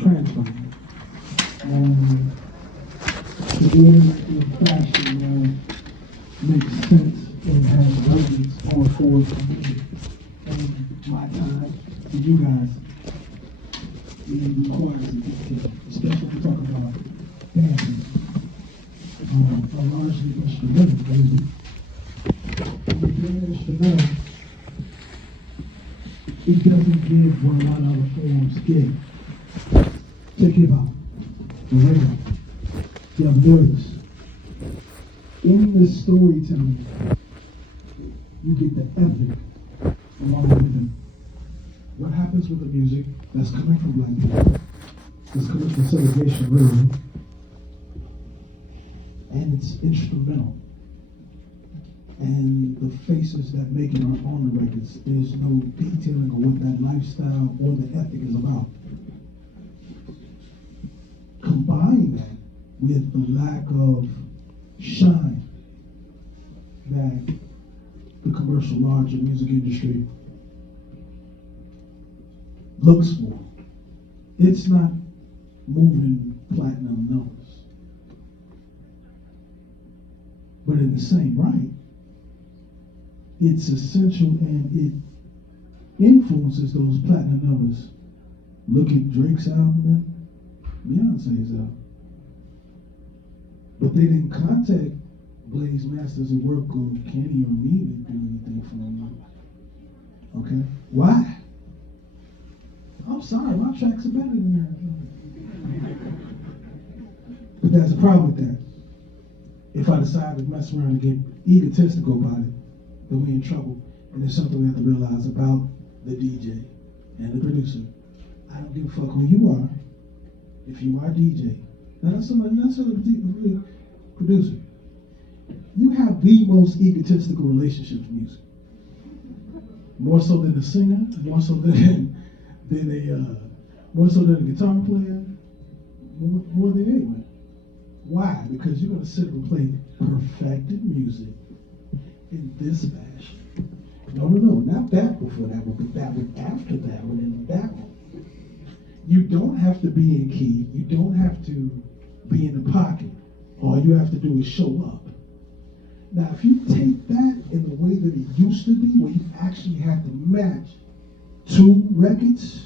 transfer. And to do it in a fashion that makes sense and has relevance going forward for me and my time for you guys. It requires a detail, especially when we talk about dancing. A largely instrumental music. When you're doing instrumental, it doesn't give what a lot of other forms give. Take hip hop, the rhythm, you have lyrics. In the storytelling, you get the ethic along with rhythm. What happens with the music that's coming from black people, that's coming from segregation, really, and it's instrumental. And the faces that make it are on the records. There's no detailing of what that lifestyle or the ethic is about. Combine that with the lack of shine that the commercial larger music industry looks for. It's not moving platinum numbers. But in the same right, it's essential and it influences those platinum numbers. Look at Drake's album and Beyonce's album. But they didn't contact Blaze Masters at work or Kenny or me to do anything for them. Okay? Why? I'm sorry, my tracks are better than theirs. But there's a problem with that. If I decide to mess around and get egotistical about it, then we're in trouble. And there's something we have to realize about the DJ and the producer. I don't give a fuck who you are. If you are a DJ, now that's somebody, that's a particular producer. You have the most egotistical relationship with music. More so than a singer, more so than more so than a guitar player, more than anyone. Why? Because you're going to sit and play perfected music in this fashion. No, not that before that one, but that one after that one, and that one. You don't have to be in key. You don't have to be in the pocket. All you have to do is show up. Now, if you take that in the way that it used to be, where you actually had to match two records,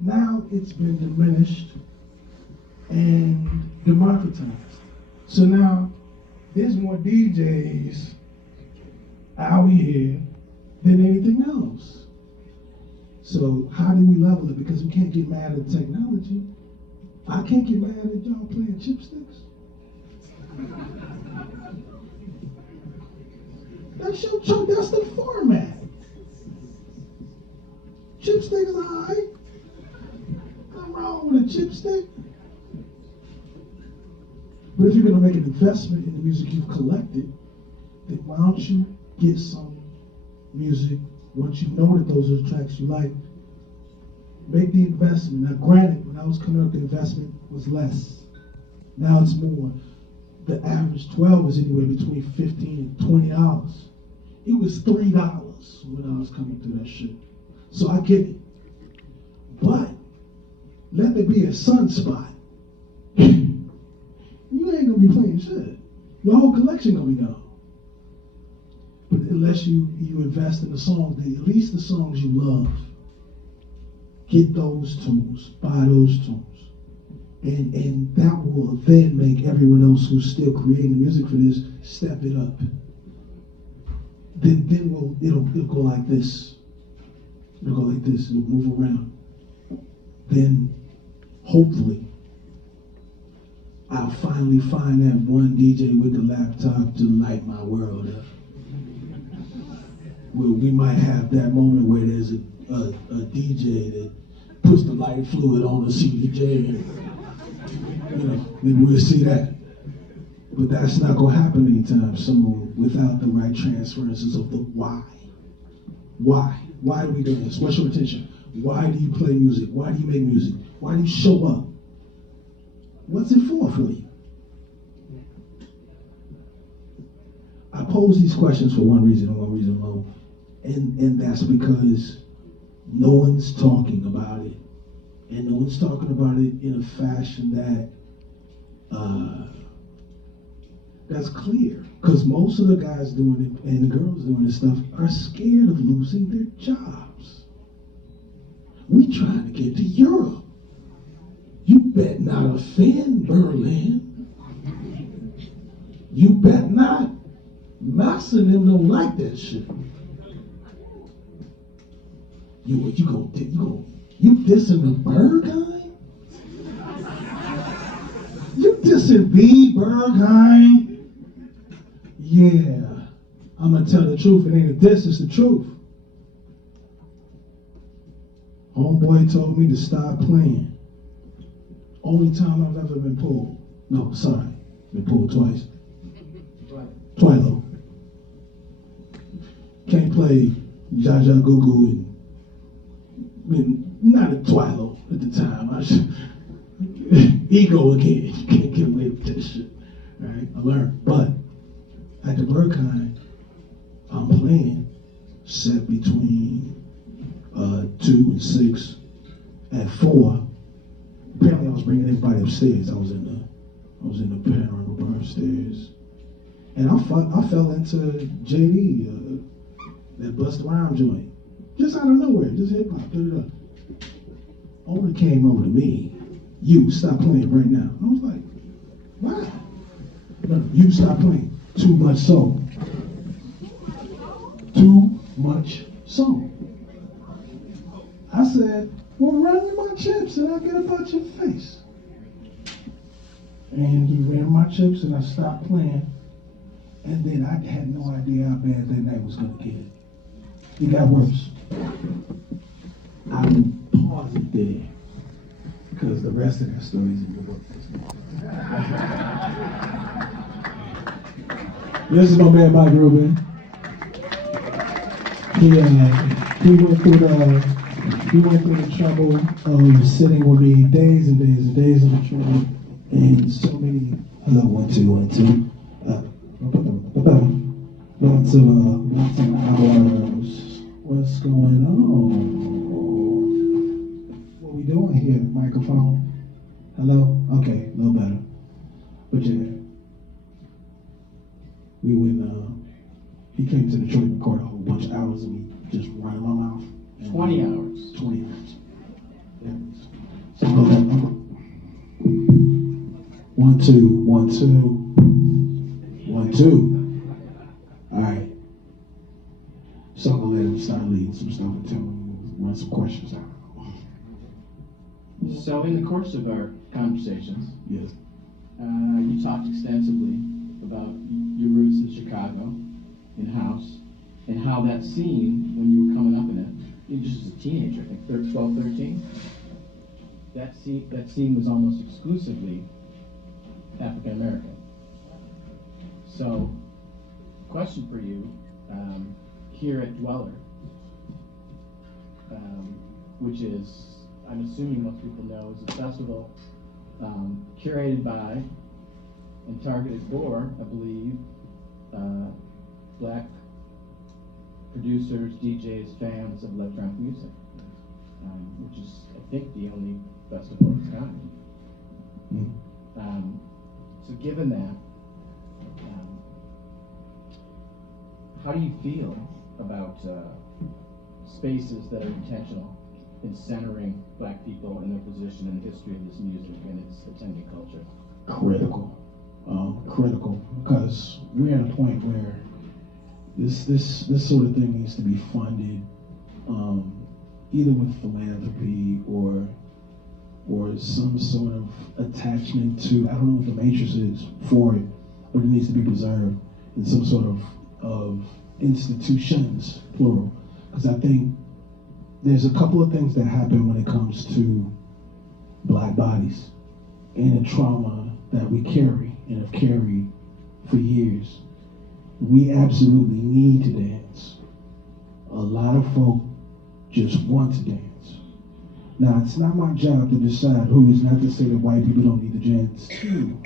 now it's been diminished and democratized. So now there's more DJs out here than anything else. So how do we level it? Because we can't get mad at technology. I can't get mad at y'all playing chipsticks. That's your choice, that's the format. Chipsticks are alright. Nothing wrong with a chipstick. But if you're going to make an investment in the music you've collected, then why don't you get some music, once you know that those are the tracks you like, make the investment. Now granted, when I was coming up, the investment was less. Now it's more. The average 12 is anywhere between $15 and $20. It was $3 when I was coming through that shit. So I get it. But let there be a sunspot. You ain't gonna be playing shit. Your whole collection gonna be gone. But unless you invest in the songs, at least the songs you love, get those tunes, buy those tunes. And that will then make everyone else who's still creating music for this step it up. Then it'll go like this. It'll go like this. It'll move around. Then hopefully I'll finally find that one DJ with the laptop to light my world up. Well, we might have that moment where there's a DJ that puts the light fluid on the CDJ and maybe we'll see that. But that's not gonna happen anytime soon without the right transferences of the why. Why? Why do we do this? What's your intention? Why do you play music? Why do you make music? Why do you show up? What's it for you? I pose these questions for one reason and one reason alone. And that's because no one's talking about it And no one's talking about it in a fashion that's clear. Because most of the guys doing it and the girls doing this stuff are scared of losing their jobs. We trying to get to Europe. You bet not offend Berlin. You bet not. Massa and them don't like that shit. You dissing the Bergheim? You dissing the Bergheim? Yeah, I'm gonna tell the truth. It ain't a diss, it's the truth. Homeboy told me to stop playing. Only time I've ever been pulled. No, sorry, been pulled twice. Twilo. Can't play Jaja Gugu and not a Twilo at the time. Ego again. You can't get away with that shit. Alright, I learned. But at the Bergheim, I'm playing set between 2 and 6. At 4, apparently I was bringing everybody upstairs. I was in the panorama bar upstairs. And I fell into JD, that Busta Rhymes joint. Just out of nowhere, just hip hop. Owner came over to me. You stop playing right now. I was like, why? No, you stop playing. Too much song. Too much song. I said, well, run me my chips and I'll get a bunch of face. And he ran my chips and I stopped playing. And then I had no idea how bad that night was going to get. It got worse. I will pause it there because the rest of that story is in the book. This is my man Mike Rubin. He went through the trouble of sitting with me days and days and days in the trouble, and so many. Hello, 1 2 1 2. Lots of hours. What's going on? What we doing here? Microphone? Hello? Okay, a little better. But yeah, we went. He came to Detroit and recorded a whole bunch of hours of me just running my mouth. 20 hours. 20 hours. Yeah. So go that number. 1 2 1 2 1 2. All right. So I'm gonna let him start leading some stuff and tell him, run some questions out. So in the course of our conversations, Yes. You talked extensively about your roots in Chicago, in house, and how that scene, when you were coming up in it, you just as a teenager, I think 12, 13, that scene was almost exclusively African American. So, question for you, here at Dweller, which is, I'm assuming most people know, is a festival curated by and targeted for, I believe, black producers, DJs, fans of electronic music, which is, I think, the only festival of its kind. So given that, how do you feel about spaces that are intentional in centering black people and their position in the history of this music and its attending culture? Critical. Critical, because we're at a point where this sort of thing needs to be funded, either with philanthropy or some sort of attachment to, I don't know what the matrix is for it, but it needs to be preserved in some sort of institutions, plural. Because I think there's a couple of things that happen when it comes to black bodies and the trauma that we carry and have carried for years. We absolutely need to dance. A lot of folk just want to dance. Now, it's not my job to decide who, is not to say that white people don't need to dance too,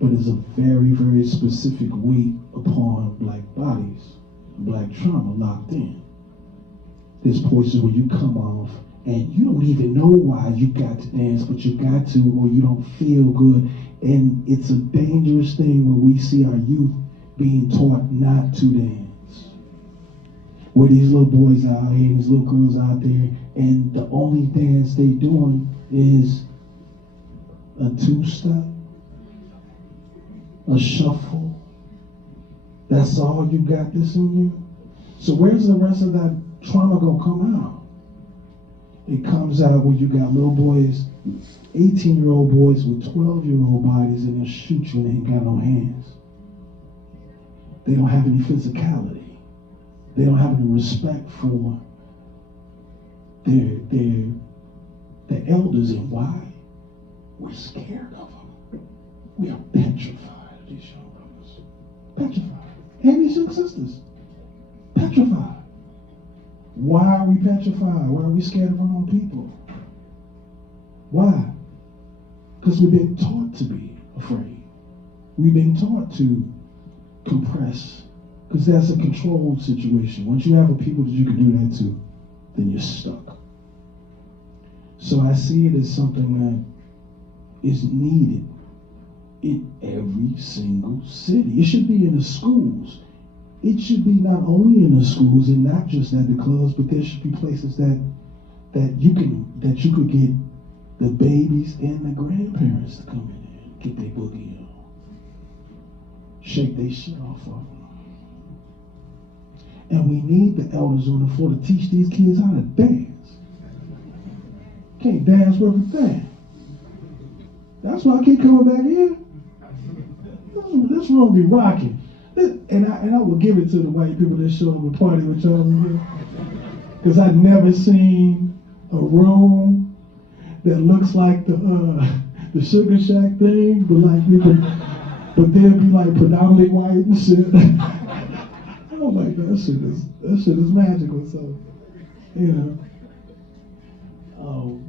but it's a very, very specific weight upon black bodies, black trauma locked in. There's places where you come off and you don't even know why you got to dance, but you got to, or you don't feel good. And it's a dangerous thing when we see our youth being taught not to dance. Where these little boys out here, these little girls out there, and the only dance they doing is a two-step, a shuffle. That's all you got this in you? So where's the rest of that trauma gonna come out? It comes out when you got little boys, 18-year-old boys with 12-year-old bodies, and they'll shoot you and they ain't got no hands. They don't have any physicality. They don't have any respect for their elders. And why? We're scared of them. We are petrified of these young brothers. Petrified. And these young sisters. Petrified. Why are we petrified? Why are we scared of our own people? Why? Because we've been taught to be afraid. We've been taught to compress, because that's a controlled situation. Once you have a people that you can do that to, then you're stuck. So I see it as something that is needed in every single city. It should be in the schools. It should be not only in the schools and not just at the clubs, but there should be places that you could get the babies and the grandparents to come in and get their boogie on. Shake their shit off of them. And we need the elders on the floor to teach these kids how to dance. Can't dance worth a thing. That's why I keep coming back here. This room be rocking. And I will give it to the white people that show up and party with y'all in here. Because I've never seen a room that looks like the Sugar Shack thing, but they'll be like predominantly white and shit. I'm like, that shit is magical. So, you know.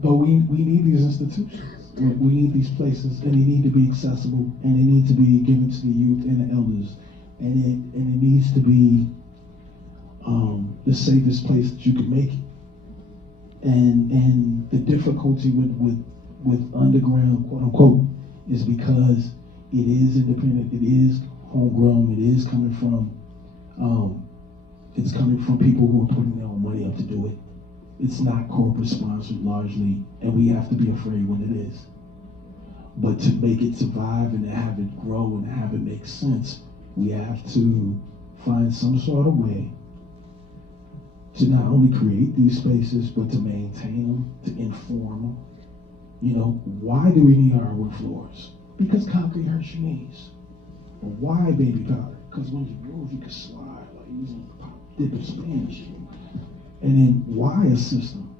But we need these institutions. We need these places, and they need to be accessible, and they need to be given to the youth and the elders. And it needs to be the safest place that you can make it. And the difficulty with underground, quote unquote, is because it is independent, it is homegrown, it is coming from people who are putting their own money up to do it. It's not corporate sponsored largely, and we have to be afraid when it is. But to make it survive and to have it grow and to have it make sense, we have to find some sort of way to not only create these spaces, but to maintain them, to inform them. You know, why do we need hardwood floors? Because concrete hurts your knees. But why baby powder? Because when you move, you can slide like using dip and spin. And then why a system?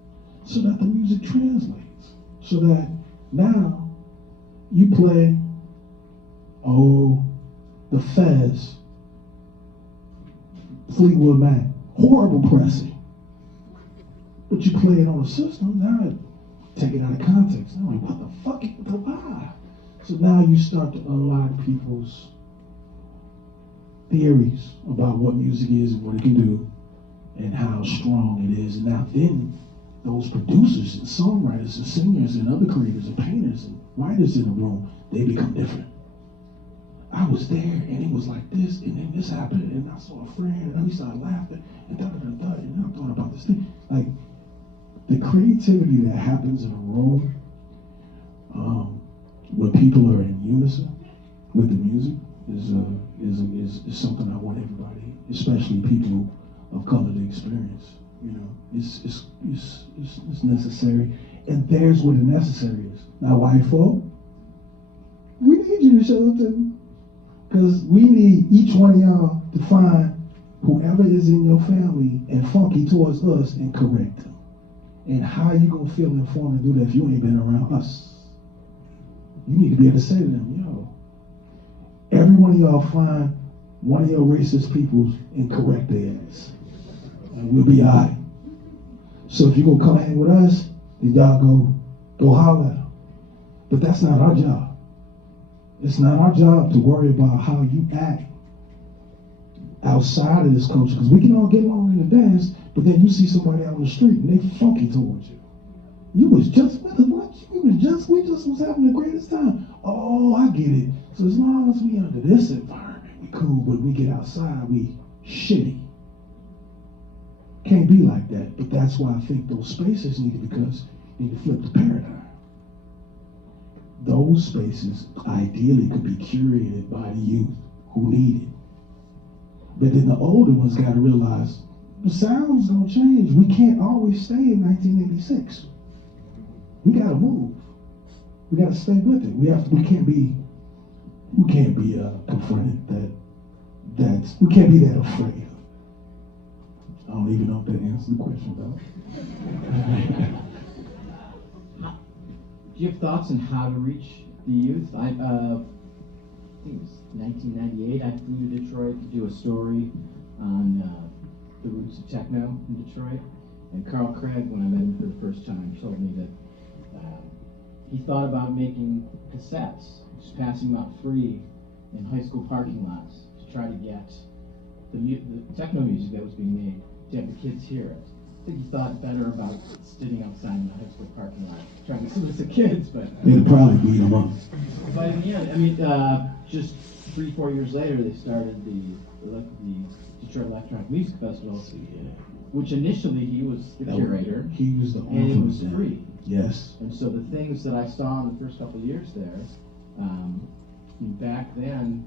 So that the music translates. So that now you play, the Fez, Fleetwood Mac, horrible pressing. But you play it on a system, now take it out of context. Now like, what the fuck is the lie? So now you start to unlock people's theories about what music is and what it can do and how strong it is. And now then those producers and songwriters and singers and other creators and painters and writers in the room, they become different. I was there and it was like this, and then this happened, and I saw a friend, and we started laughing, and and then I thought about this thing. Like, the creativity that happens in a room when people are in unison with the music is something I want everybody, especially people of color, to experience. You know, it's necessary, and there's where the necessary is. Now, white folk, we need you to show up too. Because we need each one of y'all to find whoever is in your family and funky towards us and correct them. And how you gonna feel informed to do that if you ain't been around us? You need to be able to say to them, yo, every one of y'all find one of your racist peoples and correct their ass. And we'll be all right. So if you're gonna come hang with us, then y'all go holler at them. But that's not our job. It's not our job to worry about how you act outside of this culture, because we can all get along in the dance, but then you see somebody out on the street and they funky towards you. You was just with us. What? We just was having the greatest time. Oh, I get it. So as long as we under this environment, we cool, but we get outside, we shitty. Can't be like that. But that's why I think those spaces needed, because you need to flip the paradigm. Those spaces ideally could be curated by the youth who need it. But then the older ones got to realize the sound's gonna change. We can't always stay in 1986. We gotta move. We gotta stay with it. We can't be confronted we can't be that afraid. I don't even know if that answers the question though. Do you have thoughts on how to reach the youth? I think it was 1998. I flew to Detroit to do a story on the roots of techno in Detroit. And Carl Craig, when I met him for the first time, told me that he thought about making cassettes, just passing them out free in high school parking lots to try to get the techno music that was being made, to have the kids hear it. I think he thought better about sitting outside in the high school parking lot trying to solicit kids, but it'd probably beat them up. But in the end, I mean, just 3-4 years later, they started the Detroit Electronic Music Festival, which initially he was the curator. He was the and it was free. Yes. And so the things that I saw in the first couple of years there, back then,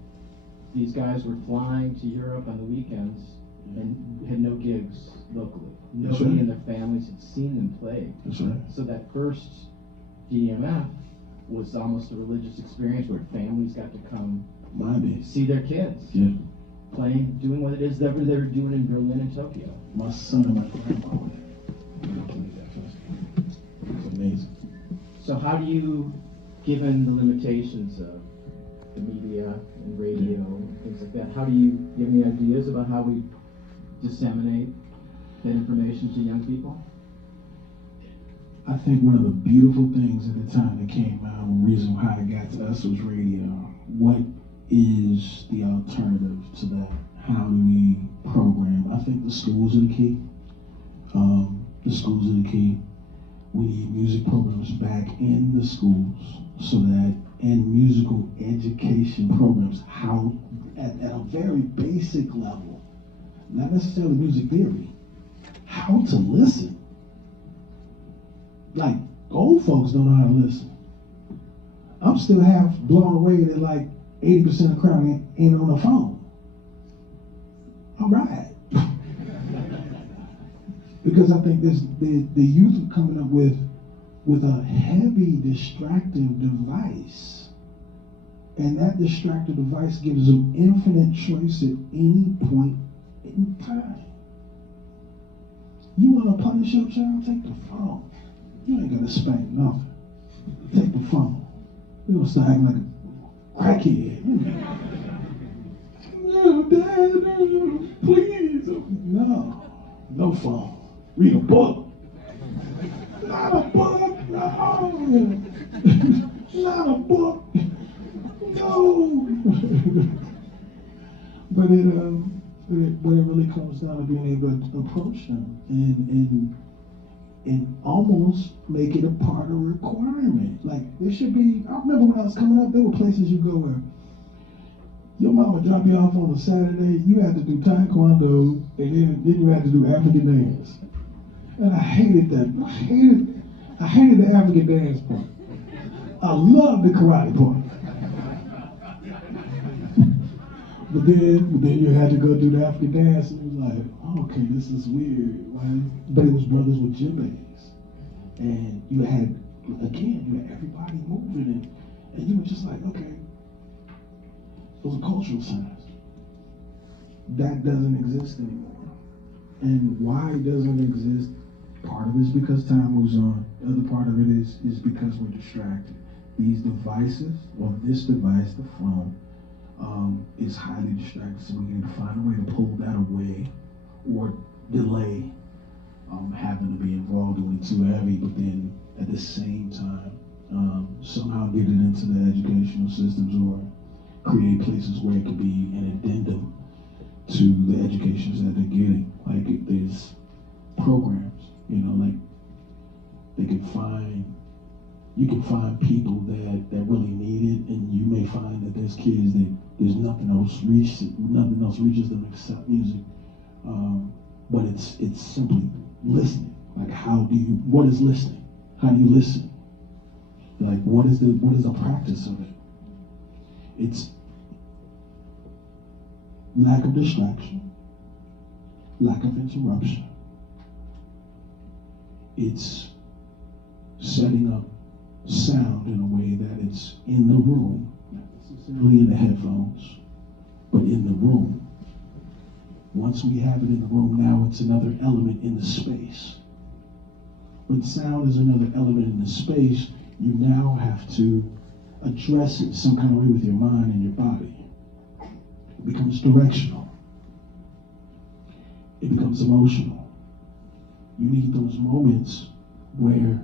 these guys were flying to Europe on the weekends and had no gigs locally. Nobody in their families had seen them play. That's right. So that first DMF was almost a religious experience where families got to come see their kids playing, doing what it is that they were doing in Berlin and Tokyo. My son and my grandma played that first. It was amazing. So how do you, given the limitations of the media and radio and things like that, how do you have any ideas about how we disseminate that information to young people? I think one of the beautiful things at the time that came out, the reason why it got to us was radio. What is the alternative to that? How do we program? I think the schools are the key. The schools are the key. We need music programs back in the schools so that, and musical education programs, how, at a very basic level, not necessarily music theory, how to listen. Like, old folks don't know how to listen. I'm still half blown away that like 80% of the crowd ain't on the phone. All right. Because I think the youth are coming up with a heavy distracting device. And that distracting device gives them infinite choice at any point in time. You want to punish your child? Take the phone. You ain't got to spank nothing. Take the phone. You don't start acting like a crackhead. No, Dad, please. No phone. Read a book. Not a book, no. Not a book, no. But it really comes down to being able to approach them and almost make it a part of a requirement. Like, there should be, I remember when I was coming up, there were places you go where your mama would drop you off on a Saturday, you had to do taekwondo, and then you had to do African dance. And I hated that. I hated the African dance part. I loved the karate part. But then you had to go do the African dance, and it was like, oh, okay, this is weird. Right? But it was brothers with djembes. And you had everybody moving, and you were just like, okay, those are cultural signs. That doesn't exist anymore. And why it doesn't exist, part of it is because time moves on. The other part of it is because we're distracted. These devices, or this device, the phone, is highly distracted, so we need to find a way to pull that away or delay having to be involved in it too heavy, but then at the same time, somehow get it into the educational systems or create places where it could be an addendum to the educations that they're getting. Like, if there's programs, like They can find, you can find people that really need it, and you may find that there's kids that there's nothing else reaches them except music. But it's simply listening. Like, what is listening? How do you listen? Like, what is the practice of it? It's lack of distraction, lack of interruption. It's setting up sound in a way that it's in the room, not necessarily in the headphones, but in the room. Once we have it in the room, now it's another element in the space. When sound is another element in the space, you now have to address it some kind of way with your mind and your body. It becomes directional. It becomes emotional. You need those moments where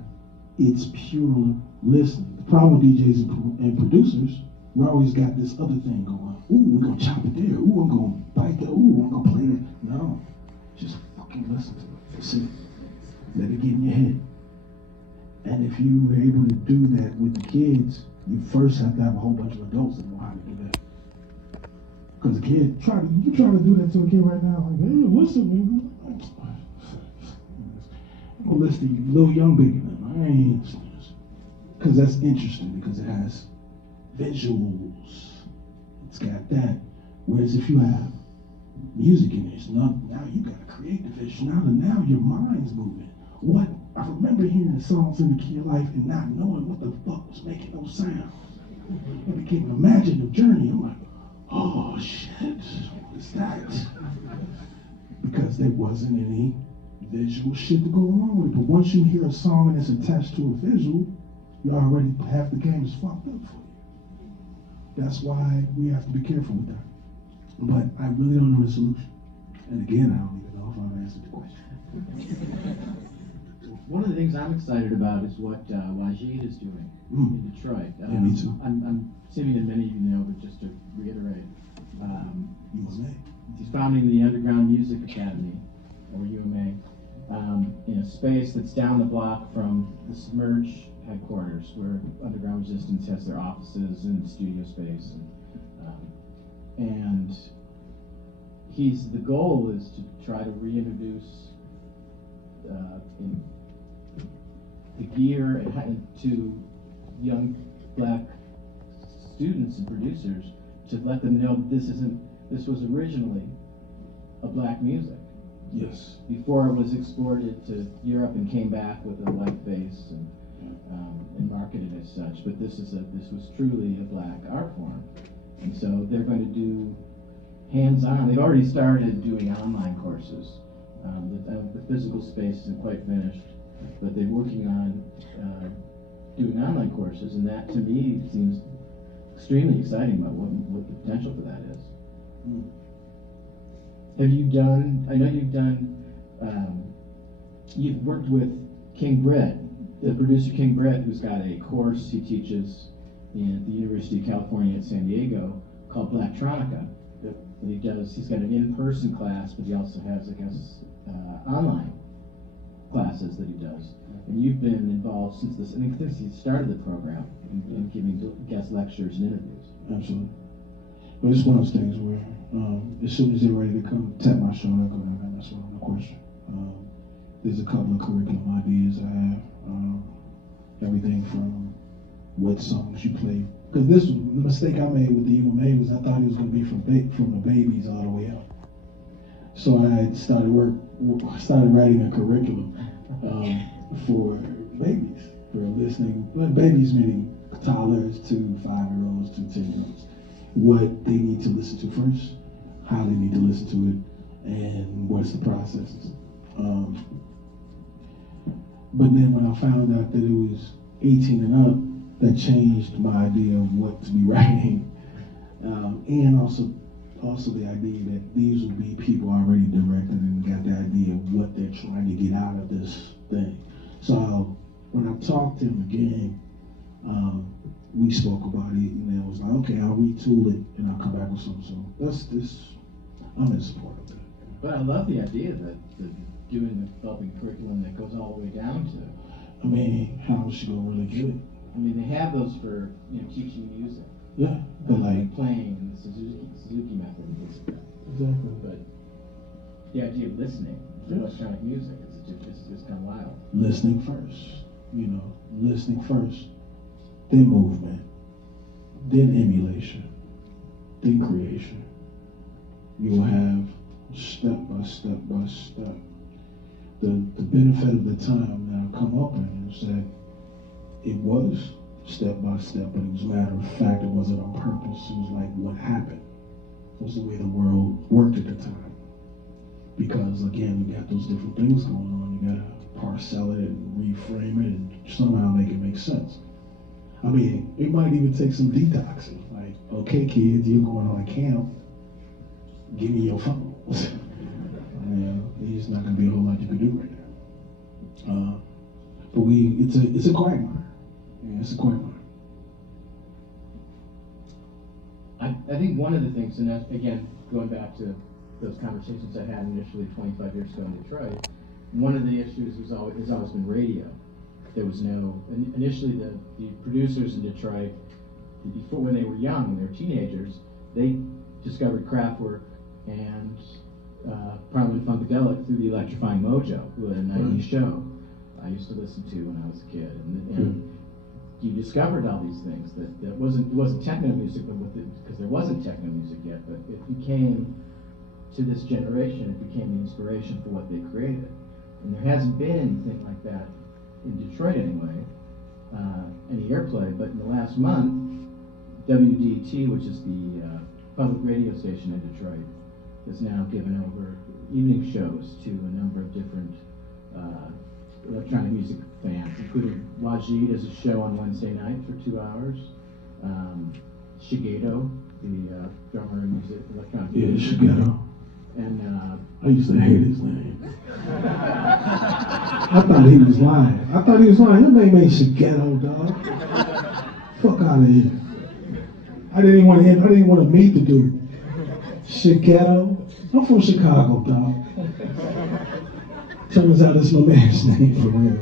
it's pure listening. The problem with DJs and producers, we always got this other thing going. Ooh, we're gonna chop it there. Ooh, I'm gonna bite that. Ooh, I'm gonna play that. No, just fucking listen to it. That's it. Let it get in your head. And if you were able to do that with the kids, you first have to have a whole bunch of adults that know how to do that. Because a kid, you try to do that to a kid right now, like, hey, listen, man. I'm gonna listen to you, little young big enough. I ain't listening to this. Because that's interesting, because it has visuals. It's got that. Whereas if you have music in it, now you gotta create the vision. Now your mind's moving. What? I remember hearing the songs in the key of life and not knowing what the fuck was making those sounds. It became an imaginative journey. I'm like, oh shit, what is that? Because there wasn't any visual shit to go along with it. But once you hear a song and it's attached to a visual, you already, half the game is fucked up for you. That's why we have to be careful with that. But I really don't know the solution. And again, I don't even know if I've answered the question. One of the things I'm excited about is what Wajid is doing in Detroit. Yeah, me too. I'm assuming that many of you know, but just to reiterate, UMA. he's founding the Underground Music Academy, or UMA, in a space that's down the block from the Submerge headquarters, where Underground Resistance has their offices and studio space. And the goal is to try to reintroduce the gear to young black students and producers, to let them know that this was originally a black music. Yes. Before it was exported to Europe and came back with a white face and marketed as such. But this was truly a black art form. And so they're going to do hands-on. They've already started doing online courses. The physical space isn't quite finished, but they're working on doing online courses, and that to me seems extremely exciting about what the potential for that is. Have you done, I know you've worked with King Britt, the producer King Britt, who's got a course he teaches at the University of California at San Diego called Blacktronica. He's got an in-person class, but he also has, I guess, online classes that he does. And you've been involved since he started the program in giving guest lectures and interviews. Absolutely. But it's one of those things where as soon as they're ready to come tap my shoulder, I go down and that's no question. There's a couple of curriculum ideas I have. Everything from what songs you play. Because the mistake I made with the UMA was I thought it was going to be from the babies all the way up. So I started writing a curriculum for babies, for listening. Babies meaning toddlers to 5-year-olds to 10-year-olds. What they need to listen to first, how they need to listen to it, and what's the processes. But then when I found out that it was 18 and up, that changed my idea of what to be writing, and also the idea that these would be people already directed and got the idea of what they're trying to get out of this thing. So when I talked to him again, we spoke about it, and I was like, okay, I'll retool it and I'll come back with something. So I'm in support of it. But I love the idea that developing curriculum that goes all the way down to I mean, how is she gonna really get it? I mean, they have those for, teaching music. Yeah, but like playing the Suzuki method and things like that. exactly. But the idea of listening to Yes. electronic music is just kind of wild. Listening first, listening first, then movement, then emulation, then creation. You will have step by step by step. The benefit of the time that I've come up in is that it was step by step, but it was a matter of fact, it wasn't on purpose. It was like what happened. It was the way the world worked at the time. Because again, you got those different things going on. You gotta parcel it and reframe it and somehow make it make sense. I mean, it might even take some detoxing. Like, okay, kids, you're going on a camp. Give me your phones. There's not gonna be a whole lot you can do right now. But it's a quagmire. Yeah, it's a quagmire. I think one of the things, and that, again, going back to those conversations I had initially 25 years ago in Detroit, one of the issues has always been radio. There was initially the producers in Detroit, before when they were young, when they were teenagers, they discovered Kraftwerk and Parliament Funkadelic through the Electrifying Mojo, who had a nightly show I used to listen to when I was a kid, and you discovered all these things that it wasn't techno music, because there wasn't techno music yet, but it became, to this generation, it became the inspiration for what they created. And there hasn't been anything like that in Detroit anyway, any airplay, but in the last month, WDT, which is the public radio station in Detroit, has now given over evening shows to a number of different electronic music fans, including Wajid as a show on Wednesday night for 2 hours. Shigeto, the drummer in electronic music. Yeah, Shigeto. And I used to hate his name. I thought he was lying. Your name ain't Shigeto, dog. Fuck out of here. I didn't even want to meet the dude. Shigeto. I'm from Chicago, dog. Turns out it's my man's name for real.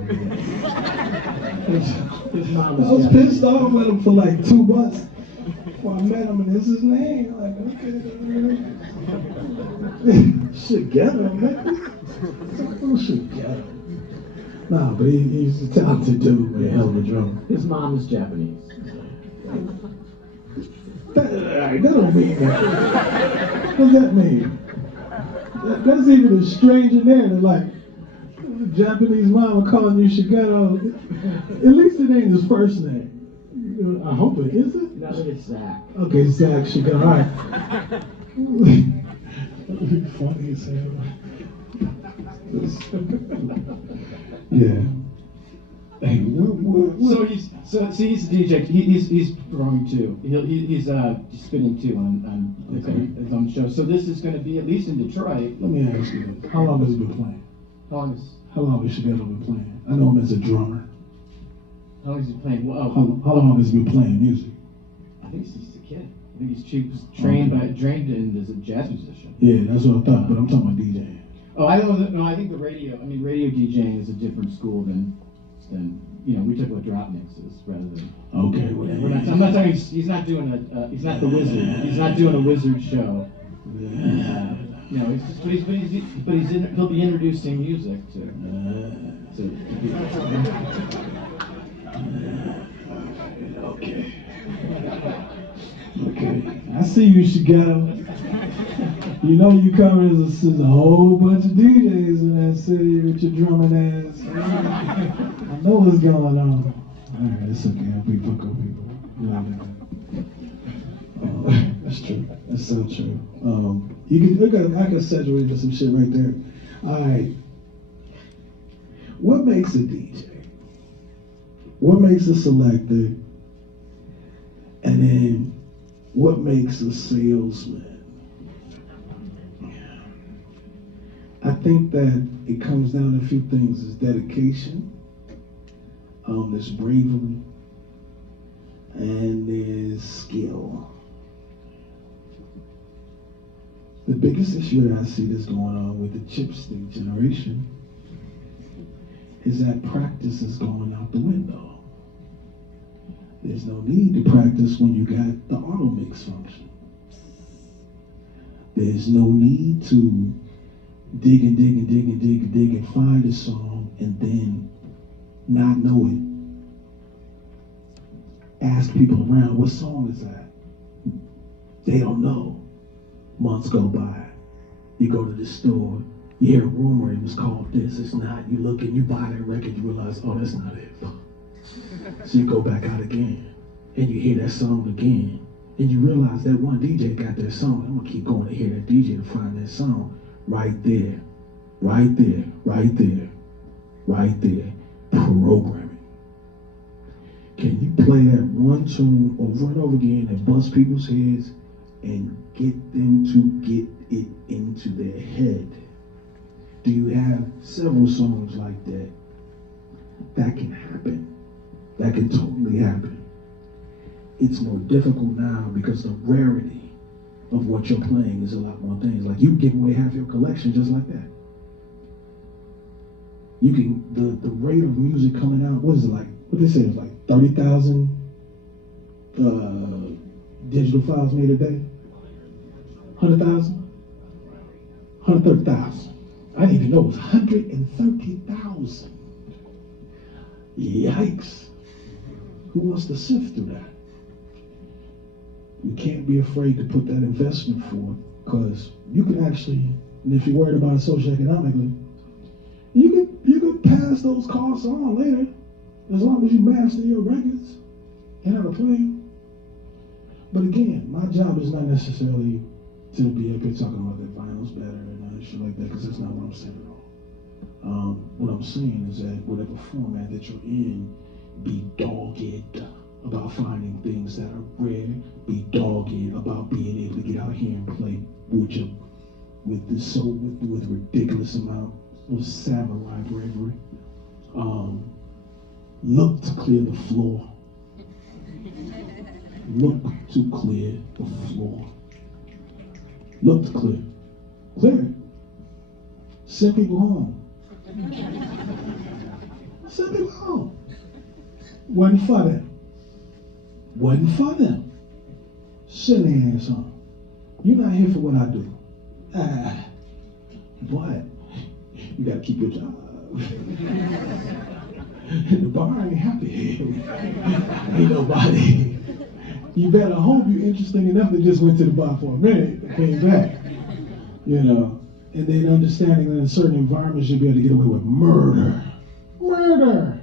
his mom I was pissed off with him for like 2 months before I met him, and this is his name. Like, okay. Shigeto, man. Shigeto. Nah, but he's a talented dude, man. Hell of a drummer. His mom is Japanese. That don't mean that. What does that mean? That's even a stranger there. They're like, Japanese mama calling you Shigeto. At least it ain't his first name. I hope it is it. No, it's Zach. Okay, Zach Shigeto. All right. That would be funny as hell. Yeah. Hey, what? He's a DJ. He's performing too. He's spinning too on his own show. So this is going to be at least in Detroit. Let me ask you this: how long has he been playing? How long has Shigeto been playing? I know him as a drummer. How long has he been playing? Well, how long has he been playing music? I think he's a kid. I think he's trained in as a jazz musician. Yeah, that's what I thought. But I'm talking about DJing. Oh, I don't know. No, I think radio DJing is a different school than we took what drop mixes rather than. Okay. I'm not talking. He's not doing he's not the wizard. He's not doing a wizard show. He'll be introducing music to Okay. Okay. I see you, Shigeto. You know you coming as a whole bunch of DJs in that city with your drumming ass. I know what's going on. Alright, it's okay. We fuck up people. That's true. That's so true. I can saturate into some shit right there. Alright. What makes a DJ? What makes a selector? And then what makes a salesman? I think that it comes down to a few things. There's dedication, there's bravery, and there's skill. The biggest issue that I see that's going on with the chipstick generation is that practice is going out the window. There's no need to practice when you got the auto mix function. There's no need to dig and dig and dig and dig and dig and find a song and then not know it. Ask people around, what song is that? They don't know. Months go by. You go to the store, you hear a rumor it was called this, it's not. You look and you buy that record, you realize, oh, that's not it. So you go back out again, and you hear that song again, and you realize that one DJ got that song. I'm gonna keep going to hear that DJ to find that song. Right there, right there, right there, right there. Programming. Can you play that one tune over and over again and bust people's heads and get them to get it into their head? Do you have several songs like that? That can happen. That can totally happen. It's more difficult now because the rarity of what you're playing is a lot more things. Like you give away half your collection just like that. You can, the rate of music coming out, what is it like? What they say is like 30,000 digital files made a day? 100,000? 130,000. I didn't even know it was 130,000. Yikes. Who wants to sift through that? You can't be afraid to put that investment forward because you can actually, and if you're worried about it socioeconomically, you can pass those costs on later as long as you master your records and how to play them. But again, my job is not necessarily to be up here talking about that vinyl's better and shit like that, because that's not what I'm saying at all. What I'm saying is that whatever format that you're in, be dogged about finding things that are rare. Be dogged about being able to get out here and play with ridiculous amount of samurai bravery. Look to clear the floor. Look to clear the floor. Look to clear. Clear it. Send people home. Send people home. Wasn't for them. Wasn't for them. Send their ass home. You're not here for what I do. But you gotta keep your job. The bar ain't happy. Ain't nobody. You better hope you're interesting enough that just went to the bar for a minute and came back. You know, and then understanding that in certain environments you'll be able to get away with murder. Murder!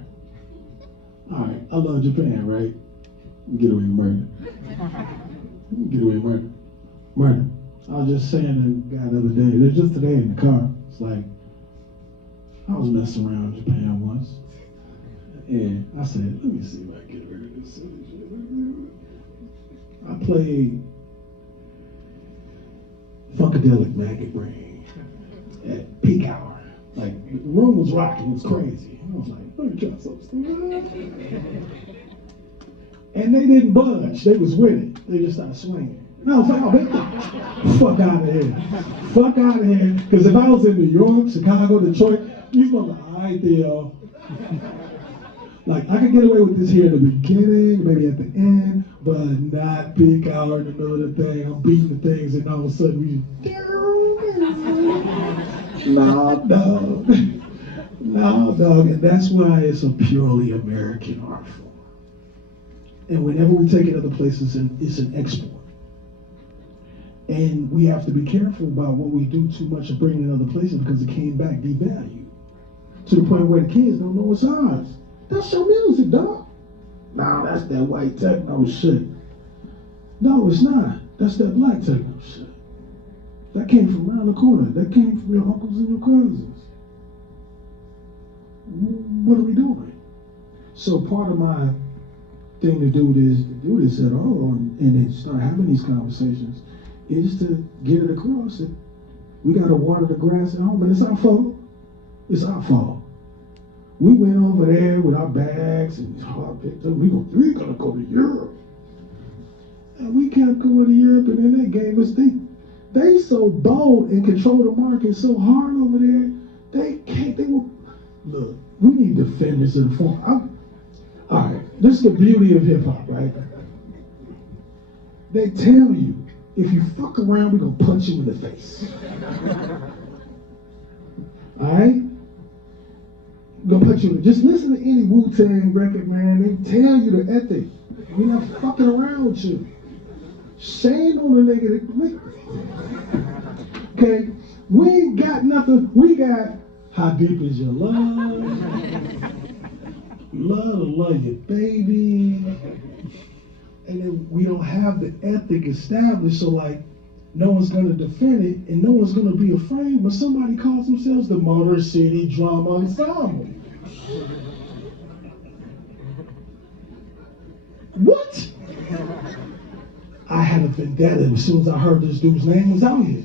All right, I love Japan, right? Get away with murder. Get away with murder. Murder. I was just saying to the guy the other day, it was just today in the car, it's like, I was messing around in Japan once, and I said, let me see if I can get rid of this silly shit. I played Funkadelic Maggot Brain at peak hour. Like, the room was rocking, it was crazy. I was like, let me try something. And they didn't budge, they was with it. They just started swinging. And I was like, oh, fuck out of here. Fuck out of here. Because if I was in New York, Chicago, Detroit, you supposed to, all right, Theo. Like, I could get away with this here in the beginning, maybe at the end, but not peak hour in the middle of the thing. I'm beating the things, and all of a sudden we just, nah, dog. Nah, dog. And that's why it's a purely American art form. And whenever we take it other places, it's an export. And we have to be careful about what we do too much of bringing it other places because it came back devalued. To the point where the kids don't know it's ours. That's your music, dog. Nah, that's that white techno shit. No, it's not. That's that black techno shit. That came from around the corner. That came from your uncles and your cousins. What are we doing? So part of my thing to do this at all and then start having these conversations is to get it across that we gotta water the grass at home, and it's our fault. It's our fault. We went over there with our bags and picked up. We're gonna go to Europe, and we kept going to Europe, and then they gave us they so bold and control the market so hard over there. They were look. We need defenders in the form. All right, this is the beauty of hip hop, right? They tell you, if you fuck around, we're gonna punch you in the face. All right? We're gonna punch you in the Just listen to any Wu-Tang record, man. They tell you the ethic. We're not fucking around with you. Shame on the nigga that okay? We ain't got nothing. We got how deep is your love? Love your baby. And then we don't have the ethic established, so like no one's gonna defend it and no one's gonna be afraid when somebody calls themselves the Motor City Drama Ensemble. What? I had a vendetta as soon as I heard this dude's name was out here.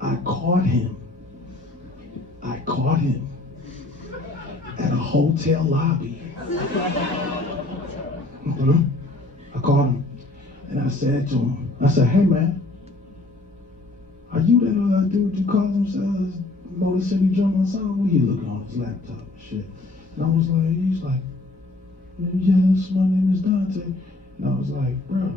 I caught him at a hotel lobby. I called him and I said to him, hey man, are you that dude you call himself Motor City Drum Ensemble? He looked on his laptop and shit. And I was like, he's like, yes, my name is Dante. And I was like, bro,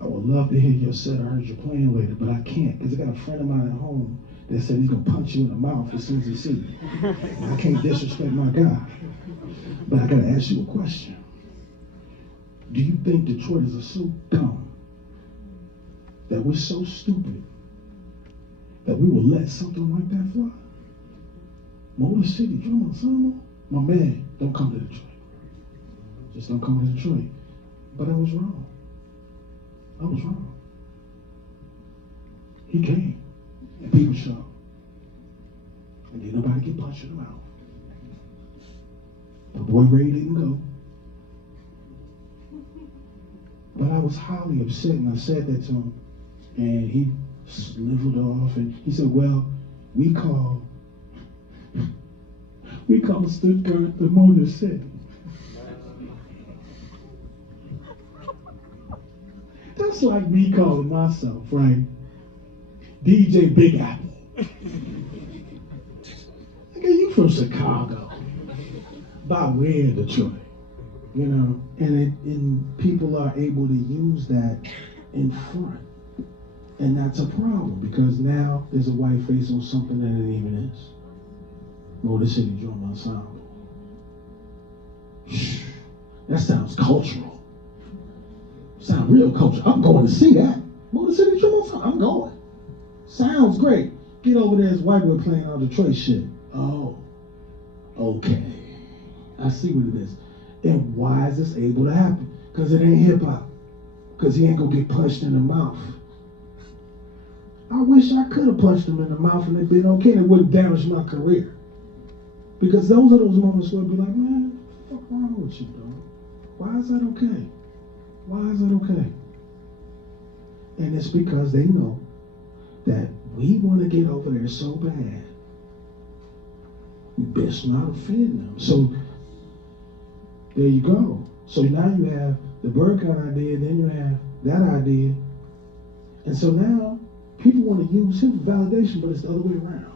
I would love to hear your set. I heard you playing later, but I can't because I got a friend of mine at home that said he's gonna punch you in the mouth as soon as he sees you. I can't disrespect my guy. But I gotta ask you a question. Do you think Detroiters are so dumb that we're so stupid that we will let something like that fly? Motor City Drum Ensemble? My man, don't come to Detroit. Just don't come to Detroit. But I was wrong. He came, and people showed. And didn't nobody get punched in the mouth. The boy Ray didn't go. But I was highly upset, and I said that to him, and he slivered off, and he said, well, we call Stuttgart the Motor City. That's like me calling myself, right, DJ Big Apple. Nigga, you from Chicago, by where Detroit? You know, and people are able to use that in front. And that's a problem because now there's a white face on something that it even is. Motor City Drum Ensemble. That sounds cultural. Sound real cultural. I'm going to see that. Motor City Drum Ensemble. I'm going. Sounds great. Get over there as white boy playing all Detroit shit. Oh, okay. I see what it is. And why is this able to happen? Because it ain't hip hop. Because he ain't gonna get punched in the mouth. I wish I could have punched him in the mouth and it'd been okay and it wouldn't damage my career. Because those are those moments where I'd be like, man, what the fuck wrong with you, dog? Why is that okay? Why is that okay? And it's because they know that we want to get over there so bad. We best not offend them. So there you go. So now you have the Burkhardt idea, then you have that idea. And so now people want to use him for validation, but it's the other way around.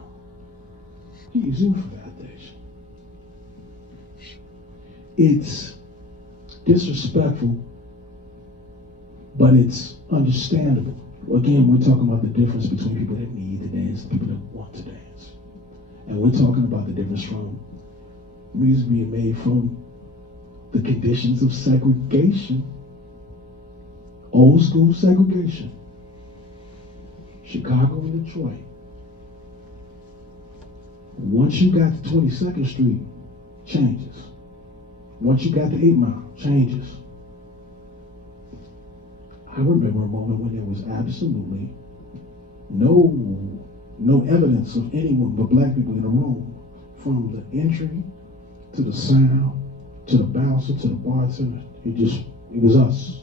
He uses you for validation. It's disrespectful, but it's understandable. Again, we're talking about the difference between people that need to dance and people that want to dance. And we're talking about the difference from music being made from the conditions of segregation, old school segregation, Chicago and Detroit. Once you got to 22nd Street, changes. Once you got to 8 Mile, changes. I remember a moment when there was absolutely no evidence of anyone but black people in the room, from the entry to the sound to the bouncer to the bartender. It was us,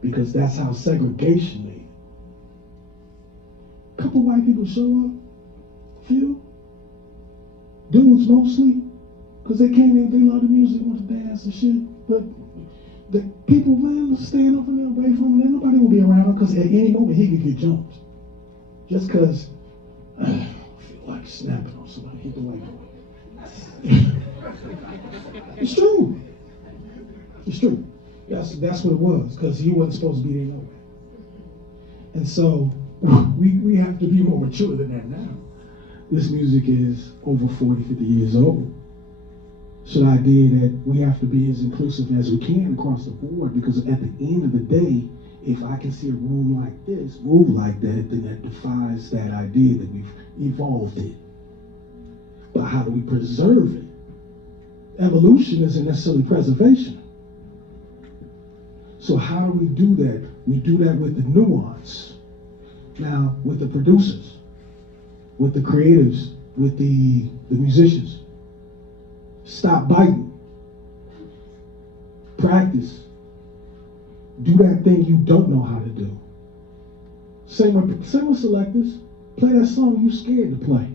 because that's how segregation made. A couple white people show up, few dudes mostly, because they came in, they love the music, want to dance and shit, but the people, man, stand up and away from him, nobody will be around him, because at any moment he could get jumped. Just because, I don't feel like snapping on somebody. Hit the white boy. It's true. It's true. That's what it was, because he wasn't supposed to be there no way. And so we have to be more mature than that now. This music is over 40, 50 years old. So the idea that we have to be as inclusive as we can across the board, because at the end of the day, if I can see a room like this move like that, then that defies that idea that we've evolved it. But how do we preserve it? Evolution isn't necessarily preservation. So how do we do that? We do that with the nuance. Now, with the producers, with the creatives, with the musicians. Stop biting. Practice. Do that thing you don't know how to do. Same with selectors. Play that song you're scared to play.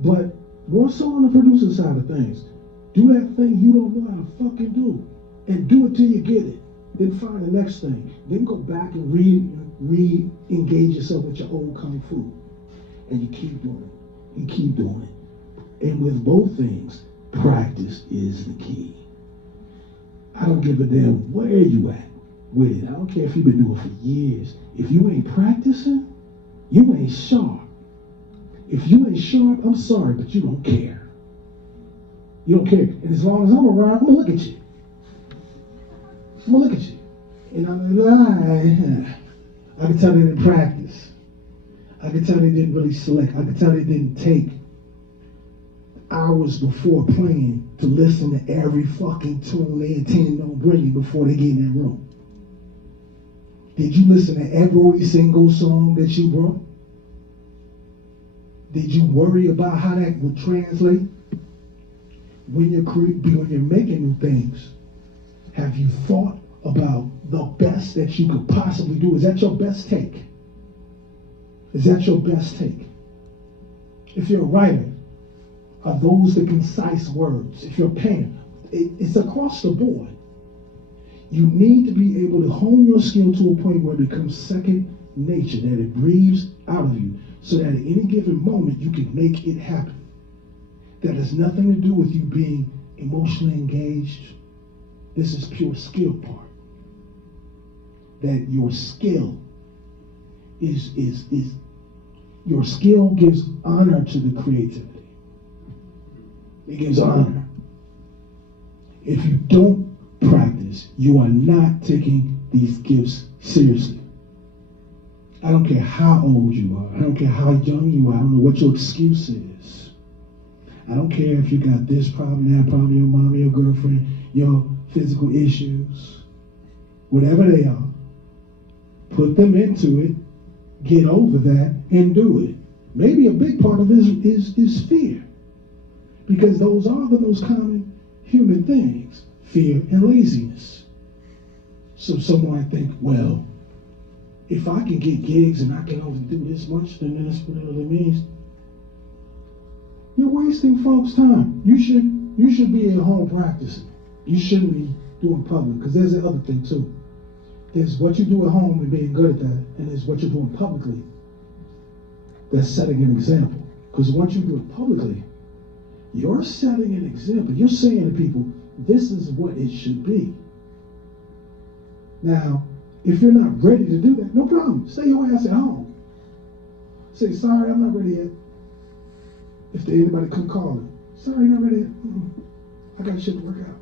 But more so on the producer side of things. Do that thing you don't know how to fucking do. And do it till you get it. Then find the next thing. Then go back and re-engage yourself with your old kung fu. And you keep doing it. You keep doing it. And with both things, practice is the key. I don't give a damn where you at with it. I don't care if you've been doing it for years. If you ain't practicing, you ain't sharp. If you ain't sharp, I'm sorry, but you don't care. You don't care. And as long as I'm around, I'm gonna look at you. I'm gonna look at you. And I'm like, I can tell they didn't practice. I can tell they didn't really select. I can tell they didn't take hours before playing to listen to every fucking tune they intend on bringing before they get in that room. Did you listen to every single song that you brought? Did you worry about how that would translate? When you're making new things, have you thought about the best that you could possibly do? Is that your best take? Is that your best take? If you're a writer, are those the concise words? If you're a painter, it's across the board. You need to be able to hone your skill to a point where it becomes second nature, that it breathes out of you, so that at any given moment you can make it happen. That has nothing to do with you being emotionally engaged. This is pure skill part. That your skill is your skill gives honor to the creativity. It gives honor. If you don't practice, you are not taking these gifts seriously. I don't care how old you are. I don't care how young you are. I don't know what your excuse is. I don't care if you got this problem, that problem, your mom, your girlfriend, your physical issues, whatever they are. Put them into it, get over that, and do it. Maybe a big part of it is fear. Because those are the most common human things, fear and laziness. So someone might think, well, if I can get gigs and I can only do this much, then that's what it means. You're wasting folks' time. You should be at home practicing. You shouldn't be doing public, because there's the other thing too. There's what you do at home and being good at that, and there's what you're doing publicly. That's setting an example. Because once you do it publicly, you're setting an example. You're saying to people, this is what it should be. Now, if you're not ready to do that, no problem. Stay your ass at home. Say, sorry, I'm not ready yet. If anybody could call it. Sorry, not ready yet. I got shit to work out.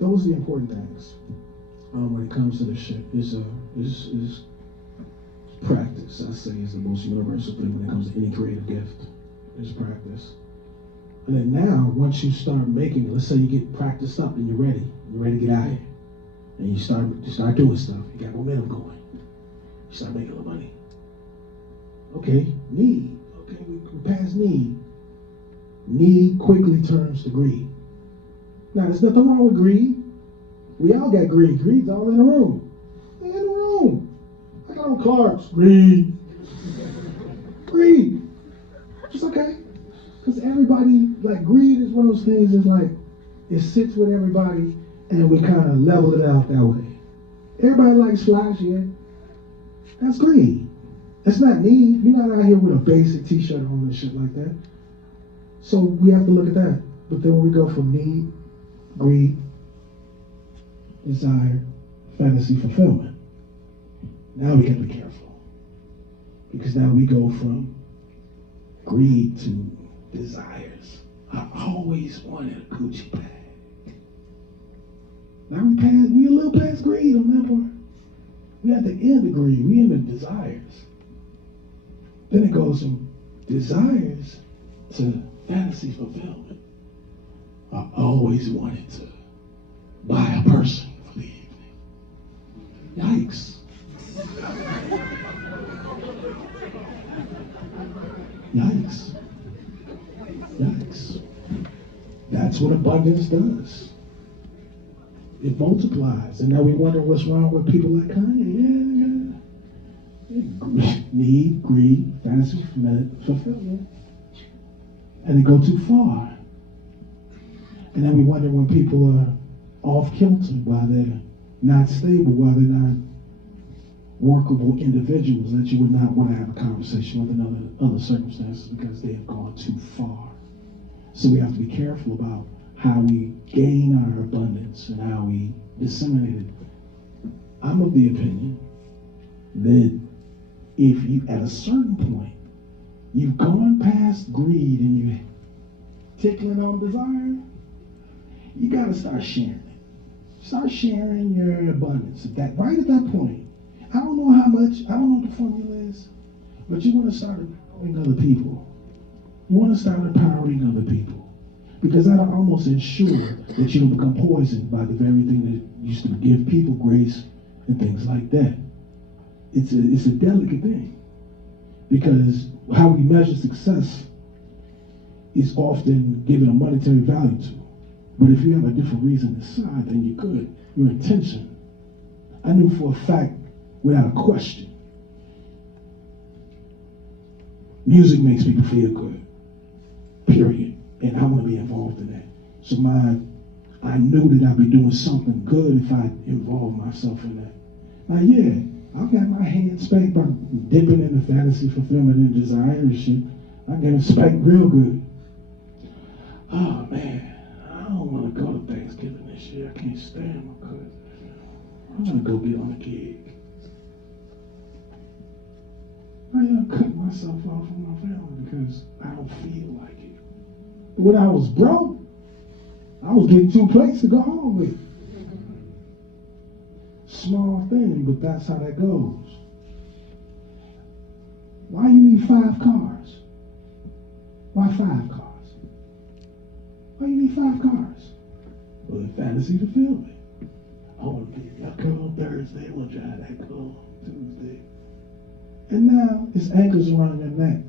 Those are the important things. When it comes to this shit, is practice. I say is the most universal thing when it comes to any creative gift. Is practice. And then now, once you start making it, let's say you get practiced up and you're ready to get out here, and you start doing stuff. You got momentum going. You start making a little money. Okay, need. Okay, we pass need. Need quickly turns to greed. Now, there's nothing wrong with greed. We all got greed. Greed's all in the room. They in the room. I got on Clark's. Greed. Greed. It's okay. Because everybody, like, greed is one of those things that's like, it sits with everybody and we kind of level it out that way. Everybody likes flash, yeah. That's greed. It's not need. You're not out here with a basic t-shirt on and shit like that. So we have to look at that. But then when we go from need, greed, desire, fantasy, fulfillment, now we got to be careful. Because now we go from greed to desires. I always wanted a Gucci bag. Now we a little past greed on that part. We at the end of greed. We in the desires. Then it goes from desires to fantasy fulfillment. I always wanted to buy a person for the evening. Yikes. Yikes. Yikes. That's what abundance does. It multiplies. And now we wonder what's wrong with people like Kanye. Yeah. Need, greed, fantasy, fulfillment. And they go too far. And then we wonder when people are off kilter, why they're not stable, why they're not workable individuals that you would not want to have a conversation with in other circumstances because they have gone too far. So we have to be careful about how we gain our abundance and how we disseminate it. I'm of the opinion that if you, at a certain point, you've gone past greed and you're tickling on desire, you got to start sharing it. Start sharing your abundance. Right at that point, I don't know how much, I don't know what the formula is, but you want to start empowering other people. You want to start empowering other people. Because that'll almost ensure that you don't become poisoned by the very thing that used to give people grace and things like that. It's a delicate thing. Because how we measure success is often given a monetary value to. But if you have a different reason inside, then you're good. Your intention. I knew for a fact, without a question, music makes people feel good. Period. And I want to be involved in that. So I knew that I'd be doing something good if I involved myself in that. Now, yeah, I got my hand spanked by dipping in the fantasy fulfillment and desire and shit. I got it spanked real good. Oh, man, I don't want to go to Thanksgiving this year. I can't stand my cousin. I want to go get on a gig. I am cutting myself off from my family because I don't feel like it. When I was broke, I was getting 2 plates to go home with. Small thing, but that's how that goes. Why you need 5 cars? Why 5 cars? Why you need 5 cars? Well, the fantasy fulfillment. I want to be in that car on Thursday. I want to drive that car on Tuesday. And now it's anchors around your neck.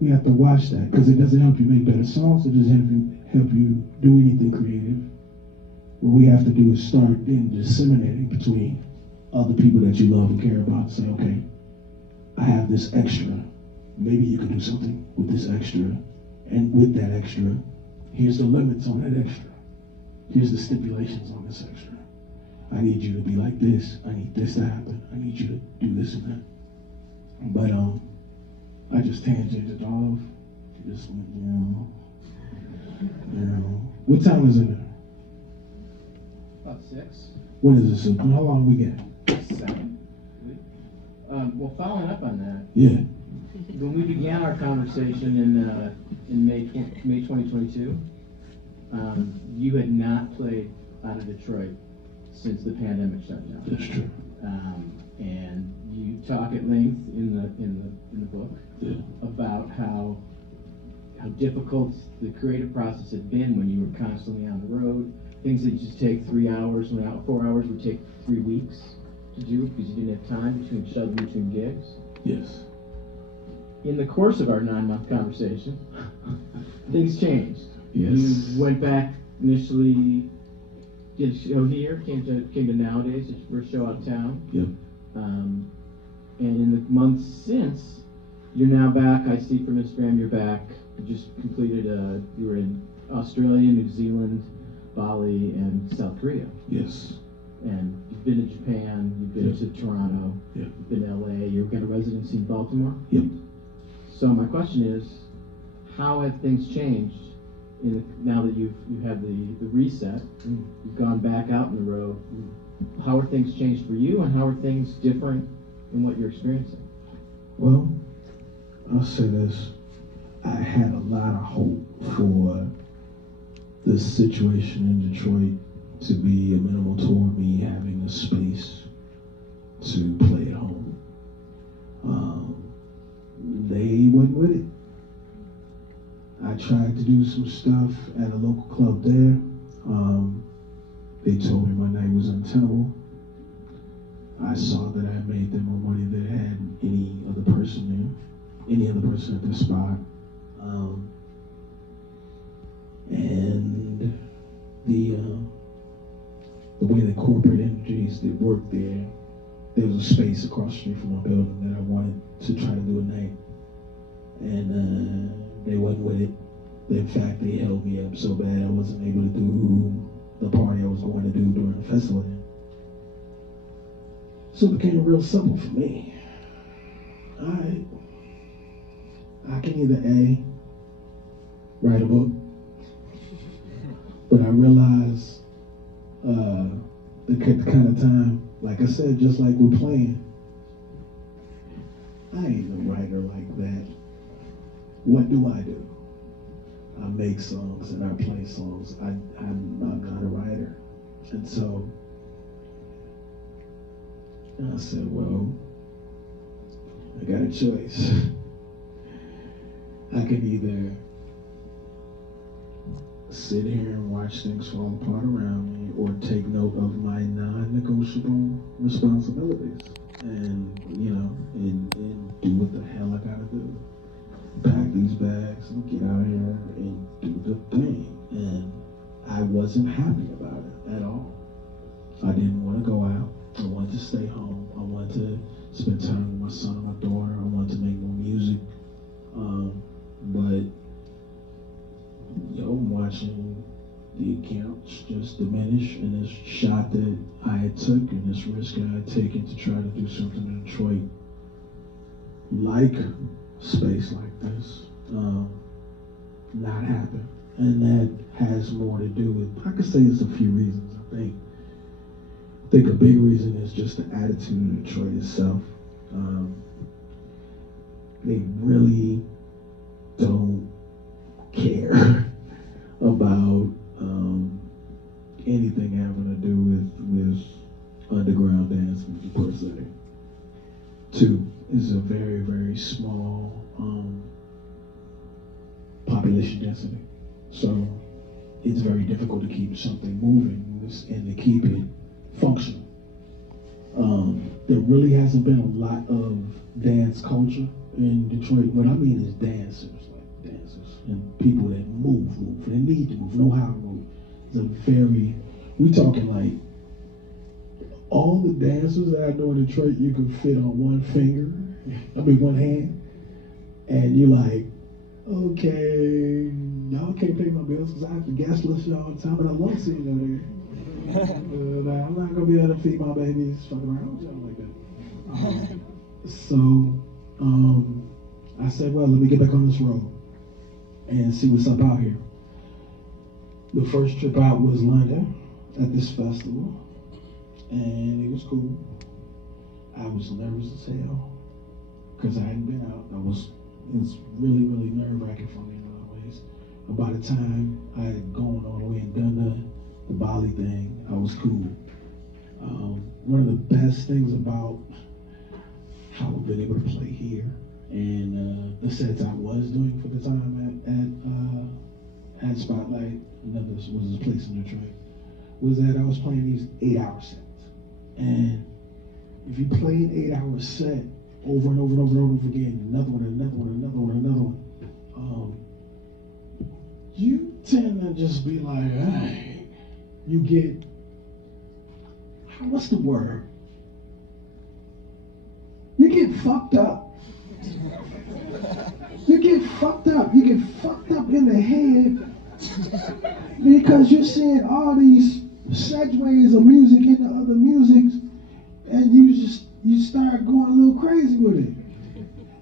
We have to watch that because it doesn't help you make better songs. It doesn't help you do anything creative. What we have to do is start then disseminating between other people that you love and care about. Say, okay, I have this extra. Maybe you can do something with this extra. And with that extra, here's the limits on that extra. Here's the stipulations on this extra. I need you to be like this. I need this to happen. I need you to do this and that. But I just tangented off. Just went, What time is it now? About 6. What is it? How long we got? 7. Well, following up on that, Yeah. when we began our conversation in May 2022, you had not played out of Detroit since the pandemic shut down. That's true. And you talk at length in the book about how difficult the creative process had been when you were constantly on the road. Things that just take 3 hours, 4 hours would take 3 weeks to do because you didn't have time shoving between gigs. Yes. In the course of our 9-month conversation, things changed. Yes. You went back initially, did a show here, came to Nowadays, your first show out of town. Yep. And in the months since, you're now back. I see from Instagram you're back. You just completed you were in Australia, New Zealand, Bali, and South Korea. Yes. And you've been to Japan, you've been to Toronto, you've been to LA, you've got a residency in Baltimore. Yep. So my question is, how have things changed now that you've had the reset? You've gone back out on the road. How are things changed for you, and how are things different in what you're experiencing? Well, I'll say this. I had a lot of hope for this situation in Detroit to be amenable toward me having a space to play at home. They wasn't with it. I tried to do some stuff at a local club there. They told me my night was untenable. I saw that I made them more money than had any other person at the spot. And the way the corporate entities that worked there was a space across the street from my building that I wanted to try to do a night. And they wasn't with it. In fact, they held me up so bad I wasn't able to do the party I was going to do during the festival. So it became real simple for me. I can either A, write a book, but I realized the kind of time, like I said, just like we're playing, I ain't a writer like that. What do? I make songs and I play songs. I'm not a writer. And so I said, well, I got a choice. I can either sit here and watch things fall apart around me or take note of my non-negotiable responsibilities and, and do what the hell I gotta do. Pack these bags and get out here and do the thing. And I wasn't happy about it at all. I didn't want to go out. I wanted to stay home. I wanted to spend time with my son and my daughter. I wanted to make more music. But I'm watching the accounts just diminish, and this shot that I had took and this risk I had taken to try to do something in Detroit, like space like this, not happen. And that has more to do with, I could say it's a few reasons. I think a big reason is just the attitude of Detroit itself. They really don't care about anything having to do with underground dance per se. Two, is a very, very small population density. So it's very difficult to keep something moving and to keep it functional. There really hasn't been a lot of dance culture in Detroit. What I mean is dancers and people that move, they need to move, know how to move. We talking like all the dancers that I know in Detroit you can fit on one hand, and you're like, okay, y'all can't pay my bills because I have to guest list y'all all the time, but I want to see you there. I'm not gonna be able to feed my babies fucking around with y'all like that. So I said, well, let me get back on this road and see what's up out here. The first trip out was London at this festival, and it was cool. I was nervous as hell because I hadn't been out. It was really, really nerve-wracking for me in a lot of ways. But by the time I had gone all the way and done the Bali thing, I was cool. One of the best things about how I've been able to play here and the sets I was doing for the time at Spotlight, another was a place in Detroit, was that I was playing these 8-hour sets. And if you play an 8-hour set over and over and over and over again, another one, you tend to just be like, hey, you get, what's the word? You get fucked up. You get fucked up. You get fucked up in the head because you're seeing all these segues of music into other music, and you start going a little crazy with it.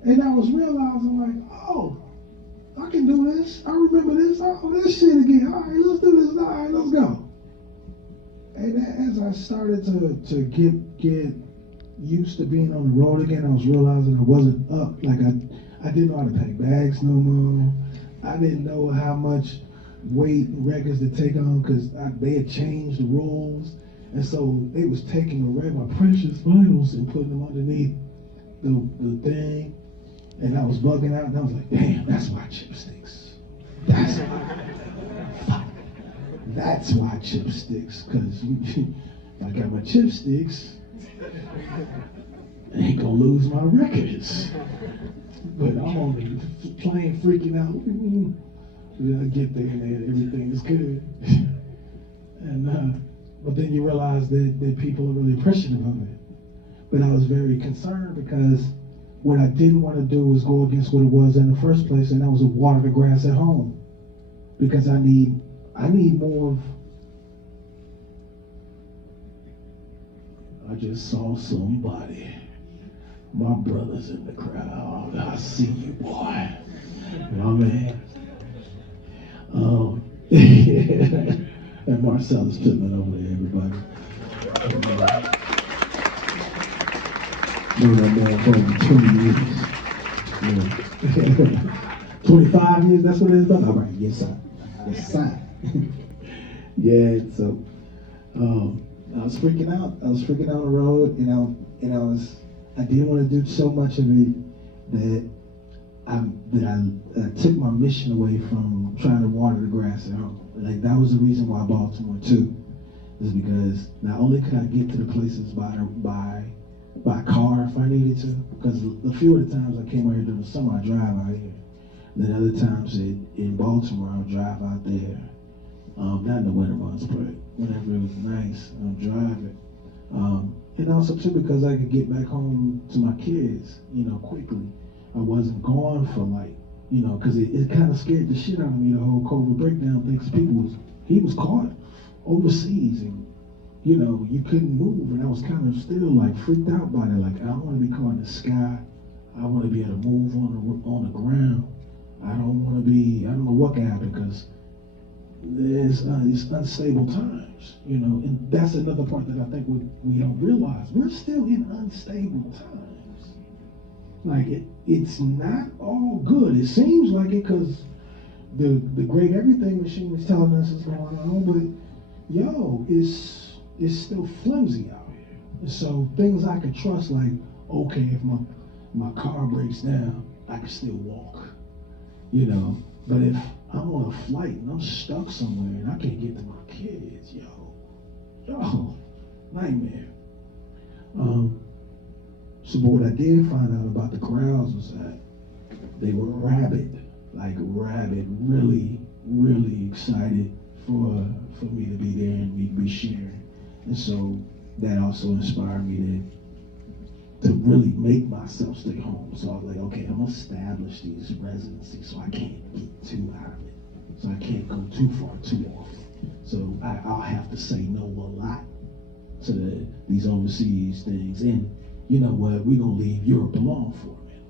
And I was realizing like, oh, I can do this. I remember this. Oh, this shit again. All right, let's do this. All right, let's go. And as I started to get used to being on the road again, I was realizing I wasn't up. Like I didn't know how to pack bags no more. I didn't know how much weight records to take on because they had changed the rules. And so they was taking away my precious vinyls and putting them underneath the thing. And I was bugging out and I was like, damn, that's why chipsticks. That's why chipsticks. Because if I got my chipsticks, I ain't gonna lose my records. But I'm only playing freaking out. I get there and everything is good. And but then you realize that people are really appreciative of it. But I was very concerned because what I didn't want to do was go against what it was in the first place, and that was to water the grass at home. Because I need more of. I just saw somebody. My brother's in the crowd. I see you, boy. My man. And Marcellus Pittman over there, everybody. Known that man for over 20 years. Yeah. 25 years, that's what it is, brother? All right, yes, sir. Yes, sir. Yeah, so I was freaking out. I was freaking out on the road, and I didn't want to do so much of it that I took my mission away from trying to water the grass at home. Like that was the reason why Baltimore too, is because not only could I get to the places by car if I needed to, because a few of the times I came out here during the summer, I drive out here. And then other times in Baltimore, I would drive out there. Not in the winter months, but whenever it was nice, I'd drive it. And also too because I could get back home to my kids, quickly. I wasn't gone for because it kind of scared the shit out of me, the whole COVID breakdown thing, because he was caught overseas and, you couldn't move, and I was kind of still freaked out by that. Like, I don't want to be caught in the sky. I want to be able to move on the ground. I don't know what can happen because it's unstable times, and that's another part that I think we don't realize. We're still in unstable times. Like it's not all good. It seems like it because the great everything machine is telling us is going on, but it's still flimsy out here. And so things I could trust, like, okay, if my car breaks down, I can still walk, But if I'm on a flight and I'm stuck somewhere and I can't get to my kids, nightmare. So but what I did find out about the crowds was that they were rabid, really, really excited for me to be there and me to be sharing. And so that also inspired me to really make myself stay home. So I was like, okay, I'm gonna establish these residencies so I can't get too out of it. So I can't go too far too often. So I'll have to say no a lot to these overseas things. And you know what, we're gonna leave Europe alone for a minute.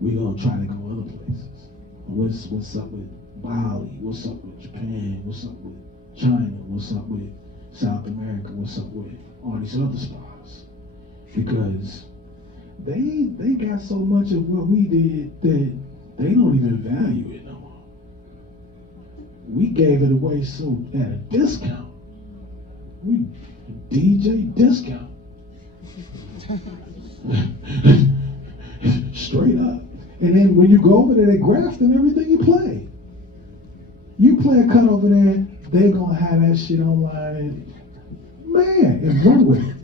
We're gonna try to go other places. What's up with Bali? What's up with Japan? What's up with China? What's up with South America? What's up with all these other spots? Because they got so much of what we did that they don't even value it no more. We gave it away so at a discount. We DJ discount. Straight up. And then when you go over there, they grafting everything you play. You play a cut over there, they gonna have that shit online and run with it.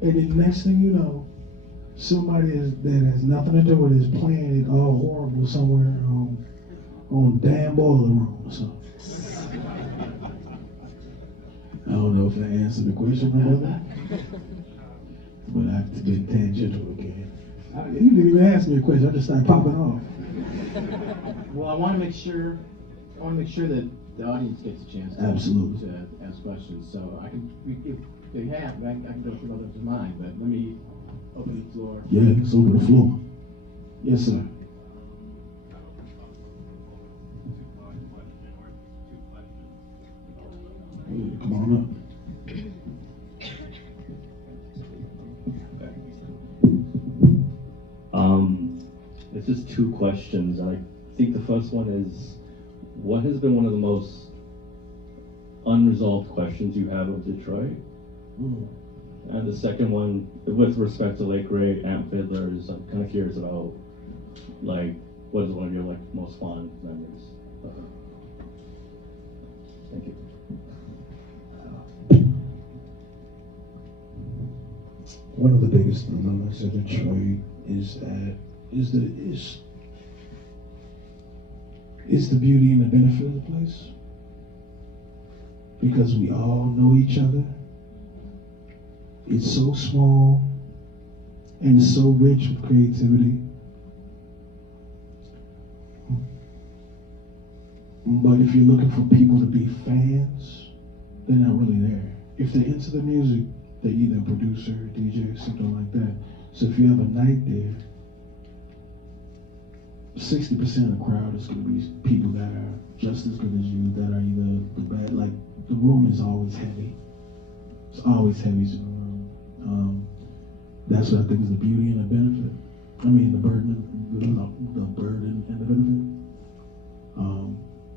And the next thing you know, somebody that has nothing to do with it is playing it all horrible somewhere on damn Boiler Room or something. I don't know if that answered the question, brother, but I've been tangential again. You didn't even ask me a question. I just started popping off. Well, I want to make sure that the audience gets a chance Absolutely. to ask questions. So if they have, I can go through others of mine, but let me open the floor. Yeah, it's over the floor. Yes, sir. Hey, come on up. It's just two questions. I think the first one is, what has been one of the most unresolved questions you have with Detroit? And the second one, with respect to like great Amp Fiddlers, I'm kind of curious about, like, what is one of your like most fond memories of it? Thank you. One of the biggest dilemmas of Detroit is the beauty and the benefit of the place. Because we all know each other. It's so small and it's so rich with creativity. But if you're looking for people to be fans, they're not really there. If they're into the music, they're either a producer, DJ, or something like that. So if you have a night there, 60% of the crowd is going to be people that are just as good as you, that are either the bad, like the room is always heavy. It's always heavy in the room. That's what I think is the beauty and the benefit. I mean, the burden and the benefit.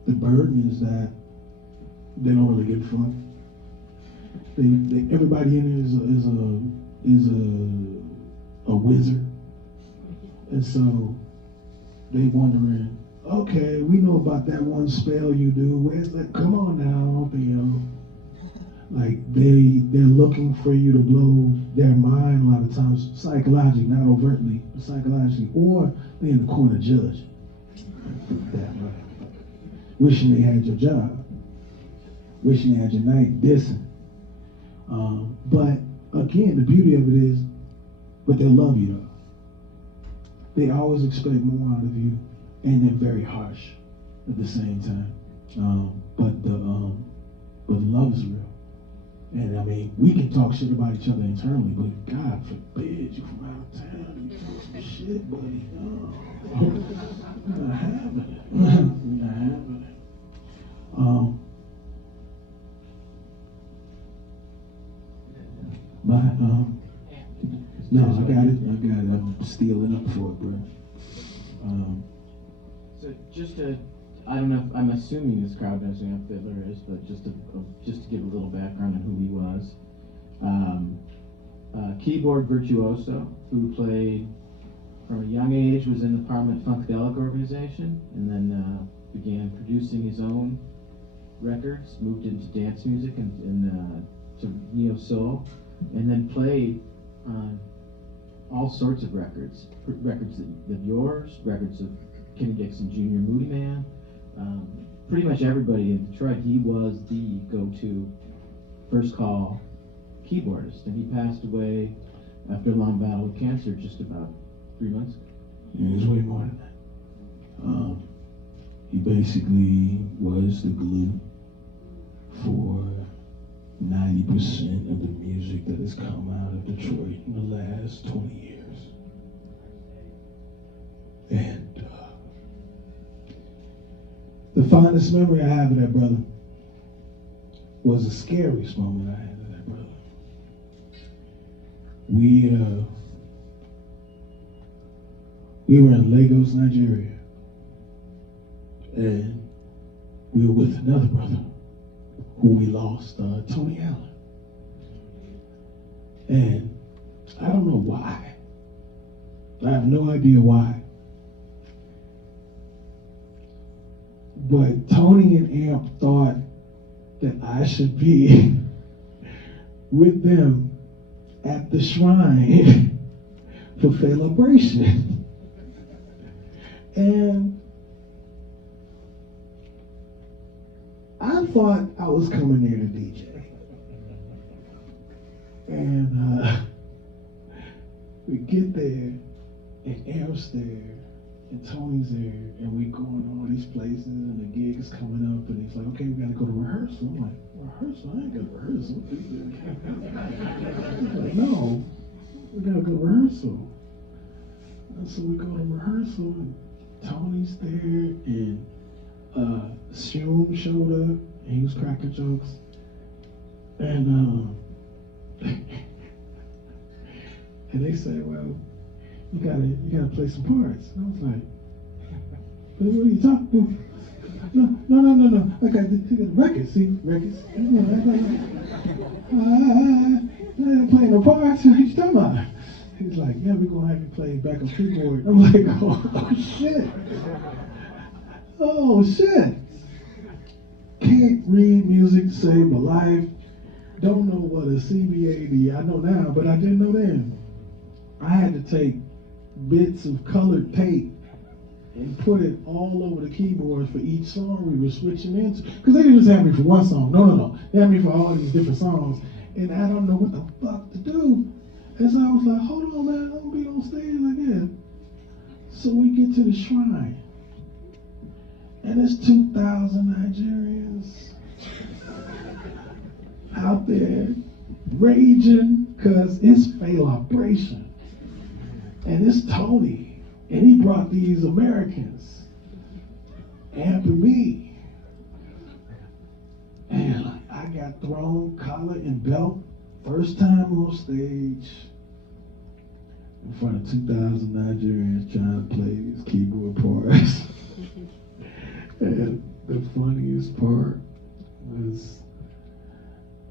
The burden is that they don't really give a fuck. Everybody in here is a wizard, and so they wondering, okay, we know about that one spell you do. Where's that? Come on now, Theo. Like they're looking for you to blow their mind a lot of times, psychologically, not overtly, but psychologically, or they're in the corner judging. That right. Wishing they had your job, wishing they had your night, dissing. But again, the beauty of it is, but they love you though. They always expect more out of you, and they're very harsh at the same time. But the love is real. And I mean, we can talk shit about each other internally, but God forbid you from out of town, you talk some shit, buddy. No. We're not having it. We're not having it. No, I got it. I'm stealing up for it, bro. So just to, I don't know if, I'm assuming this crowd knows who Amp Fiddler is, but just to give a little background on who he was. Keyboard virtuoso who played from a young age, was in the Parliament Funkadelic organization, and then began producing his own records, moved into dance music and to neo soul, and then played on all sorts of records of yours, records of Kenny Dixon Jr., Moody Man, pretty much everybody in Detroit. He was the go-to first call keyboardist, and he passed away after a long battle with cancer just about 3 months ago. Yeah, it's way more than that. He basically was the glue for 90% of the music that has come out of Detroit in the last 20 years. And the fondest memory I have of that brother was the scariest moment I had of that brother. We were in Lagos, Nigeria, and we were with another brother who we lost, Tony Allen. And I don't know why. I have no idea why. But Tony and Amp thought that I should be with them at the shrine for celebration. And I thought I was coming there to DJ. And we get there, and Amp's there, And Tony's there, and we going to all these places, and the gig is coming up, and he's like, okay, we gotta go to rehearsal. I'm like, rehearsal? I ain't got to rehearsal. Like, no, we gotta go to rehearsal. And so we go to rehearsal, and Tony's there, and Shum showed up, and he was cracking jokes. And and they said, well, you gotta play some parts. And I was like, what are you talking about? No. I got the records, see, records. I'm playing no parts. What you talking about? He's like, yeah, we're gonna have you play back on keyboard. I'm like, oh shit. Oh shit. Can't read music to save my life. Don't know what a CBAD, I know now, but I didn't know then. I had to take bits of colored tape and put it all over the keyboards for each song we were switching into. Because they didn't just have me for one song. No. They had me for all these different songs. And I don't know what the fuck to do. And so I was like, hold on, man, don't be on stage like that. So we get to the shrine. And it's 2,000 Nigerians out there raging because it's celebration. And it's Tony. And he brought these Americans after me. And I got thrown collar and belt first time on stage in front of 2,000 Nigerians trying to play these keyboard parts. And the funniest part was,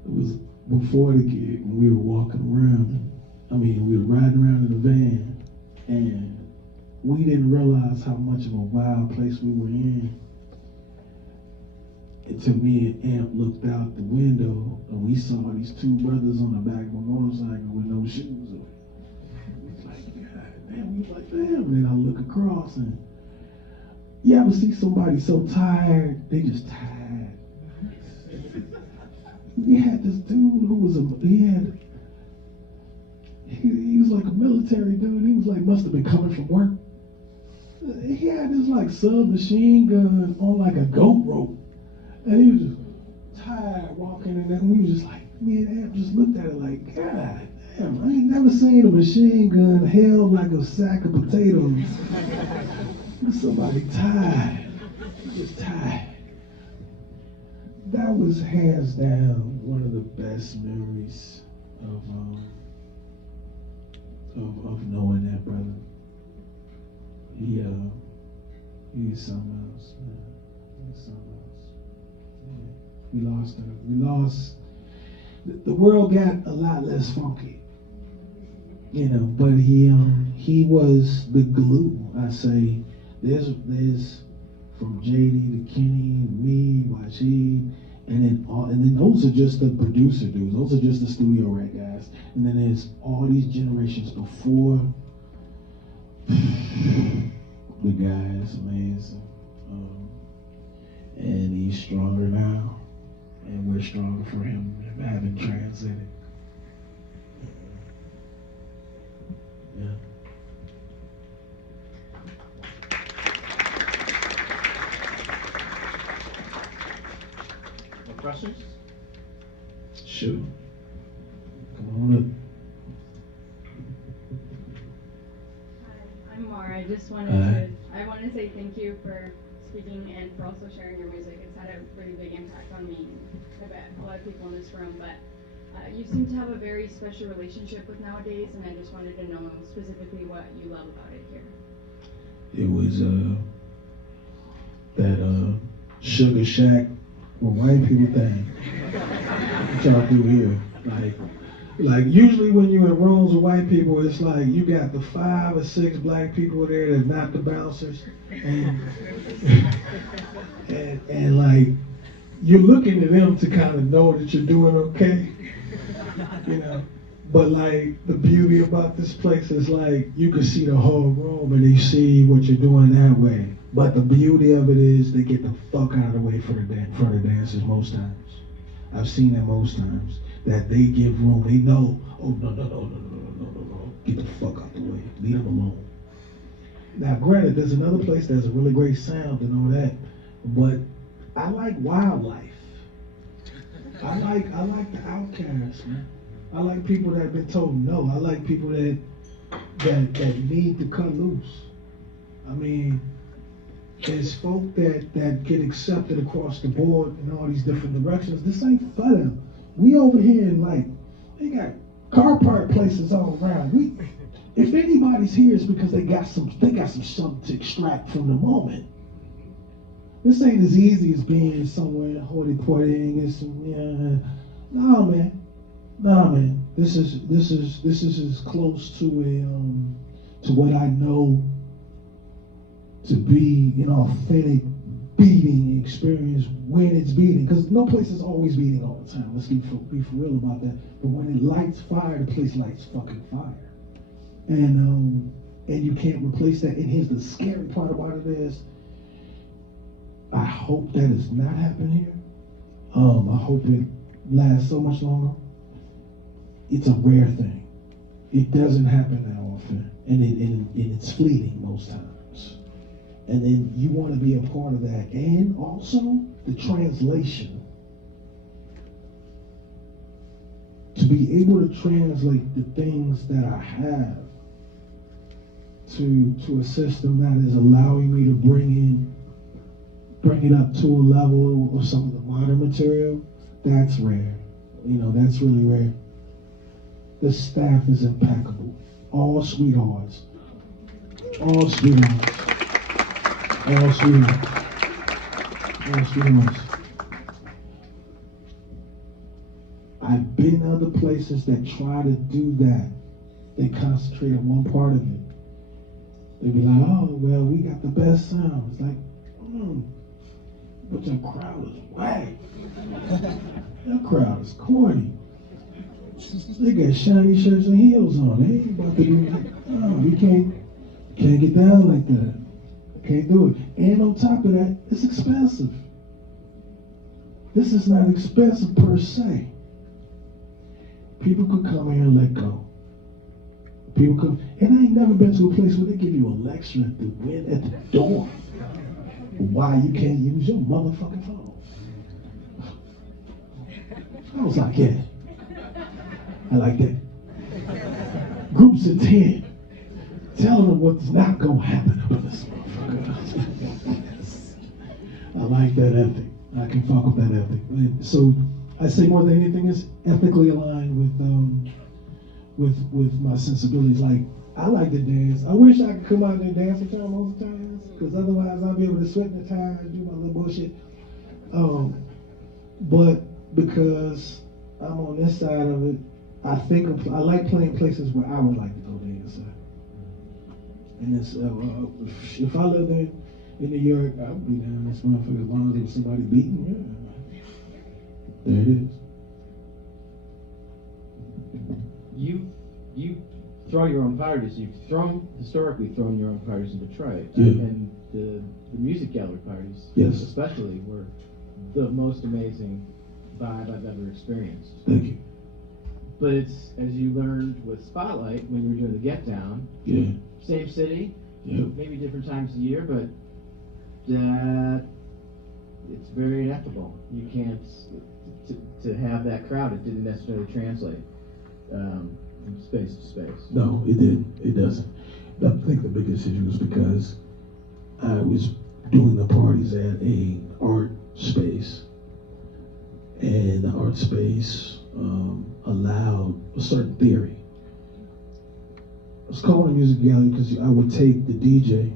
it was before the gig when we were walking around. We were riding around in the van, and we didn't realize how much of a wild place we were in until me and Amp looked out the window and we saw these two brothers on the back of a motorcycle with no shoes on. We was like, God damn, we was like, damn. And then I look across, and you ever see somebody so tired, they just tired. We had this dude who was he was like a military dude. He was like, must have been coming from work. He had this like submachine gun on like a goat rope. And he was just tired walking, and then we was just like, me and Amp just looked at it like, God damn, I ain't never seen a machine gun held like a sack of potatoes. Somebody tired, just tired. That was hands down one of the best memories of knowing that brother. He's something else, man. He's something else. Yeah. We lost her. We lost. The world got a lot less funky, but he was the glue. I say, there's from JD to Kenny, me, Wajid, and then those are just the producer dudes. Those are just the studio rap guys. And then there's all these generations before. The guy is amazing. And he's stronger now. And we're stronger for him having transited. Yeah. No questions? Shoot. Come on up. Hi, I'm Mara. I just wanted to say thank you for speaking and for also sharing your music. It's had a pretty big impact on me. I bet a lot of people in this room, but you seem to have a very special relationship with Nowadays, and I just wanted to know specifically what you love about it here. It was that Sugar Shack or white people thing. What y'all do here? Like usually when you're in rooms with white people, it's like you got the 5 or 6 black people there that's not the bouncers, and like you're looking at them to kind of know that you're doing okay, But like the beauty about this place is like you can see the whole room and they see what you're doing that way. But the beauty of it is they get the fuck out of the way for the dancers most times. I've seen that most times. That they give room. They know, oh no. Get the fuck out the way. Leave them alone. Now, granted, there's another place that's a really great sound and all that, but I like wildlife. I like the outcasts, man. I like people that have been told no. I like people that need to cut loose. I mean, there's folk that get accepted across the board in all these different directions. This ain't for them. We over here in like, they got car park places all around. If anybody's here, it's because they got some something to extract from the moment. This ain't as easy as being somewhere hoity-toity and some, yeah. Nah, man. This is as close to what I know to be an authentic beating experience when it's beating. Because no place is always beating all the time. Let's be for real about that. But when it lights fire, the place lights fucking fire. And you can't replace that. And here's the scary part about it is, I hope that does not happen here. I hope it lasts so much longer. It's a rare thing. It doesn't happen that often, and it's fleeting most times. And then you want to be a part of that, and also the translation. To be able to translate the things that I have to a system that is allowing me to bring it up to a level of some of the modern material, that's rare. That's really rare. The staff is impeccable. All sweethearts. All sweethearts. All sweethearts. All sweethearts. I've been other places that try to do that. They concentrate on one part of it. They be like, oh, well, we got the best sound. It's like, but your crowd is whack. Your crowd is corny. They got shiny shirts and heels on. They ain't about to do like, oh, you can't get down like that. Can't do it. And on top of that, it's expensive. This is not expensive per se. People could come here and let go. And I ain't never been to a place where they give you a lecture at the door. Why you can't use your motherfucking phone. I was like, yeah. I like that. Groups of 10. Telling them what's not gonna happen up in this motherfucker. I like that ethic. I can fuck with that ethic. So I say more than anything is ethically aligned with my sensibilities. Like, I like to dance. I wish I could come out there and dance with y'all most of the times, because otherwise I'll be able to sweat in the tires and do my little bullshit. But because I'm on this side of it, I like playing places where I would like to go dance at. And it's, if I lived in New York, I would be down this motherfucker as long as there was somebody beating. Yeah. There it is. You throw your own parties. You've historically thrown your own parties in Detroit. Yeah. And the music gallery parties, yes, especially, were the most amazing vibe I've ever experienced. Thank you. But it's, as you learned with Spotlight when you were doing the Get Down, yeah, same city, yeah, maybe different times a year, but it's very ineffable. You can't, to have that crowd, it didn't necessarily translate from space to space. No, it didn't. It doesn't. I think the biggest issue is because I was doing the parties at an art space, and the art space allowed a certain theory. It's called a music gallery because I would take the DJ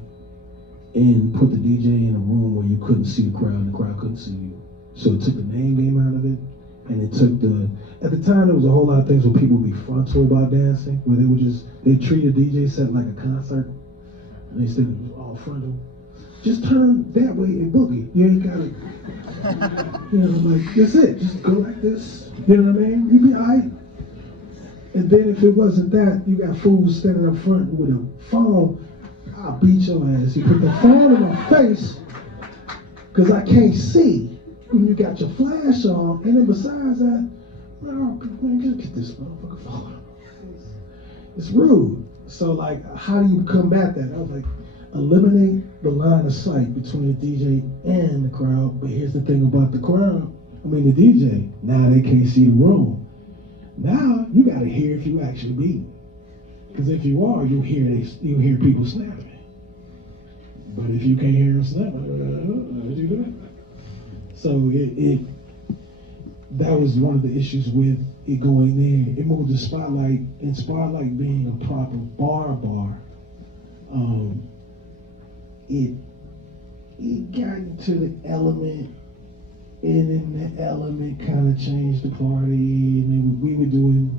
and put the DJ in a room where you couldn't see the crowd and the crowd couldn't see you. So it took the name game out of it, and it took at the time there was a whole lot of things where people would be frontal about dancing, where they treat a DJ set like a concert, and they said it was all frontal. Just turn that way and boogie. You ain't gotta, like, that's it. Just go like this. You know what I mean? You be all right. And then if it wasn't that, you got fools standing up front with a phone. I'll beat your ass. You put the phone in my face, because I can't see. And you got your flash on, and then besides that, man, get this motherfucker phone. It's rude. So, like, how do you combat that? I was like, eliminate the line of sight between the DJ and the crowd. But here's the thing about the crowd. The DJ. Now they can't see the room. Now you got to hear if you actually beat. Because if you are, you'll hear people snapping. But if you can't hear them snapping, how do you do that? So that was one of the issues with it going there. It moved the spotlight, and Spotlight being a proper bar. It got into the element, and then the element kind of changed the party. And then we were doing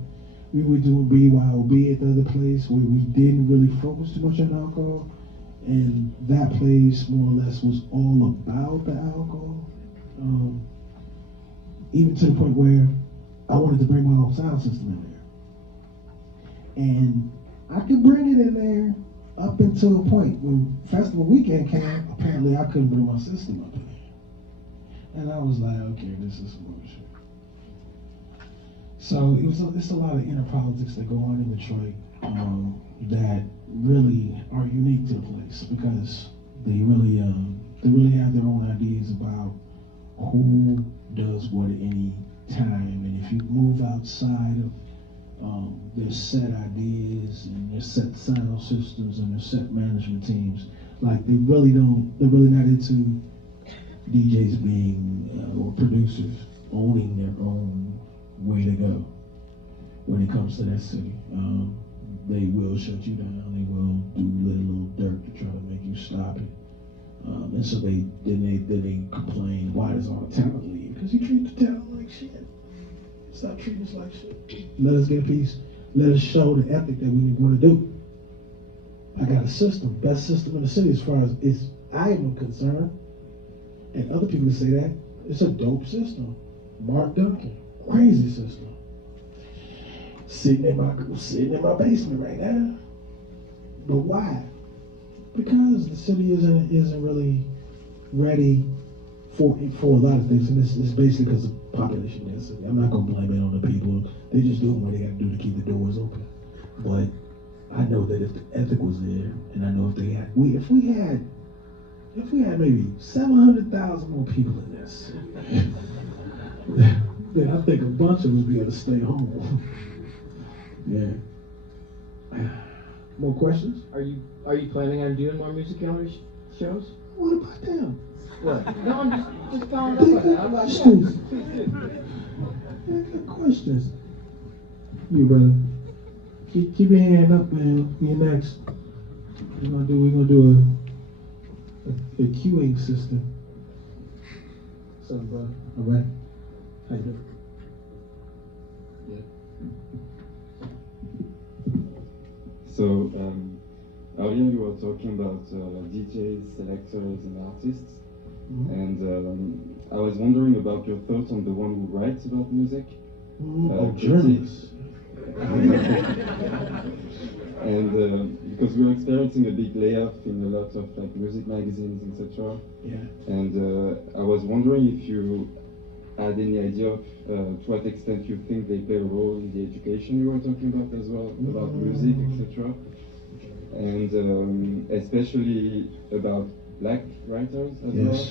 BYOB at the other place where we didn't really focus too much on alcohol, and that place more or less was all about the alcohol. Even to the point where I wanted to bring my own sound system in there, and I could bring it in there up until a point when festival weekend came. Apparently, I couldn't bring my system up in there, and I was like, okay, this is some bullshit. So it's a lot of inner politics that go on in Detroit that really are unique to the place, because they really have their own ideas about who does what at any time, and if you move outside of their set ideas and their set sound systems and their set management teams, like they're really not into DJs being or producers owning their own way to go when it comes to that city. They will shut you down. They will do little dirt to try to make you stop it. And so they complain, why does all the talent leave? Because you treat the talent like shit. Stop treating us like shit. Let us get a piece. Let us show the ethic that we want to do. I got a system, best system in the city as far as I am concerned. And other people say that. It's a dope system. Mark Duncan, crazy system. Sitting in my basement right now. But why? Because the city isn't really ready for a lot of things, and it's basically because of population density. I'm not gonna blame it on the people. They just doing what they got to do to keep the doors open. But I know that if the ethic was there, and I know if we had maybe 700,000 more people in this, then I think a bunch of us would be able to stay home. Yeah. More questions? Are you planning on doing more music gallery shows? What about them? What? No, I'm just following up on that. How about Questions? I got questions. You brother. Keep your hand up, man. You're next. We're gonna do a queuing system. What's up, brother? All right. How you doing? Yeah. So earlier you were talking about DJs, selectors, and artists, and I was wondering about your thoughts on the one who writes about music. Journalists. And because we're experiencing a big layoff in a lot of music magazines, etc. Yeah. And I was wondering if you had any idea of to what extent you think they play a role in the education you were talking about as well, about music, etc. And especially about black writers as well.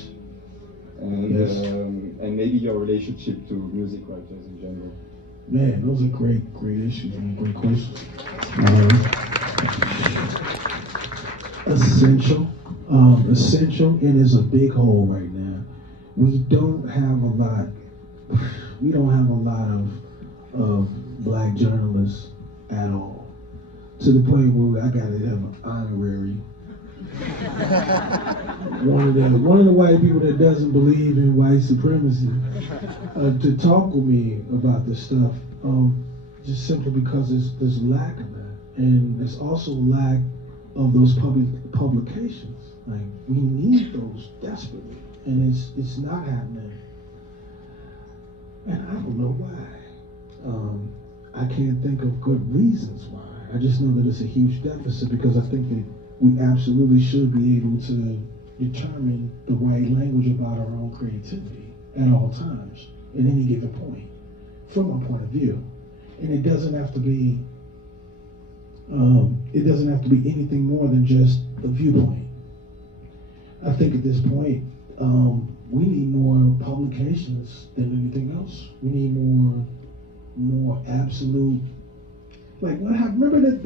And maybe your relationship to music writers in general. Man, those are great issues, man. Great questions. Essential, and is a big hole right now. We don't have a lot of black journalists at all. To the point where I gotta have an honorary. One of the white people that doesn't believe in white supremacy to talk with me about this stuff, just simply because there's lack of that, and there's also lack of those publications. Like, we need those desperately, and it's not happening, and I don't know why. I can't think of good reasons why. I just know that it's a huge deficit, because I think that we absolutely should be able to determine the right language about our own creativity at all times, at any given point, from our point of view. And it doesn't have to be anything more than just the viewpoint. I think at this point, we need more publications than anything else. We need more absolute. Like what happened? Remember that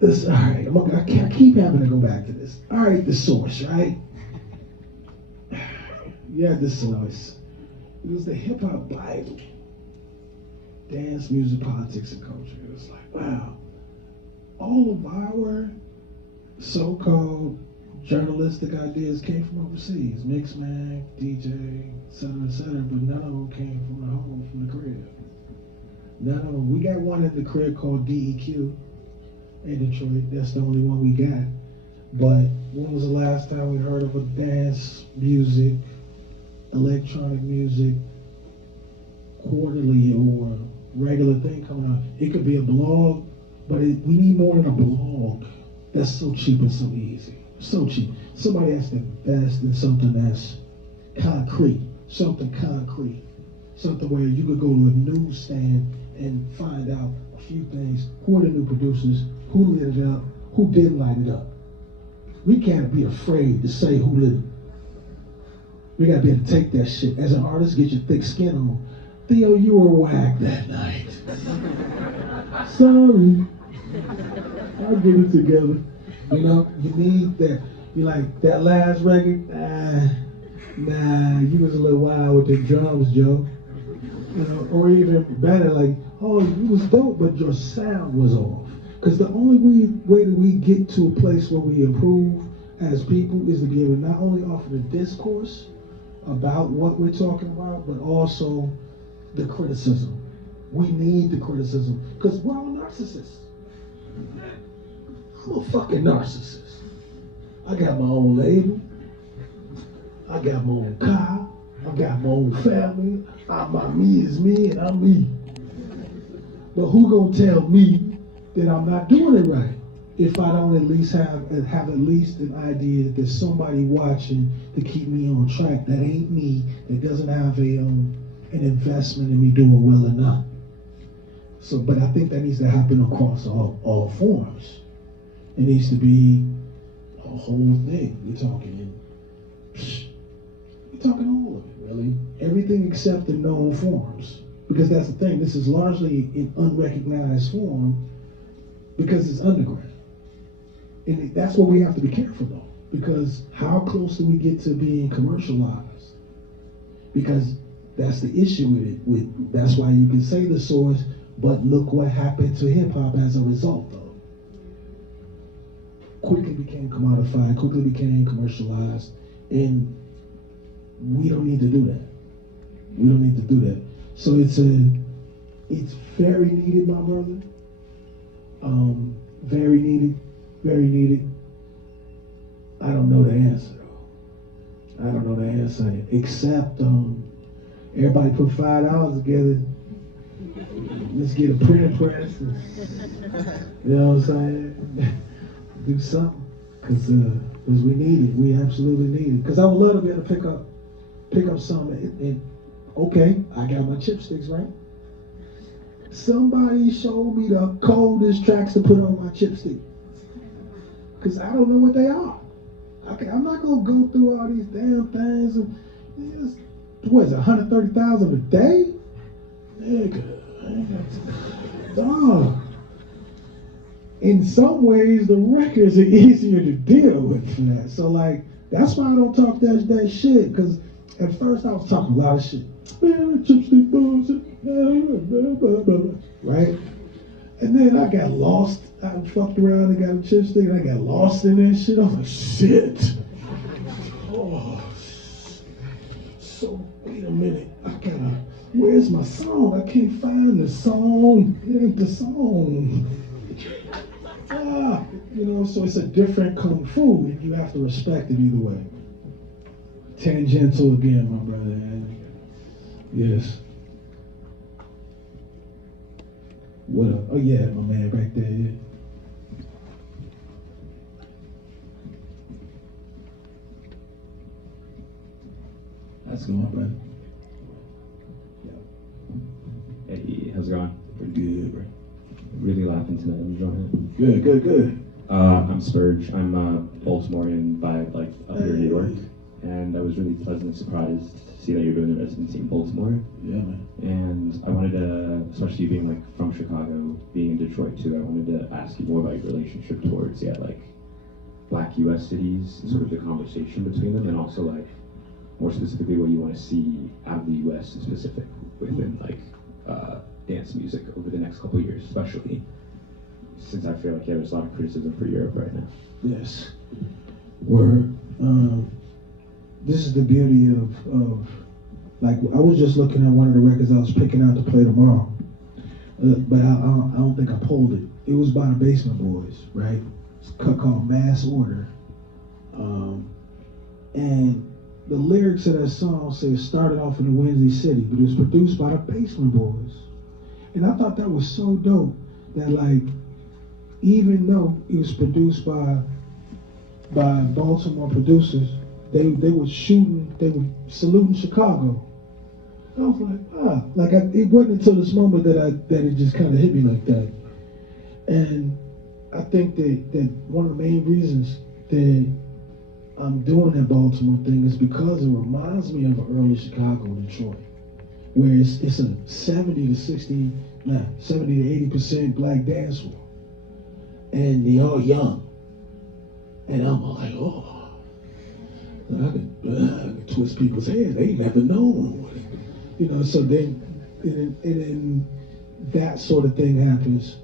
this. All right, I keep having to go back to this. All right, the source, right? Yeah, the source. It was the hip hop Bible. Dance, music, politics, and culture. It was like, wow, all of our so-called journalistic ideas came from overseas. Mix mag, DJ, et cetera, but none of them came from the home, from the crib. None of them. We got one in the crib called DEQ in Detroit. That's the only one we got. But when was the last time we heard of a dance music, electronic music, quarterly or regular thing coming out? It could be a blog, but we need more than a blog. That's so cheap and so easy. So cheap. Somebody has to invest in something that's concrete. Something concrete. Something where you could go to a newsstand and find out a few things. Who are the new producers? Who lit it up? Who didn't light it up? We can't be afraid to say who lit it. We gotta be able to take that shit. As an artist, get your thick skin on. Theo, you were whack that night. Sorry. I'll get it together. You know, you need that. You like that last record? Nah, you was a little wild with the drums, Joe. You know, or even better, like, oh, you was dope, but your sound was off. Because the only way that we get to a place where we improve as people is to be able to not only offer the discourse about what we're talking about, but also the criticism. We need the criticism because we're all narcissists. I'm a fucking narcissist. I got my own label. I got my own car. I got my own family. My me is me and I'm me. But who gonna tell me that I'm not doing it right if I don't at least have at least an idea that there's somebody watching to keep me on track that ain't me, that doesn't have an investment in me doing well enough. So, but I think that needs to happen across all forms. It needs to be a whole thing. We're talking all of it, really. Everything except the known forms. Because that's the thing, this is largely in unrecognized form because it's underground. And that's what we have to be careful though. Because how close do we get to being commercialized? Because that's the issue with it. That's why you can say the source, but look what happened to hip hop as a result though. Quickly became commodified, quickly became commercialized, and we don't need to do that. We don't need to do that. So it's very needed, my brother. Very needed, very needed. I don't know the answer though. I don't know the answer except everybody put $5 together. Let's get a printing press. You know what I'm saying? Do something, because we need it. We absolutely need it. Because I would love to be able to pick up something. And okay, I got my chipsticks right. Somebody showed me the coldest tracks to put on my chipstick, because I don't know what they are. I'm not gonna go through all these damn things. And what is it, 130,000 a day? Nigga, I ain't got dog. In some ways, the records are easier to deal with for that. So, like, that's why I don't talk that shit. Because at first I was talking a lot of shit. Man, chipstick bullshit. Right? And then I got lost. I fucked around and got a chipstick, and I got lost in that shit. I was like, shit. Oh. So, wait a minute. Where's my song? I can't find the song. It ain't the song. You know, so it's a different kung fu, and you have to respect it either way. Tangential again, my brother. Yes. What up? Oh yeah, my man back there. Yeah. How's it going, brother? Hey, how's it going? Pretty good, bro. Really laughing tonight. I'm enjoying Good. I'm Spurge. I'm Baltimorean by up here in New York, and I was really pleasantly surprised to see that you're doing the residency in Baltimore. Yeah, man. And I wanted to, especially you being from Chicago, being in Detroit too, I wanted to ask you more about your relationship towards Black U.S. cities, and sort of the conversation between them, and also more specifically what you want to see out of the U.S. in specific within dance music over the next couple of years, especially since I feel there's a lot of criticism for Europe right now. Yes. Word. This is the beauty of I was just looking at one of the records I was picking out to play tomorrow, but I don't think I pulled it. It was by the Basement Boys, right? It's called Mass Order, and the lyrics of that song say it started off in a Wednesday City, but it was produced by the Basement Boys, and I thought that was so dope that even though it was produced by Baltimore producers, they were saluting Chicago. I was it wasn't until this moment that it just kind of hit me like that. And I think that one of the main reasons that I'm doing that Baltimore thing is because it reminds me of early Chicago, Detroit, where it's a 70 to 80% black dance floor. And they all young. And I'm like, oh, I can twist people's heads. They never know. So then that sort of thing happens,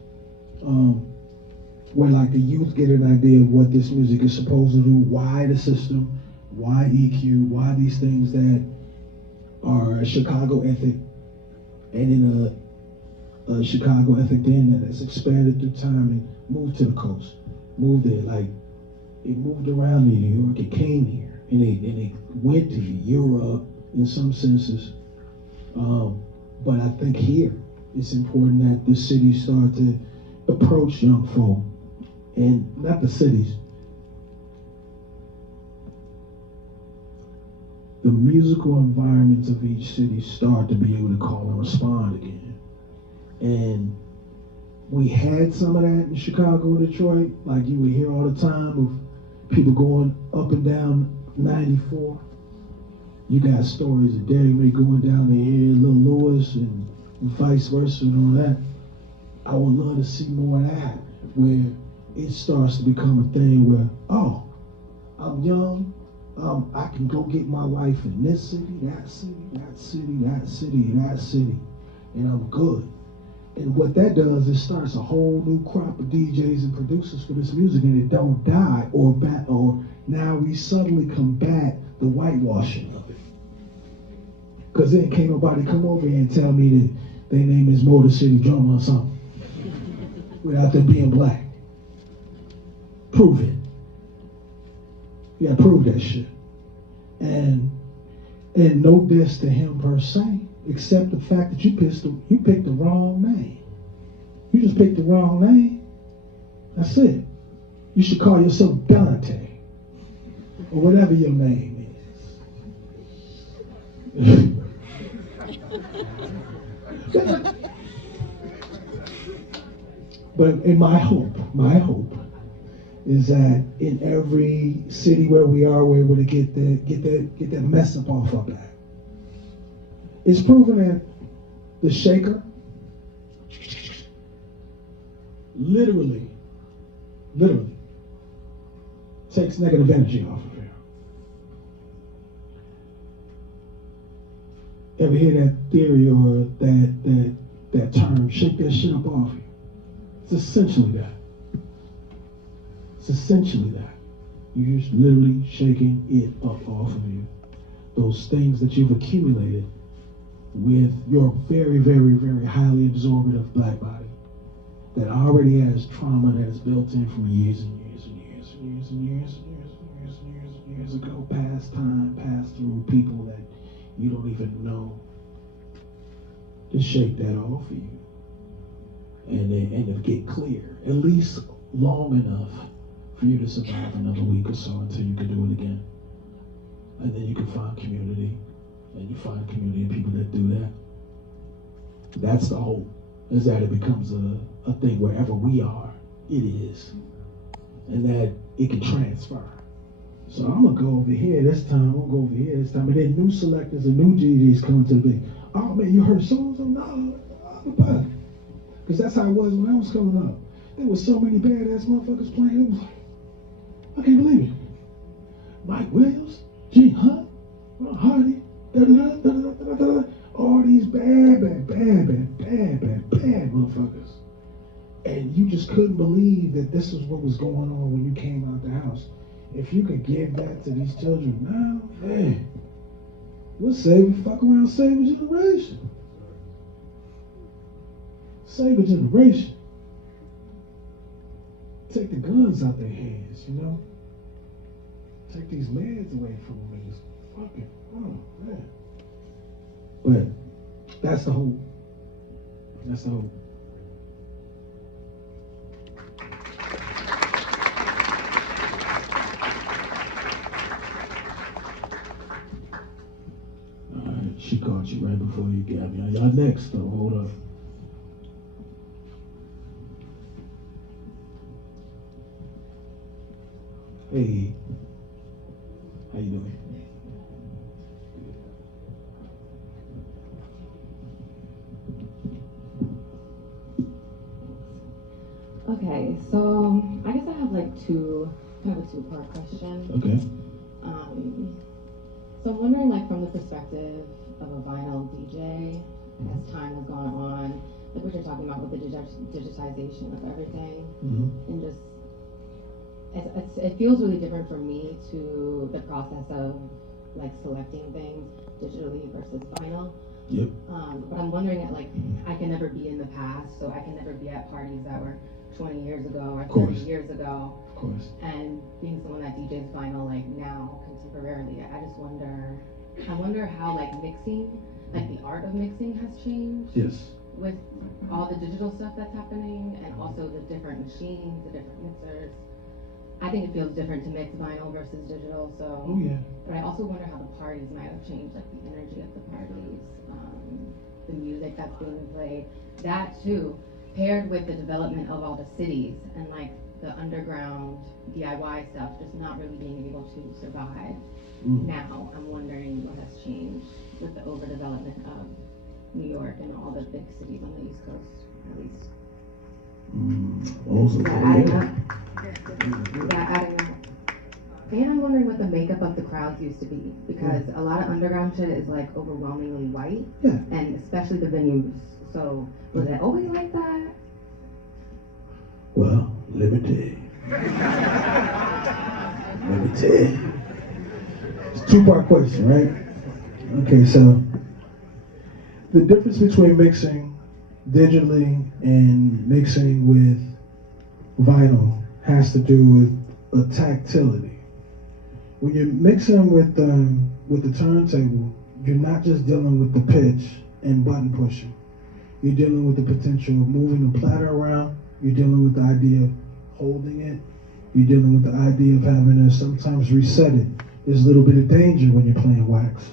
where the youth get an idea of what this music is supposed to do, why the system, why EQ, why these things that are a Chicago ethic, and in a Chicago ethic then that has expanded through time and moved to the coast, moved there, it moved around New York, it came here, and it went to Europe in some senses. But I think here it's important that the cities start to approach young folk, and not the cities, the musical environments of each city start to be able to call and respond again. And we had some of that in Chicago and Detroit, you would hear all the time of people going up and down 94. You got stories of Derry May going down the air, Little Lewis, and vice versa and all that. I would love to see more of that, where it starts to become a thing where, oh, I'm young, I can go get my wife in this city, that city, that city, that city, and that city, and I'm good. And what that does is starts a whole new crop of DJs and producers for this music, and it don't die or now we suddenly combat the whitewashing of it. Because then can't nobody come over here and tell me that their name is Motor City Drummer or something without them being black. Prove it. You gotta prove that shit. And no diss to him per se, except the fact that you picked the wrong name. You just picked the wrong name. That's it. You should call yourself Dante or whatever your name is. But in my hope is that in every city where we are, we're able to get that mess up off our back. It's proven that the shaker literally takes negative energy off of you. Ever hear that theory or that term, shake that shit up off you? It's essentially that. It's essentially that. You're just literally shaking it up off of you. Those things that you've accumulated with your very, very, very highly absorbative black body that already has trauma that is built in from years and years and years and years and years and years and years and years and years ago, past time, passed through people that you don't even know. Just shake that off of you. And to get clear, at least long enough for you to survive another week or so until you can do it again. And then you can find community, and you find community and people that do that. That's the hope, is that it becomes a thing wherever we are, it is. and that it can transfer. So I'm gonna go over here this time. I'm gonna go over here this time, and then new selectors and new GDs come to the big. Oh man, you heard so no, because that's how it was when I was coming up. There was so many badass motherfuckers playing. It was like, I can't believe it. Mike Williams, G Hunt, Hardy, all these bad motherfuckers. And you just couldn't believe that this is what was going on when you came out the house. If you could give that to these children now, man, we'll fuck around, save a generation. Save a generation. Take the guns out their hands, you know? Take these meds away from them and just fucking, oh man. But that's the hope. That's the hope. Alright, she caught you right before you got me. Y'all next though, hold up. Hey, how you doing? Okay, so I guess I have like kind of a two-part question. Okay. So I'm wondering, like, from the perspective of a vinyl DJ, as time has gone on, like what you're talking about with the digitization of everything, and just it feels really different for me to the process of like selecting things digitally versus vinyl. Yep. But I'm wondering, like, I can never be in the past, so I can never be at parties that were 20 years ago or 30 years ago. Of course. And being someone that DJs vinyl like now contemporarily, I wonder how like mixing, like the art of mixing has changed. Yes. With all the digital stuff that's happening and also the different machines, the different mixers. I think it feels different to mix vinyl versus digital, so. Oh yeah. But I also wonder how the parties might have changed, like the energy of the parties, the music that's being played. That too, paired with the development of all the cities and like the underground DIY stuff just not really being able to survive. Now, I'm wondering what has changed with the overdevelopment of New York and all the big cities on the East Coast, at least. Also, adding up. And I'm wondering what the makeup of the crowds used to be, because a lot of underground shit is like overwhelmingly white, and especially the venues. So was it always like that? Well, let me tell you. It's a two-part question, right? Okay, so the difference between mixing digitally and mixing with vinyl has to do with a tactility. When you're mixing with the turntable, you're not just dealing with the pitch and button pushing. You're dealing with the potential of moving the platter around. You're dealing with the idea of holding it. You're dealing with the idea of having to sometimes reset it. There's a little bit of danger when you're playing wax.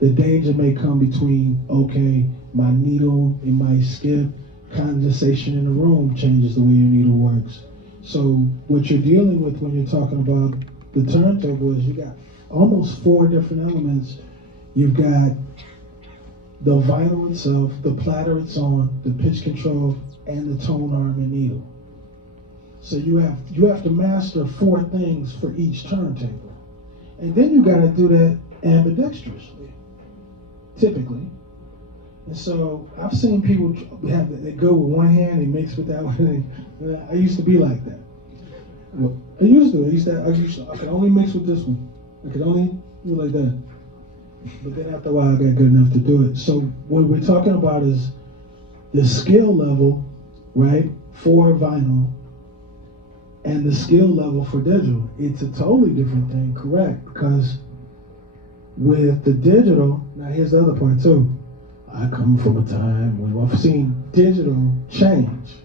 The danger may come between, okay, my needle, it might skip, condensation in the room changes the way your needle works. So what you're dealing with when you're talking about the turntable is you got almost 4 different elements. You've got the vinyl itself, the platter it's on, the pitch control, and the tone arm and needle. So you have to master 4 things for each turntable. And then you gotta do that ambidextrously, typically. And so I've seen people they go with one hand, they mix with that one. I used to be like that. Well, I could only mix with this one. I could only do like that. But then after a while, I got good enough to do it. So what we're talking about is the skill level, right, for vinyl and the skill level for digital. It's a totally different thing, correct? Because with the digital, now here's the other part too. I come from a time when I've seen digital change.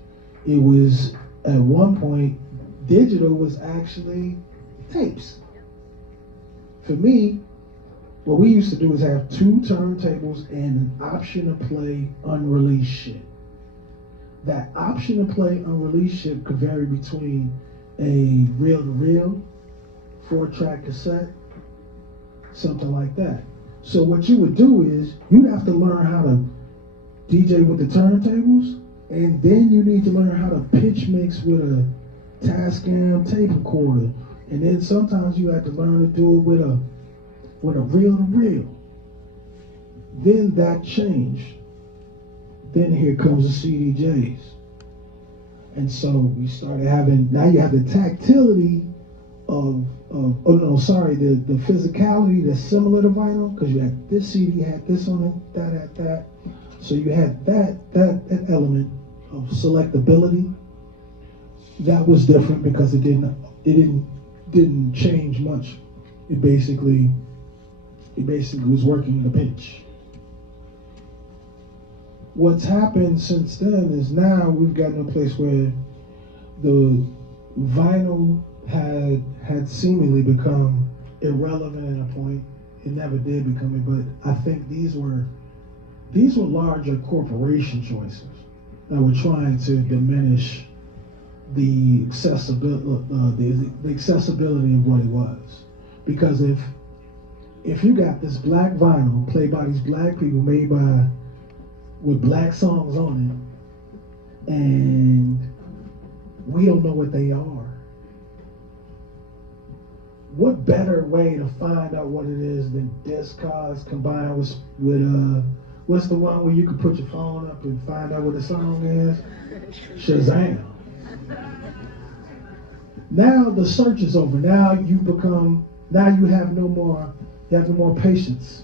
It was, at one point, digital was actually tapes. For me, what we used to do is have 2 turntables and an option to play unreleased shit. That option to play unreleased shit could vary between a reel-to-reel, 4-track cassette, something like that. So what you would do is you'd have to learn how to DJ with the turntables, and then you need to learn how to pitch mix with a Tascam tape recorder, and then sometimes you have to learn to do it with a reel-to-reel. Then that changed. Then here comes the CDJs. And so we started having, now you have the tactility the physicality that's similar to vinyl, because you had this CD had this on it, that had that. So you had that element of selectability. That was different because it didn't change much. It basically was working the pitch. What's happened since then is now we've gotten to a place where the vinyl had seemingly become irrelevant at a point. It never did become it, but I think these were larger corporation choices that were trying to diminish the accessibility of what it was. Because if you got this black vinyl played by these black people, made with black songs on it, and we don't know what they are, what better way to find out what it is than Discogs combined with what's the one where you can put your phone up and find out what the song is? Shazam. Now the search is over. Now you have no more patience.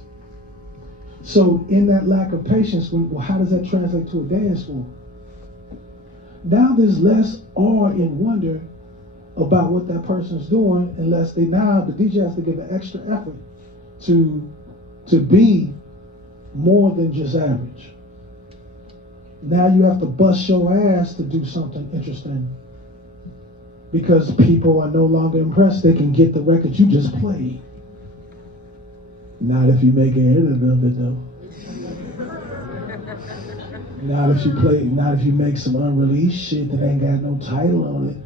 So in that lack of patience, well, how does that translate to a dance floor? Now there's less awe and wonder about what that person's doing, unless the DJ has to give an extra effort to be more than just average. Now you have to bust your ass to do something interesting, because people are no longer impressed. They can get the record you just played. Not if you make an edit of it though. Not if you make some unreleased shit that ain't got no title on it.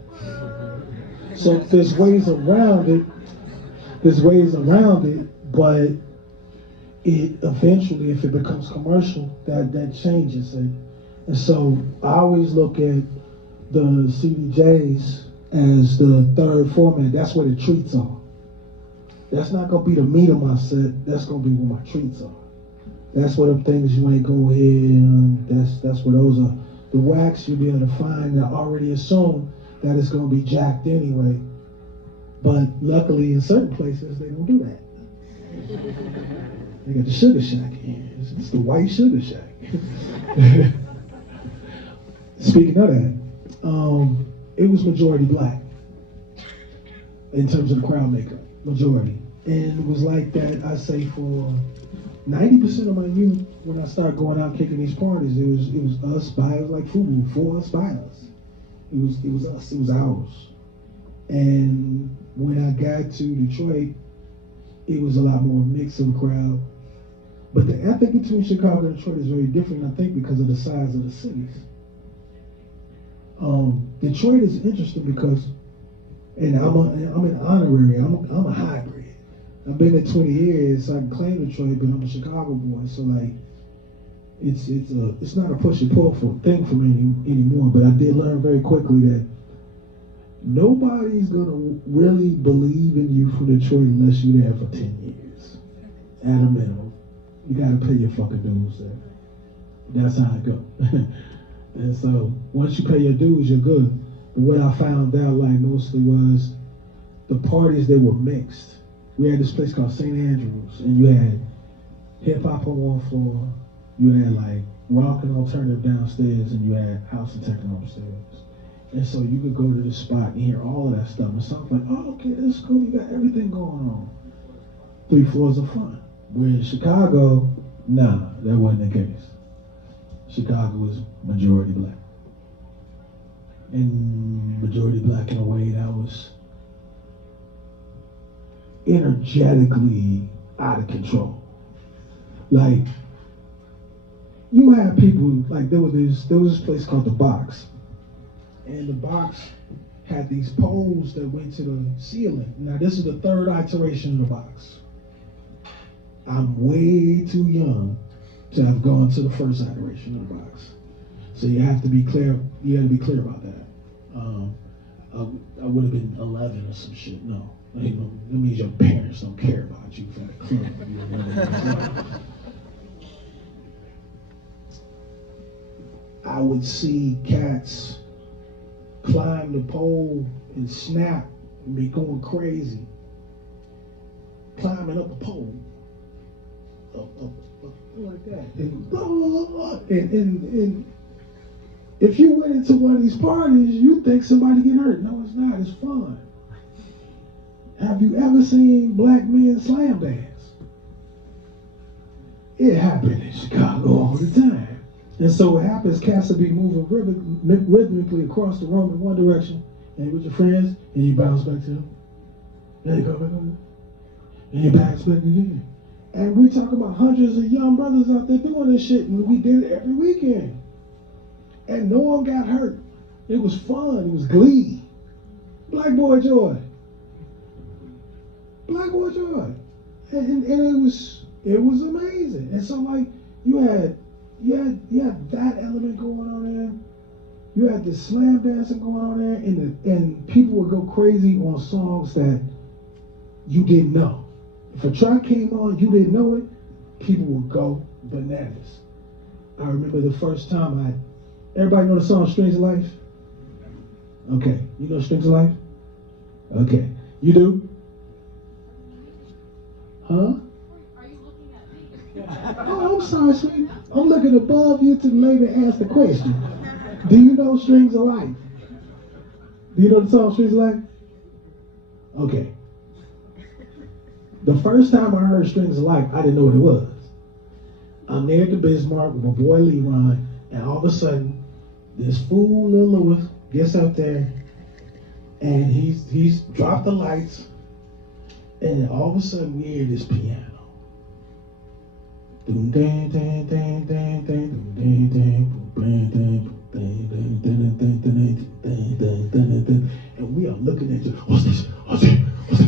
So there's ways around it, but it eventually, if it becomes commercial, that changes it. And so I always look at the CDJs as the third format. That's where the treats are. That's not gonna be the meat of my set. That's gonna be where my treats are. That's what them things you ain't gonna hear. That's what those are. The wax you'll be able to find that already assume that it's gonna be jacked anyway. But luckily in certain places they don't do that. They got the Sugar Shack here. It's the white Sugar Shack. Speaking of that, it was majority black in terms of the crowd makeup. Majority. And it was like that, I say, for 90% of my youth. When I started going out kicking these parties, it was us by us, like FUBU, for us by us. It was us, it was ours. And when I got to Detroit, it was a lot more mix of a crowd. But the ethic between Chicago and Detroit is very different, I think, because of the size of the cities. Detroit is interesting because, and I'm an honorary, I'm a hybrid. I've been there 20 years, so I can claim Detroit, but I'm a Chicago boy, so like, it's not a push and pull thing for me anymore, but I did learn very quickly that nobody's gonna really believe in you from Detroit unless you're there for 10 years, at a minimum. You gotta pay your fucking dues there. That's how it go. And so, once you pay your dues, you're good. But what I found out, like, mostly was the parties, they were mixed. We had this place called St. Andrews, and you had hip-hop on one floor, you had, like, rock and alternative downstairs, and you had house and techno upstairs. And so you could go to the spot and hear all of that stuff. And something like, oh, okay, that's cool, you got everything going on. 3 floors of fun. Where in Chicago, nah, that wasn't the case. Chicago was majority black. And majority black in a way that was energetically out of control. Like, you had people, like there was this place called The Box. And The Box had these poles that went to the ceiling. Now this is the third iteration of the box. I'm way too young to have gone to the first iteration of the box. So you have to be clear. You got to be clear about that. I would have been 11 or some shit. No, that means your parents don't care about you for the club. I would see cats climb the pole and snap and be going crazy, climbing up a pole, up like that, and if you went into one of these parties, you think somebody get hurt. No, it's not. It's fun. Have you ever seen black men slam dance? It happened in Chicago all the time. And so what happens, cats will be moving rhythmically across the room in one direction, and with your friends, and you bounce back to them. There you go, back over. And you bounce back again. And we talk about hundreds of young brothers out there doing this shit, and we did it every weekend. And no one got hurt. It was fun. It was glee. Black boy joy. Black boy joy. And it was amazing. And so like you had that element going on there. You had the slam dancing going on there, and people would go crazy on songs that you didn't know. If a track came on, you didn't know it, people would go bananas. I remember the first time everybody know the song Strings of Life? Okay, you know Strings of Life? Okay, you do? Huh? Are you looking at me? Oh, I'm sorry, sweet. I'm looking above you to the lady that asked the question. Do you know Strings of Life? Do you know the song Strings of Life? Okay. The first time I heard Strings of Life, I didn't know what it was. I'm there at the Bismarck with my boy Leroy, and all of a sudden, this fool Lil Lewis gets up there, and he's dropped the lights, and all of a sudden we hear this piano. And we are looking at you. What's this? What's it? What's it?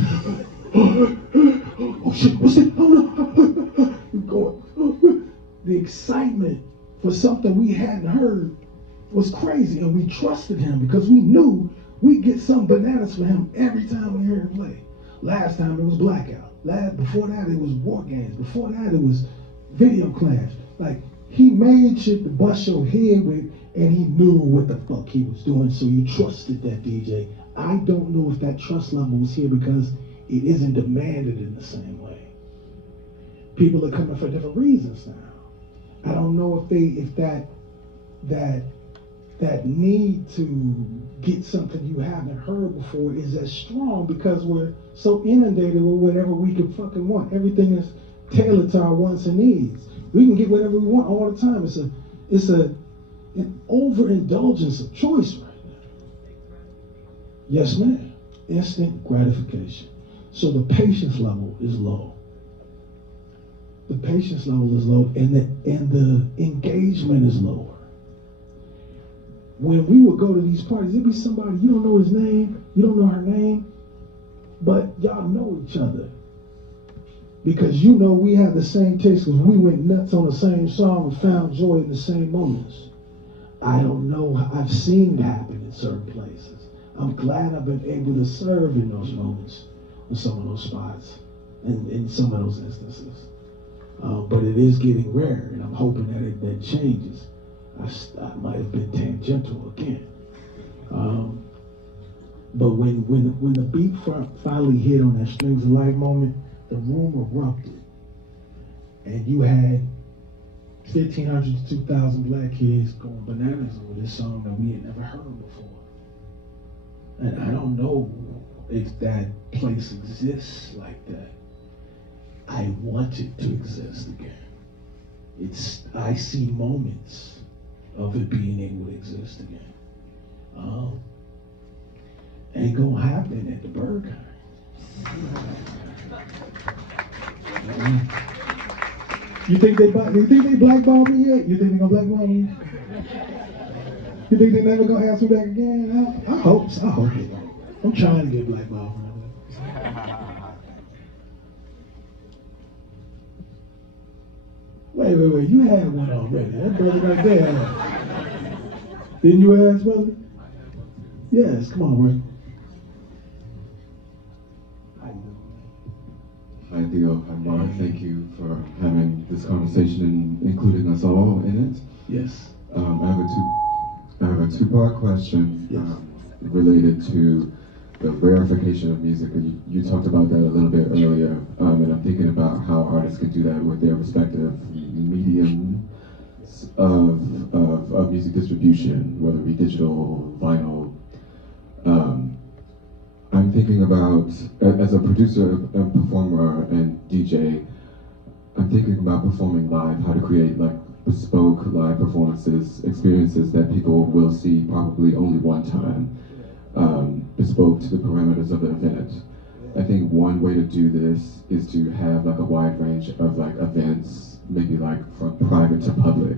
Oh shit! What's it? Oh no! You're going. The excitement for something we hadn't heard was crazy, and we trusted him because we knew we'd get some bananas for him every time we heard him play. Last time it was Blackout. Before that it was War Games. Before that it was Video Clash. Like, he made shit to bust your head with, and he knew what the fuck he was doing, so you trusted that DJ. I don't know if that trust level was here because it isn't demanded in the same way. People are coming for different reasons now. I don't know if that need to get something you haven't heard before is as strong because we're so inundated with whatever we can fucking want. Everything is tailored to our wants and needs. We can get whatever we want all the time. It's an overindulgence of choice right now. Yes, ma'am. Instant gratification. So the patience level is low. The patience level is low, and the engagement is lower. When we would go to these parties, there'd be somebody, you don't know his name, you don't know her name, but y'all know each other. Because you know we have the same taste because we went nuts on the same song and found joy in the same moments. I don't know, I've seen it happen in certain places. I'm glad I've been able to serve in those moments, in some of those spots, and in some of those instances. But it is getting rare, and I'm hoping that changes. I might have been tangential again. But when the beat finally hit on that Strings of Life moment, the room erupted. And you had 1,500 to 2,000 black kids going bananas over this song that we had never heard before. And I don't know if that place exists like that. I want it to exist again. I see moments of it being able to exist again. Ain't gonna happen at the Burger. You think they blackball me yet? You think they gonna blackball me? You think they never gonna ask me back again? I hope so. I hope they don't. I'm trying to get blackballed. Wait. You had one already. That brother right there. Didn't you ask, brother? Yes, come on, Rick. Hi, Theo. Hi, Mark. Thank you for having this conversation and including us all in it. Yes. I have a two-part question related to the rarefication of music. And you talked about that a little bit earlier, and I'm thinking about how artists can do that with their respective mediums of music distribution, whether it be digital, vinyl. I'm thinking about, as a producer, a performer, and DJ, I'm thinking about performing live, how to create like bespoke live performances, experiences that people will see probably only one time, bespoke to the parameters of the event. I think one way to do this is to have like a wide range of like events, maybe like from private to public.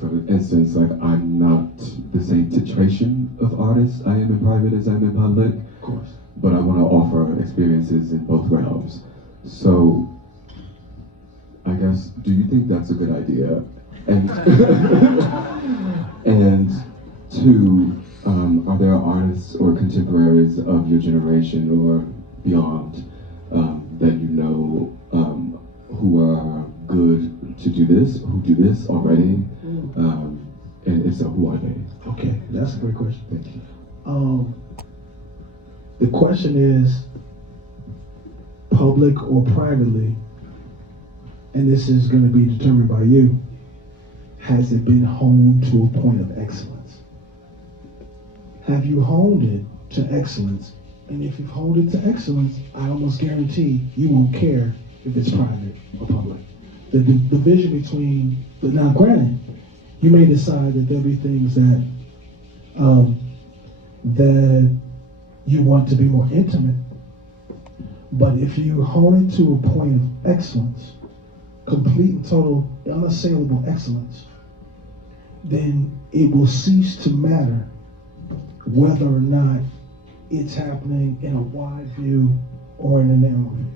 For instance, like I'm not the same titration of artist I am in private as I'm in public. Of course. But I want to offer experiences in both realms. So, I guess, do you think that's a good idea? And and two, are there artists or contemporaries of your generation or beyond that you know who are good to do this, who do this already? And if so, who are they? Okay, that's a great question. Thank you. The question is public or privately, and this is going to be determined by you. Has it been honed to a point of excellence? Have you honed it to excellence? And if you've honed it to excellence, I almost guarantee you won't care if it's private or public. The division between, but now granted, you may decide that there'll be things that that you want to be more intimate, but if you hone it to a point of excellence, complete and total, unassailable excellence, then it will cease to matter whether or not it's happening in a wide view or in a narrow view.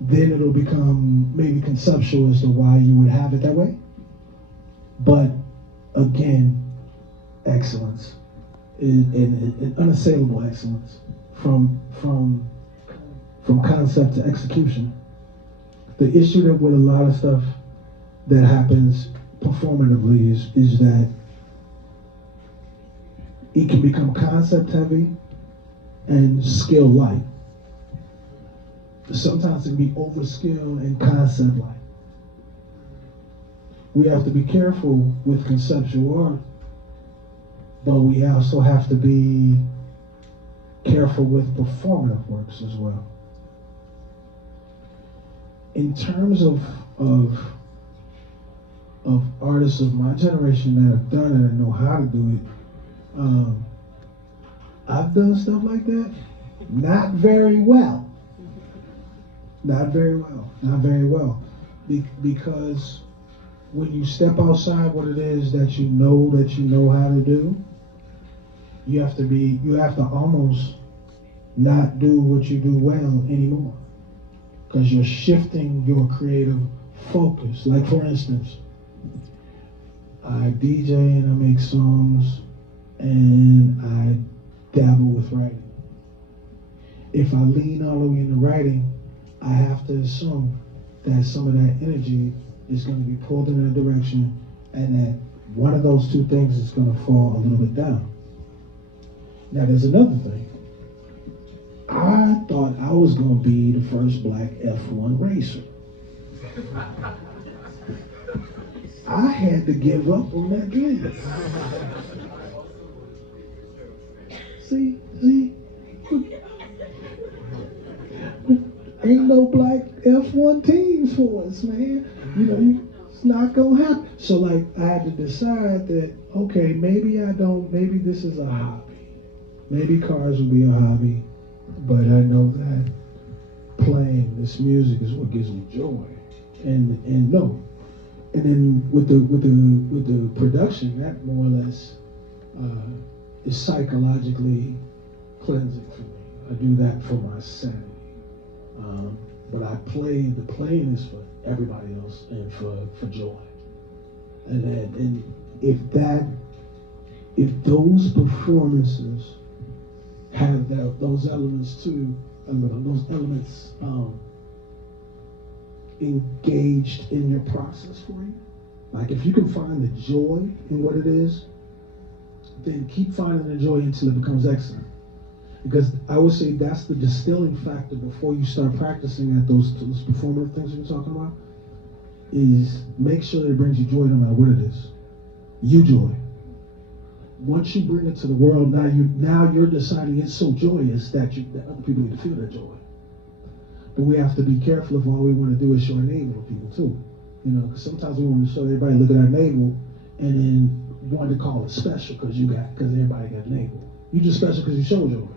Then it'll become maybe conceptual as to why you would have it that way. But again, excellence, an unassailable excellence from concept to execution. The issue that with a lot of stuff that happens performatively is that it can become concept heavy and skill light. Sometimes it can be over skill and concept light. We have to be careful with conceptual art, but we also have to be careful with performative works as well. In terms of artists of my generation that have done it and know how to do it, I've done stuff like that. Not very well. Not very well. Because when you step outside what it is that you know how to do, you have to almost not do what you do well anymore. Because you're shifting your creative focus. Like for instance, I DJ and I make songs and I dabble with writing. If I lean all the way into writing, I have to assume that some of that energy is going to be pulled in that direction and that one of those two things is going to fall a little bit down. Now there's another thing. I thought I was going to be the first black F1 racer. I had to give up on that dream. See? Ain't no black F1 teams for us, man. It's not gonna happen. So like, I had to decide that, okay, maybe this is a hobby. Maybe cars will be a hobby, but I know that playing this music is what gives me joy. And then with the production, that more or less is psychologically cleansing for me. I do that for my sanity. But I play, the playing is for everybody else and for joy. And if those performances have those elements too, those elements engaged in your process for you, like if you can find the joy in what it is, then keep finding the joy until it becomes excellent. Because I would say that's the distilling factor before you start practicing at those performative things you're talking about, is make sure that it brings you joy no matter what it is. You joy. Once you bring it to the world, now you're deciding it's so joyous that other people need to feel that joy. But we have to be careful if all we want to do is show our navel to people too. You know, because sometimes we want to show everybody, look at our navel, and then want to call it special because everybody got navel. You just special because you showed yours.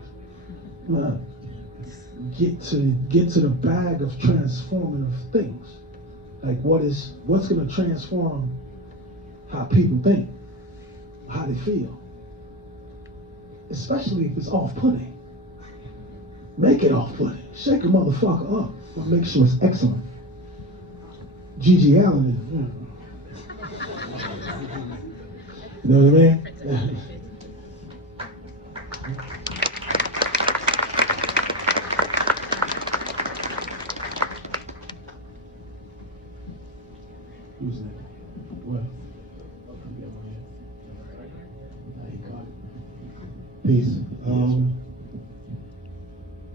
Get to the bag of transformative things. Like what's going to transform how people think, how they feel. Especially if it's off-putting. Make it off-putting. Shake a motherfucker up, but make sure it's excellent. Gigi Allen is, you know what I mean? Who's that? What? Peace.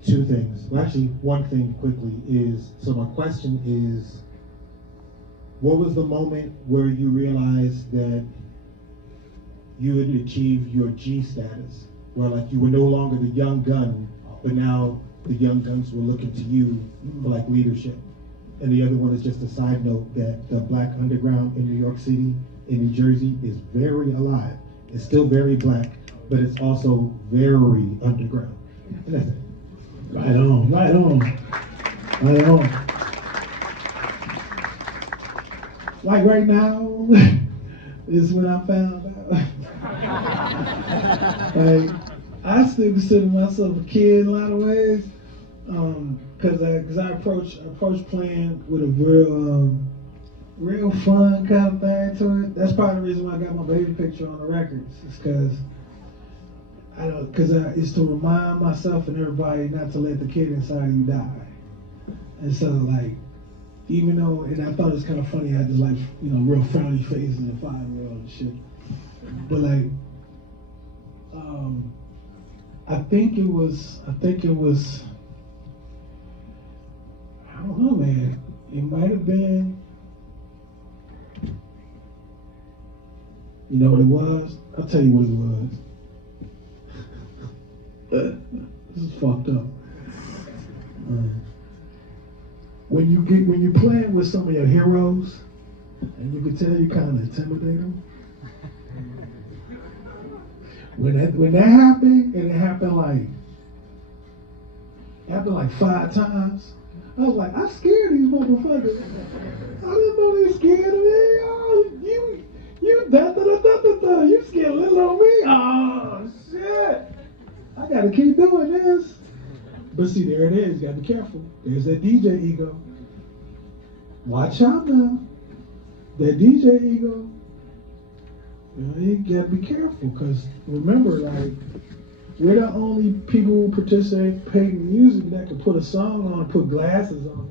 Two things. Well, actually, one thing quickly is, so my question is, what was the moment where you realized that you had achieved your G status? Where like you were no longer the young gun, but now the young guns were looking to you for like leadership. And the other one is just a side note that the black underground in New York City, in New Jersey, is very alive. It's still very black, but it's also very underground. And that's it. Right on, right on, right on. Like right now is when I found out. Like, I still consider myself a kid in a lot of ways, because I approach playing with a real fun kind of thing to it. That's part of the reason why I got my baby picture on the records. It's because it's to remind myself and everybody not to let the kid inside of you die. And so like, even though, and I thought it was kind of funny, I had this like, real frowny faces and 5-year-old and shit. But like, I think it was, I don't know, man. It might have been, you know what it was? I'll tell you what it was. This is fucked up. When you're playing with some of your heroes, and you can tell you kind of intimidate them. When that happened, and it happened like 5 times, I was like, I scared these motherfuckers. I didn't know they scared of me. Oh, you scared little on me. Oh shit. I gotta keep doing this. But see, there it is. You gotta be careful. There's that DJ ego. Watch out now. That DJ ego. You gotta be careful, because remember, like, we're the only people who participate in music that can put a song on and put glasses on.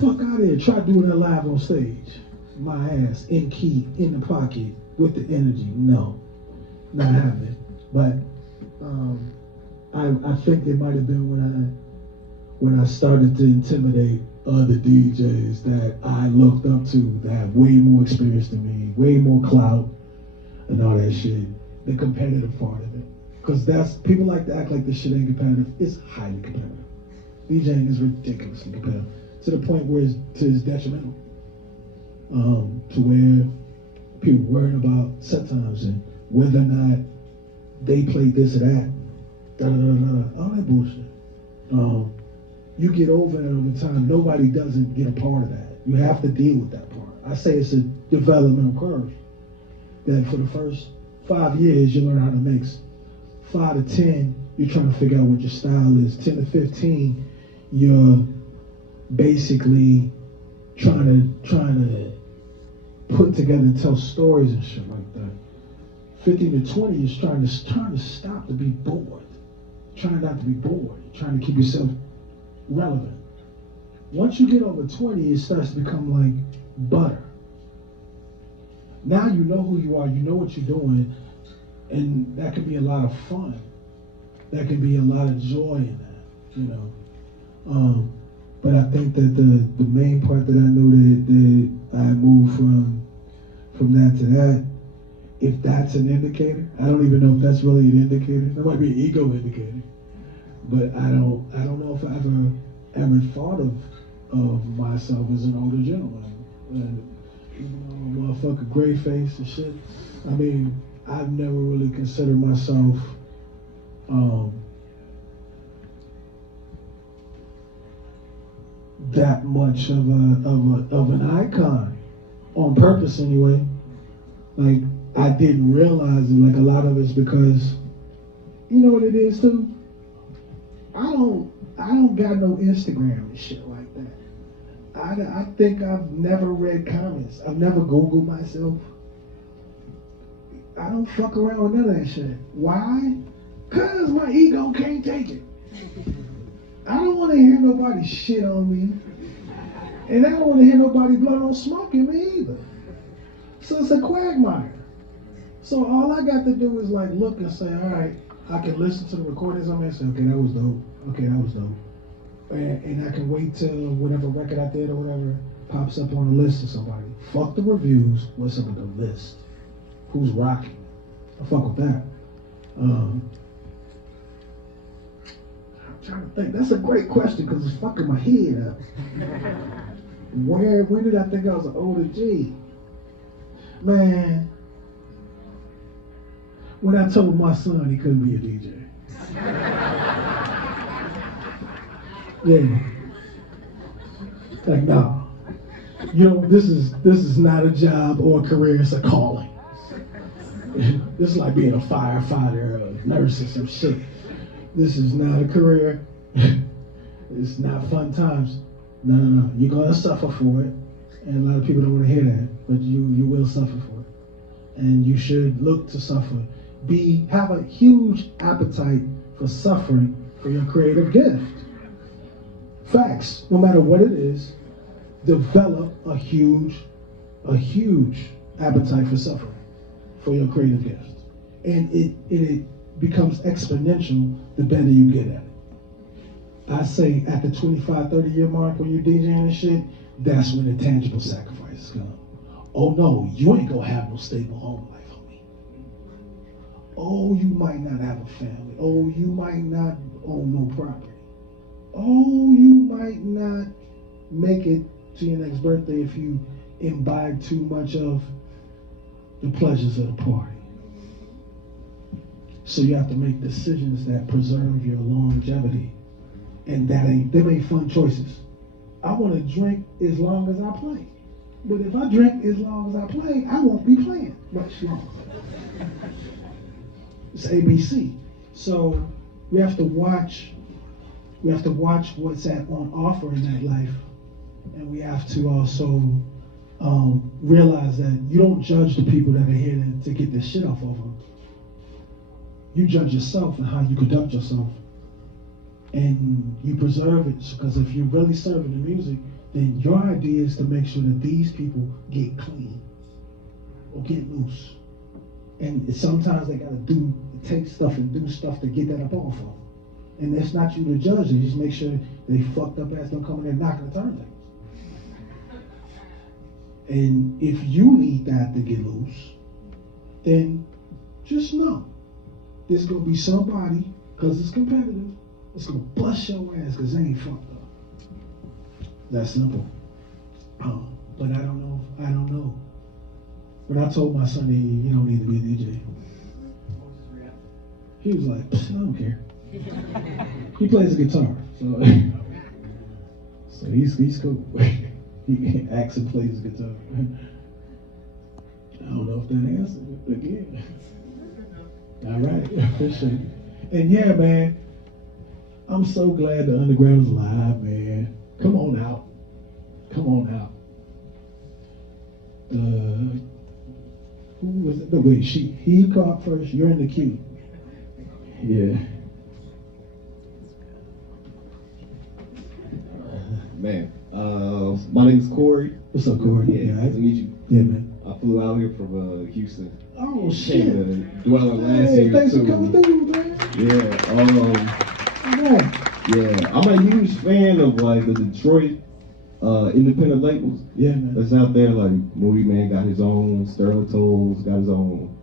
Fuck out of here. Try doing that live on stage. My ass, in key, in the pocket, with the energy. No. Not happening. But I think it might have been when I started to intimidate other DJs that I looked up to that have way more experience than me, way more clout, and all that shit. The competitive part of it. Because people like to act like this shit ain't competitive. It's highly competitive. DJing is ridiculously competitive. To the point where it's detrimental. To where people worrying about set times and whether or not they played this or that. All that bullshit. You get over that over time. Nobody doesn't get a part of that. You have to deal with that part. I say it's a developmental curve. That for the first 5 years, you learn how to mix. 5 to 10, you're trying to figure out what your style is. 10 to 15, you're basically trying to put together and tell stories and shit like that. 15 to 20 is trying to stop to be bored. Trying not to be bored. Trying to keep yourself relevant. Once you get over 20, it starts to become like butter. Now you know who you are, you know what you're doing, and that can be a lot of fun. That can be a lot of joy in that, you know. But I think that the main part that I know that I moved from that to that, if that's an indicator, I don't even know if that's really an indicator. That might be an ego indicator. But I don't know if I ever thought of myself as an older gentleman. Even though I'm a motherfucker gray face and shit. I mean, I've never really considered myself that much of an icon, on purpose anyway. Like, I didn't realize it. Like, a lot of it's because, you know what it is too? I don't got no Instagram and shit like that. I think I've never read comments. I've never Googled myself. I don't fuck around with none of that shit. Why? Cause my ego can't take it. I don't want to hear nobody shit on me. And I don't want to hear nobody blow no smoke in me either. So it's a quagmire. So all I got to do is like look and say, all right, I can listen to the recordings on there and say, okay, that was dope. Okay, that was dope. And I can wait till whatever record I did or whatever pops up on the list of somebody. Fuck the reviews. What's up with the list? Who's rocking? I fuck with that. I'm trying to think. That's a great question because it's fucking my head up. When did I think I was an older G? Man, when I told my son he couldn't be a DJ. Yeah. Like, no. You know, this is not a job or a career, it's a calling. This is like being a firefighter or a nurse or some shit. This is not a career. It's not fun times. No. You're gonna suffer for it. And a lot of people don't want to hear that, but you will suffer for it. And you should look to suffer. Have a huge appetite for suffering for your creative gift. Facts, no matter what it is, develop a huge appetite for suffering for your creative gift. And it becomes exponential the better you get at it. I say at the 25, 30 year mark when you're DJing and shit, that's when the tangible sacrifices come. Oh no, you ain't gonna have no stable home life, homie. Oh, you might not have a family. Oh, you might not own no property. Oh, you might not make it to your next birthday if you imbibe too much of the pleasures of the party. So you have to make decisions that preserve your longevity. And them ain't fun choices. I want to drink as long as I play. But if I drink as long as I play, I won't be playing much longer. It's ABC. So we have to watch what's on offer in that life. And we have to also realize that you don't judge the people that are here to get this shit off of them. You judge yourself and how you conduct yourself. And you preserve it, because if you're really serving the music, then your idea is to make sure that these people get clean or get loose. And sometimes they gotta take stuff and do stuff to get that up off of them. And that's not you to judge it, just make sure they fucked up ass don't come in there knocking the turntables. And if you need that to get loose, then just know there's gonna be somebody, because it's competitive, it's gonna bust your ass because they ain't fucked up. That's simple. But I don't know. When I told my son you don't need to be a DJ, he was like, I don't care. He plays the guitar, so he's cool. He acts and plays the guitar. I don't know if that answered it again. All right, appreciate it. And yeah, man, I'm so glad the underground is live, man. Come on out. Come on out. Who was it? No, wait, he called first. You're in the queue. Yeah. Man, my name is Corey. What's up, Corey? Yeah, nice to meet you. Yeah, man. I flew out here from Houston. Oh, Came shit. to dwell in Lansing. Thanks for too. coming through, man. Yeah, I'm a huge fan of like the Detroit independent labels. Yeah, man. That's out there. Like Moody Man got his own, Sterling Tolls got his own,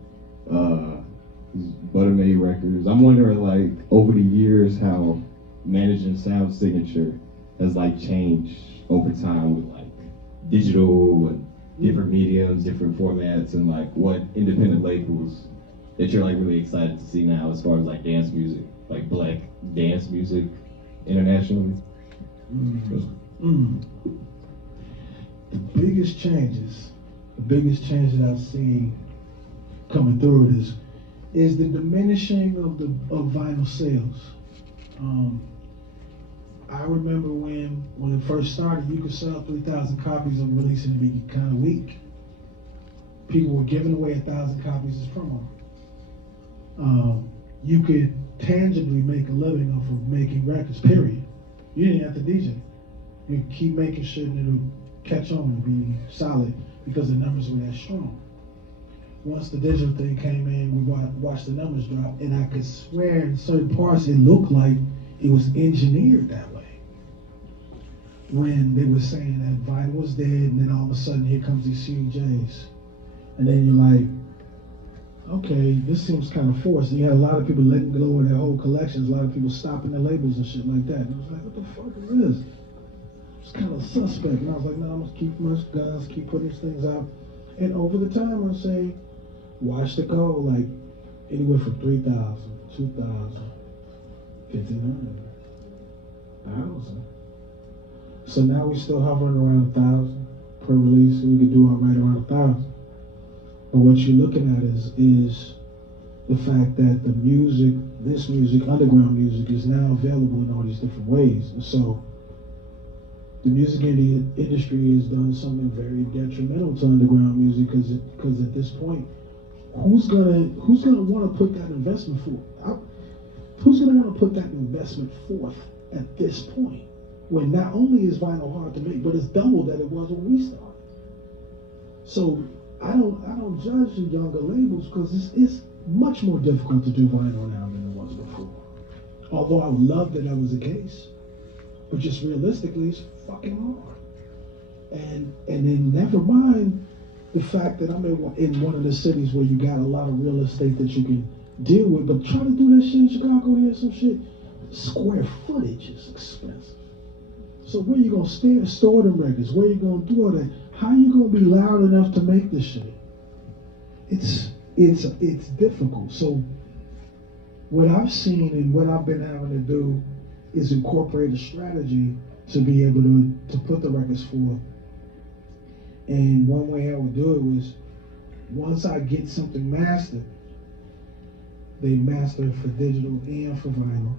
his Buttermade Records. I'm wondering like over the years how managing Sound Signature has like changed over time with like digital and different mediums, different formats, and like what independent labels that you're like really excited to see now as far as like dance music, like black dance music internationally. The biggest changes that I've seen coming through it is the diminishing of vinyl sales. I remember when it first started, you could sell 3,000 copies of a release and it'd be kind of weak. People were giving away 1,000 copies as promo. You could tangibly make a living off of making records, period. You didn't have to DJ. You could keep making shit and it'll catch on and be solid because the numbers were that strong. Once the digital thing came in, we watched the numbers drop, and I could swear in certain parts it looked like it was engineered that way. When they were saying that vinyl was dead, and then all of a sudden here comes these CDJs. And then you're like, okay, this seems kind of forced. And you had a lot of people letting go of their whole collections, a lot of people stopping their labels and shit like that. And I was like, what the fuck is this? It's kind of suspect. And I was like, no, I'm gonna keep my guns, keep putting these things out. And over the time, I'll say, watch the go, like anywhere from 3,000, 2,000, 1,500, 1,000. So now we're still hovering around 1,000 per release, and we could do all right around 1,000. But what you're looking at is the fact that the music, this music, underground music, is now available in all these different ways. And so the music industry has done something very detrimental to underground music because at this point, who's gonna want to put that investment forth? Who's gonna want to put that investment forth at this point? When not only is vinyl hard to make, but it's double that it was when we started. So I don't judge the younger labels because it's much more difficult to do vinyl now than it was before. Although I would love that was the case, but just realistically, it's fucking hard. And then never mind the fact that I'm in one of the cities where you got a lot of real estate that you can deal with, but try to do that shit in Chicago here, some shit. Square footage is expensive. So where you gonna store them records? Where you gonna do all that? How you gonna be loud enough to make this shit? It's difficult. So what I've seen and what I've been having to do is incorporate a strategy to be able to put the records forth. And one way I would do it was, once I get something mastered, they master it for digital and for vinyl.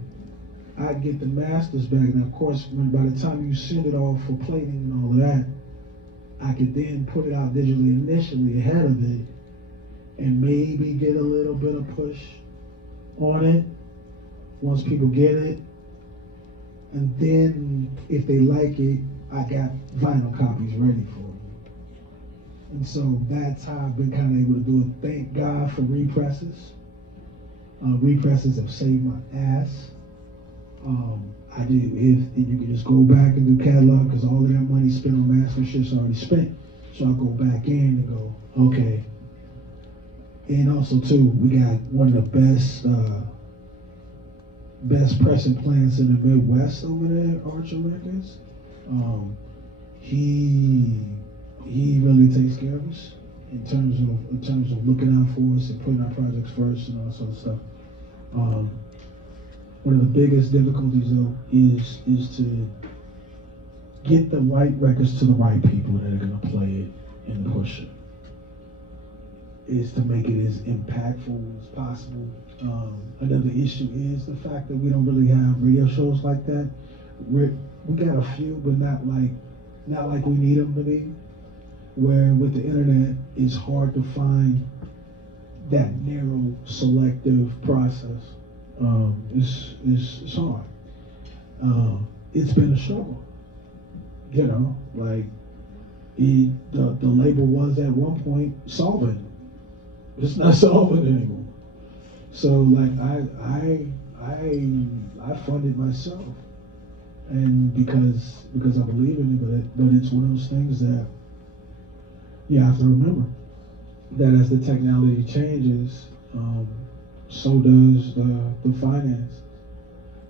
I get the masters back, and of course, by the time you send it off for plating and all of that, I could then put it out digitally initially ahead of it, and maybe get a little bit of push on it once people get it. And then, if they like it, I got vinyl copies ready for them. And so that's how I've been kind of able to do it. Thank God for represses. Represses have saved my ass. I do, if you could just go back and do catalog, because all of that money spent on master shit's already spent. So I'll go back in and go, okay. And also too, we got one of the best pressing plants in the Midwest over there, Archer Records. He really takes care of us in terms of looking out for us and putting our projects first and all that sort of stuff. One of the biggest difficulties though is to get the right records to the right people that are gonna play it and push it. is to make it as impactful as possible. Another issue is the fact that we don't really have radio shows like that. We got a few, but not like we need them to be. Where with the internet, it's hard to find that narrow, selective process. It's hard. It's been a struggle. You know, like the label was at one point solvent. It's not solvent anymore. So like I funded myself, and because I believe in it, but it's one of those things that you have to remember that as the technology changes, so does the finance,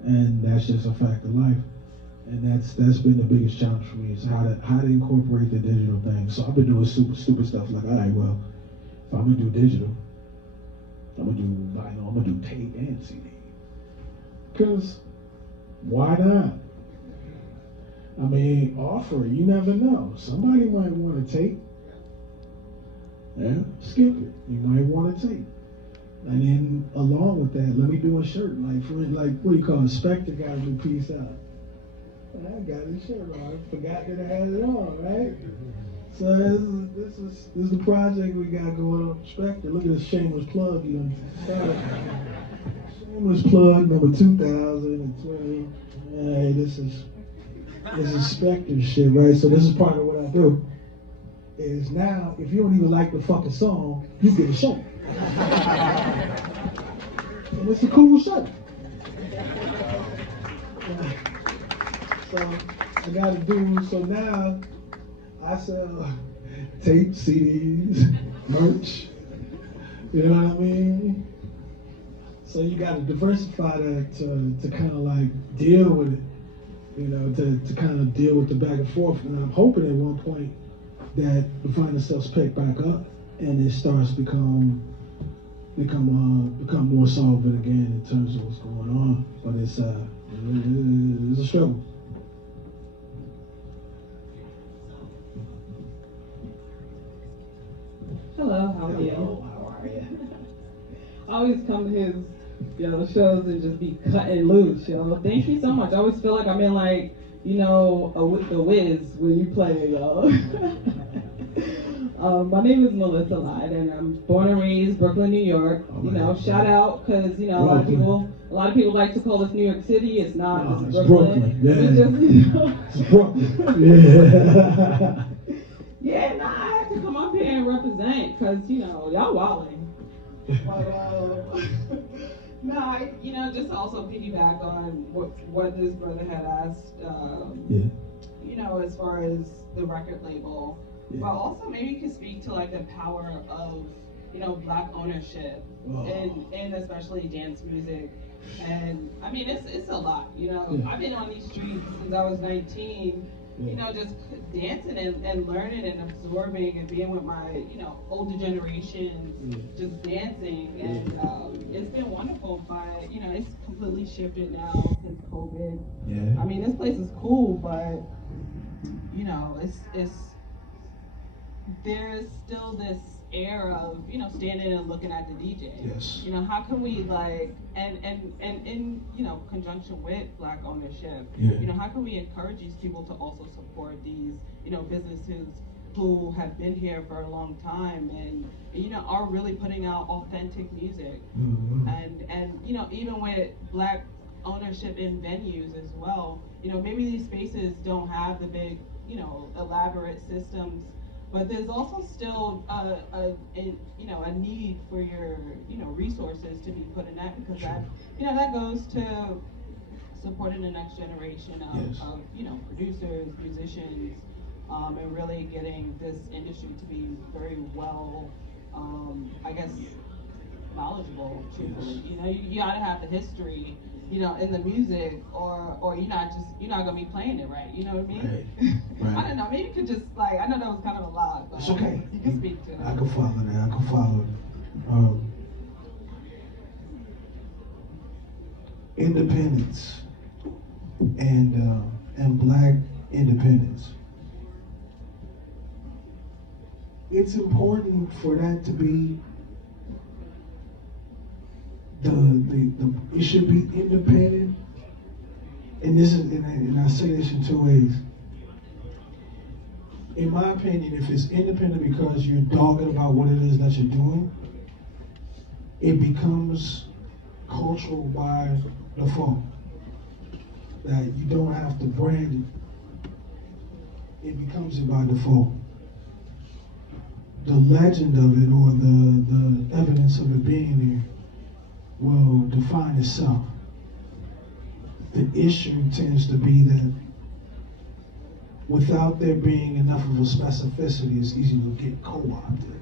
and that's just a fact of life. And that's been the biggest challenge for me is how to incorporate the digital thing. So I've been doing super stupid stuff like, all right, well, if I'm gonna do digital, I'm gonna do vinyl, I'm gonna do tape and CD. Cause why not? I mean, offer it. You never know. Somebody might want to tape. Yeah, skip it. You might want to tape. And then along with that, let me do a shirt. Like what do you call it? Spectre got a new piece out. I got his shirt on. I forgot that I had it on, right? So this is the project we got going on. Spectre. Look at this shameless plug you done started. Shameless plug number 2020. Hey, this is Spectre shit, right? So this is part of what I do. Is now, if you don't even like the fucking song, you get a shirt. And it's a cool shirt. So I gotta do, so now I sell tape, CDs, merch, you know what I mean? So you gotta diversify that to kind of like deal with it, you know, to kind of deal with the back and forth. And I'm hoping at one point that the finance stuff's picked back up and it starts become more solvent again in terms of what's going on. But it's a struggle. Hello, how are you? How are you? I always come to his, shows and just be cutting loose, Thank you so much. I always feel like I'm in like, the Wiz when you play, my name is Melissa Lyde, and I'm born and raised Brooklyn, New York. Shout out because a lot of people like to call this New York City. It's not. No, it's it's Brooklyn. Yeah. It's Brooklyn. Yeah. Yeah, nah, I have to come up here and represent because y'all wilding. But just to also piggyback on what this brother had asked. As far as the record label. Yeah. But also maybe you could speak to like the power of, Black ownership and especially dance music. And I mean, it's a lot, Yeah. I've been on these streets since I was 19, just dancing and learning and absorbing and being with my, older generations, just dancing. And it's been wonderful, but, it's completely shifted now since COVID. Yeah. I mean, this place is cool, but, it's there's still this air of, standing and looking at the DJ. Yes. How can we like, and in, conjunction with Black ownership, how can we encourage these people to also support these, businesses who have been here for a long time and, are really putting out authentic music. Mm-hmm. And even with Black ownership in venues as well, maybe these spaces don't have the big, elaborate systems, but there's also still a need for your resources to be put in that, because that goes to supporting the next generation of producers, musicians, and really getting this industry to be very well, knowledgeable. You gotta have the history, in the music, or you're not gonna be playing it right. You know what I mean? Right. I don't know. Maybe you could just I know that was kind of a lot, but It's okay. You can speak to it. I can follow that. I can follow it. Independence and Black independence it's important for that to be it should be independent. And this is, and I say this in two ways. In my opinion, if it's independent because you're dogging about what it is that you're doing, it becomes cultural by default. That you don't have to brand it. It becomes it by default. The legend of it or the evidence of it being there will define itself. The issue tends to be that without there being enough of a specificity, it's easy to get co-opted.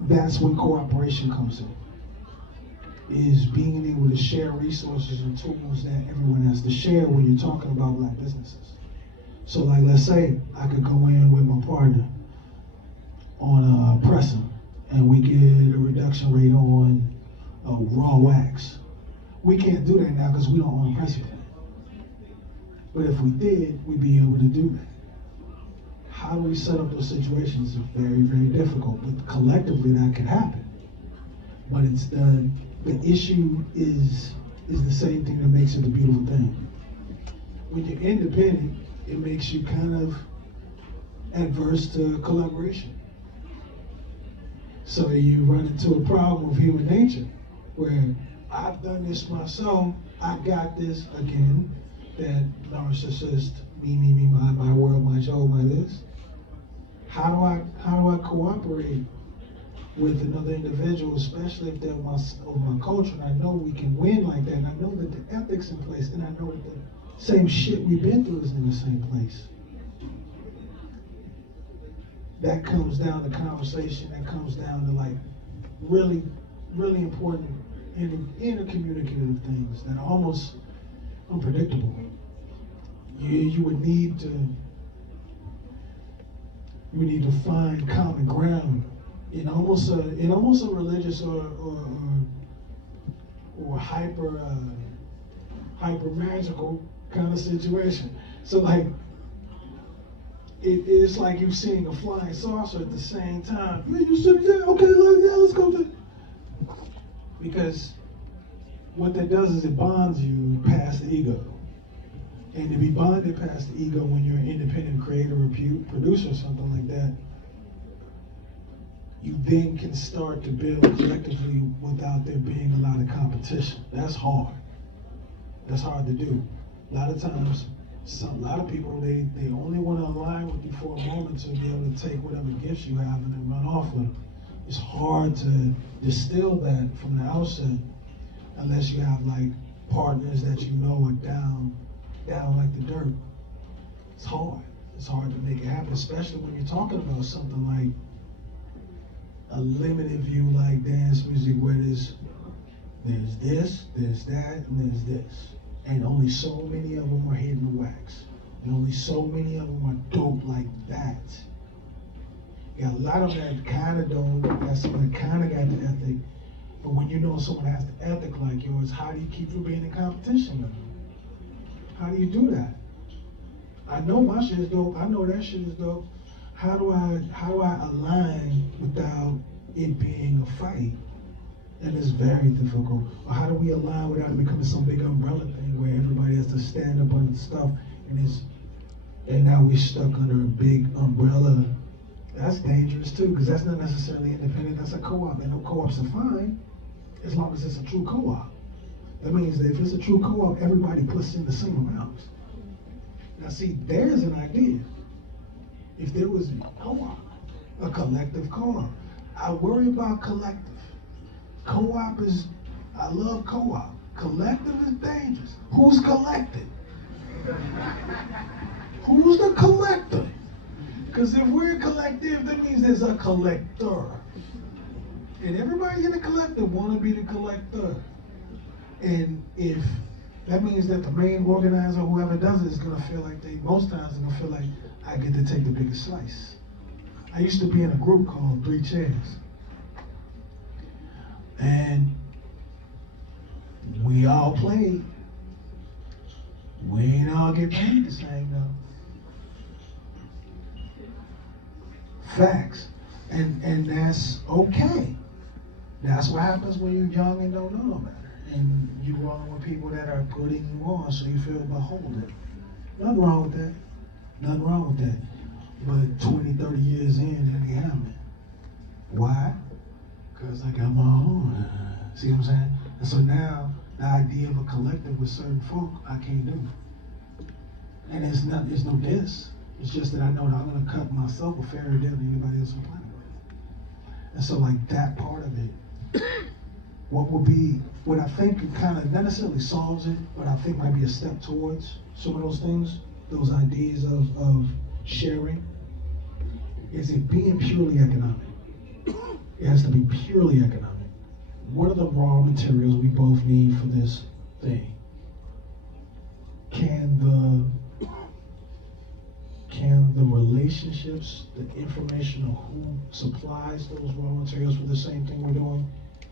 That's when cooperation comes in, is being able to share resources and tools that everyone has to share when you're talking about black businesses. So like, let's say I could go in with my partner on pressing, and we get a reduction rate on raw wax. We can't do that now because we don't own a pressing plant. But if we did, we'd be able to do that. How do we set up those situations? It's very, very difficult, but collectively that can happen. But it's the issue is the same thing that makes it a beautiful thing. When you're independent, it makes you kind of adverse to collaboration. So you run into a problem with human nature, where I've done this myself, I got this again, that narcissist, me, my world, my show, my this. How do I cooperate with another individual, especially if they're of my culture, and I know we can win like that, and I know that the ethics in place, and I know that the same shit we've been through is in the same place. That comes down to conversation, that comes down to like really, really important intercommunicative things that are almost unpredictable. You would need to find common ground in almost a religious or hyper magical kind of situation. So like it's like you seeing a flying saucer at the same time. Yeah, you see that? Okay, let's go there. Because what that does is it bonds you past the ego. And to be bonded past the ego when you're an independent creator or producer or something like that, you then can start to build collectively without there being a lot of competition. That's hard. That's hard to do. A lot of times, a lot of people, they only want to align with you for a moment to be able to take whatever gifts you have and then run off with them. It's hard to distill that from the outset unless you have like partners that you know are down like the dirt. It's hard. It's hard to make it happen, especially when you're talking about something like a limited view like dance music, where there's this, there's that, and there's this. And only so many of them are hitting the wax. And only so many of them are dope like that. You got a lot of them that kind of don't, got someone that kind of got the ethic. But when you know someone has the ethic like yours, how do you keep from being in competition with them? How do you do that? I know my shit is dope. I know that shit is dope. How do I align without it being a fight? And it's very difficult. Or how do we align without it becoming some big umbrella thing where everybody has to stand up under stuff and now we're stuck under a big umbrella? That's dangerous too, because that's not necessarily independent, that's a co-op. And co-ops are fine as long as it's a true co-op. That means that if it's a true co-op, everybody puts in the same amounts. Now see, there's an idea. If there was a co-op, a collective co-op. I worry about collective. Co-op is, I love co-op. Collective is dangerous. Who's collected? Who's the collector? Because if we're collective, that means there's a collector. And everybody in the collective want to be the collector. And if that means that the main organizer, whoever does it, is going to feel like most times they're going to feel like, I get to take the biggest slice. I used to be in a group called 3 Chairs. And we all played. We ain't all get paid the same though. Facts. And that's okay. That's what happens when you're young and don't know no better. And you run with people that are putting you on so you feel beholden. Nothing wrong with that. Nothing wrong with that. But 20, 30 years in, that ain't happening. Why? Because I got my own. See what I'm saying? And so now, the idea of a collective with certain folk, I can't do. And it's no diss. It's just that I know that I'm going to cut myself a fairer deal than anybody else on the planet. And so, like, that part of it, what I think it kind of, not necessarily solves it, but I think might be a step towards some of those things, those ideas of sharing, is it being purely economic. It has to be purely economic. What are the raw materials we both need for this thing? Can the relationships, the information of who supplies those raw materials for the same thing we're doing,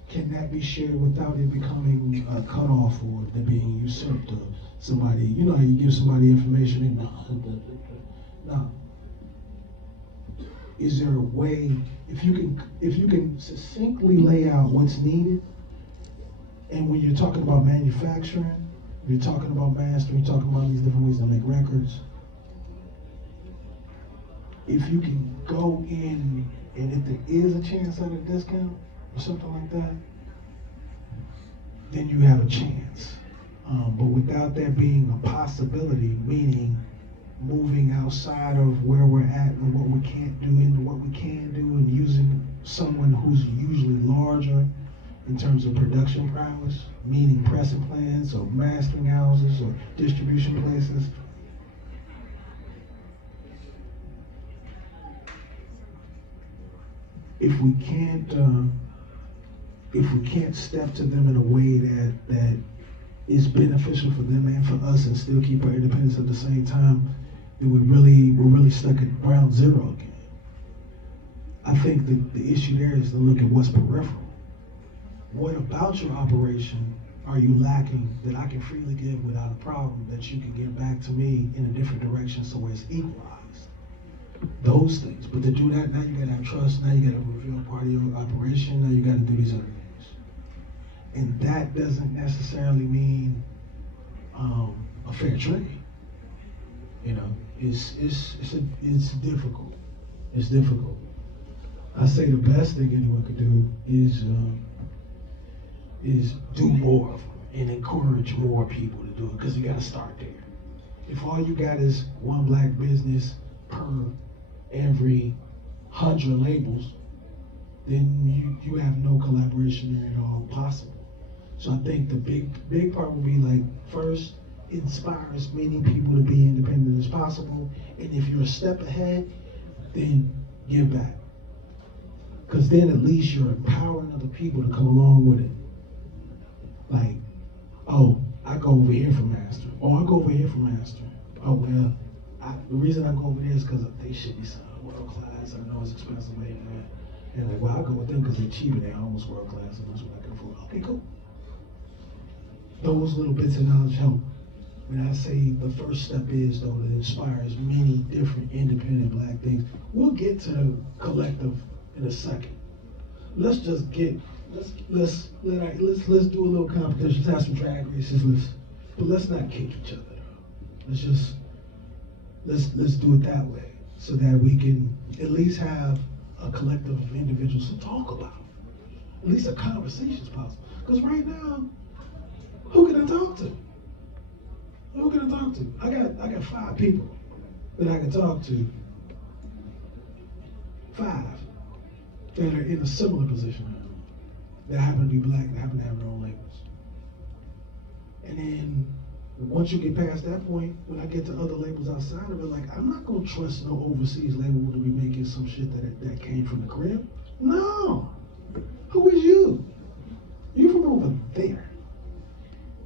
can that be shared without it becoming a cutoff or it being usurped or somebody, you know, you give somebody information and no. Is there a way, if you can succinctly lay out what's needed, and when you're talking about manufacturing, you're talking about mastering, you're talking about these different ways to make records, if you can go in, and if there is a chance at a discount or something like that, then you have a chance. But without there being a possibility, meaning moving outside of where we're at and what we can't do into what we can do, and using someone who's usually larger in terms of production prowess, meaning pressing plants or mastering houses or distribution places. If we can't step to them in a way that is beneficial for them and for us, and still keep our independence at the same time, then we're really stuck at ground zero again. I think the issue there is to look at what's peripheral. What about your operation are you lacking that I can freely give without a problem, that you can give back to me in a different direction so it's equalized? Those things. But to do that, now you gotta have trust, now you gotta reveal part of your operation, now you gotta do these other things. And that doesn't necessarily mean a fair trade. You know, it's difficult. It's difficult. I say the best thing anyone could do is do more of them and encourage more people to do it, because you gotta start there. If all you got is one black business per every 100 labels, then you have no collaboration there at all possible. So I think the big part will be, like, first, inspire as many people to be independent as possible, and if you're a step ahead, then give back. Because then at least you're empowering other people to come along with it. Like, oh, I go over here for master. Oh, I go over here for master. Oh, well, the reason I go over there is because they should be sound world class. I know it's expensive, like that. And like, well, I go with them because they're cheaper. They're almost world class, and that's what I can afford. Okay, cool. Those little bits of knowledge help. When I say the first step is, though, to inspire as many different independent black things. We'll get to the collective in a second. Let's just get let's do a little competition, have some drag races, but let's not kick each other out. Let's do it that way, so that we can at least have a collective of individuals to talk about. At least a conversation is possible. Because right now, who can I talk to? Who can I talk to? I got 5 people that I can talk to. 5 that are in a similar position that happen to be black, that happen to have their own labels. And then once you get past that point, when I get to other labels outside of it, like, I'm not gonna trust no overseas label to be making some shit that came from the crib. No. Who is you? You from over there.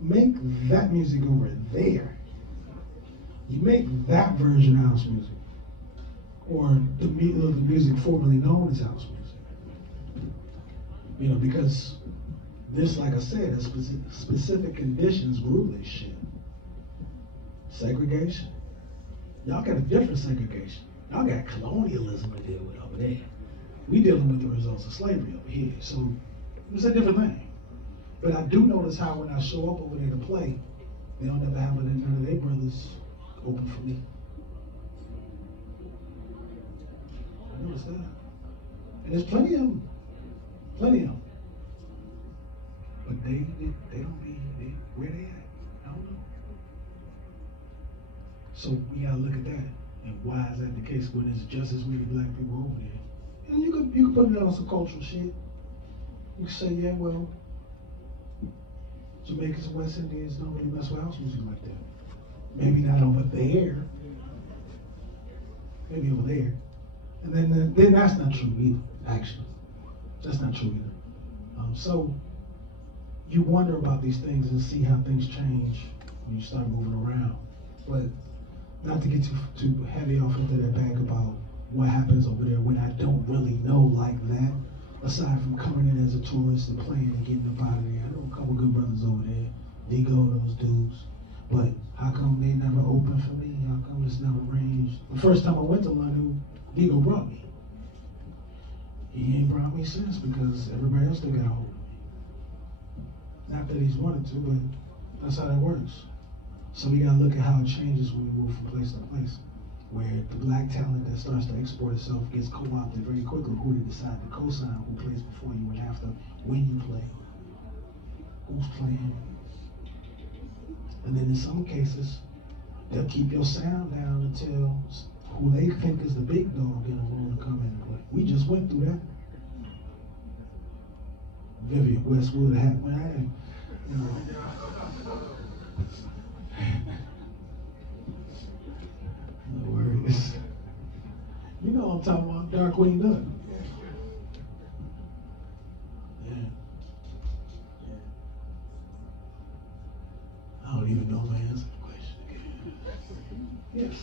Make that music over there. You make that version of house music, or the music formerly known as house music. You know, because this, like I said, is specific conditions grew this shit. Segregation. Y'all got a different segregation. Y'all got colonialism to deal with over there. We dealing with the results of slavery over here. So it's a different thing. But I do notice how when I show up over there to play, they don't ever have none of their brothers open for me. I notice that. And there's plenty of them. Plenty of them. But they don't be, where they at? I don't know. So we gotta look at that. And why is that the case when there's just as many black people over there? And you could put it on some cultural shit. You could say, yeah, well, Jamaicans and West Indians don't really mess with house music like that. Maybe not over there. Maybe over there. And then that's not true either, actually. That's not true either. So you wonder about these things and see how things change when you start moving around. But not to get too heavy off into that bag about what happens over there when I don't really know like that, aside from coming in as a tourist and playing and getting up out of there. I know a couple good brothers over there, Digo, those dudes. But how come they never opened for me? How come it's never arranged? The first time I went to London, Digo brought me. He ain't brought me since because everybody else they got a hold of me. Not that he's wanted to, but that's how that works. So we gotta look at how it changes when we move from place to place, where the black talent that starts to export itself gets co-opted very quickly. Who they decide to co-sign, who plays before you and after, when you play, who's playing. And then in some cases, they'll keep your sound down until who they think is the big dog in the room to come in and play. We just went through that. Vivian Westwood had when I, you know. No worries. You know I'm talking about Dark Queen Duck. Yeah. I don't even know my answer to the question again. Yes.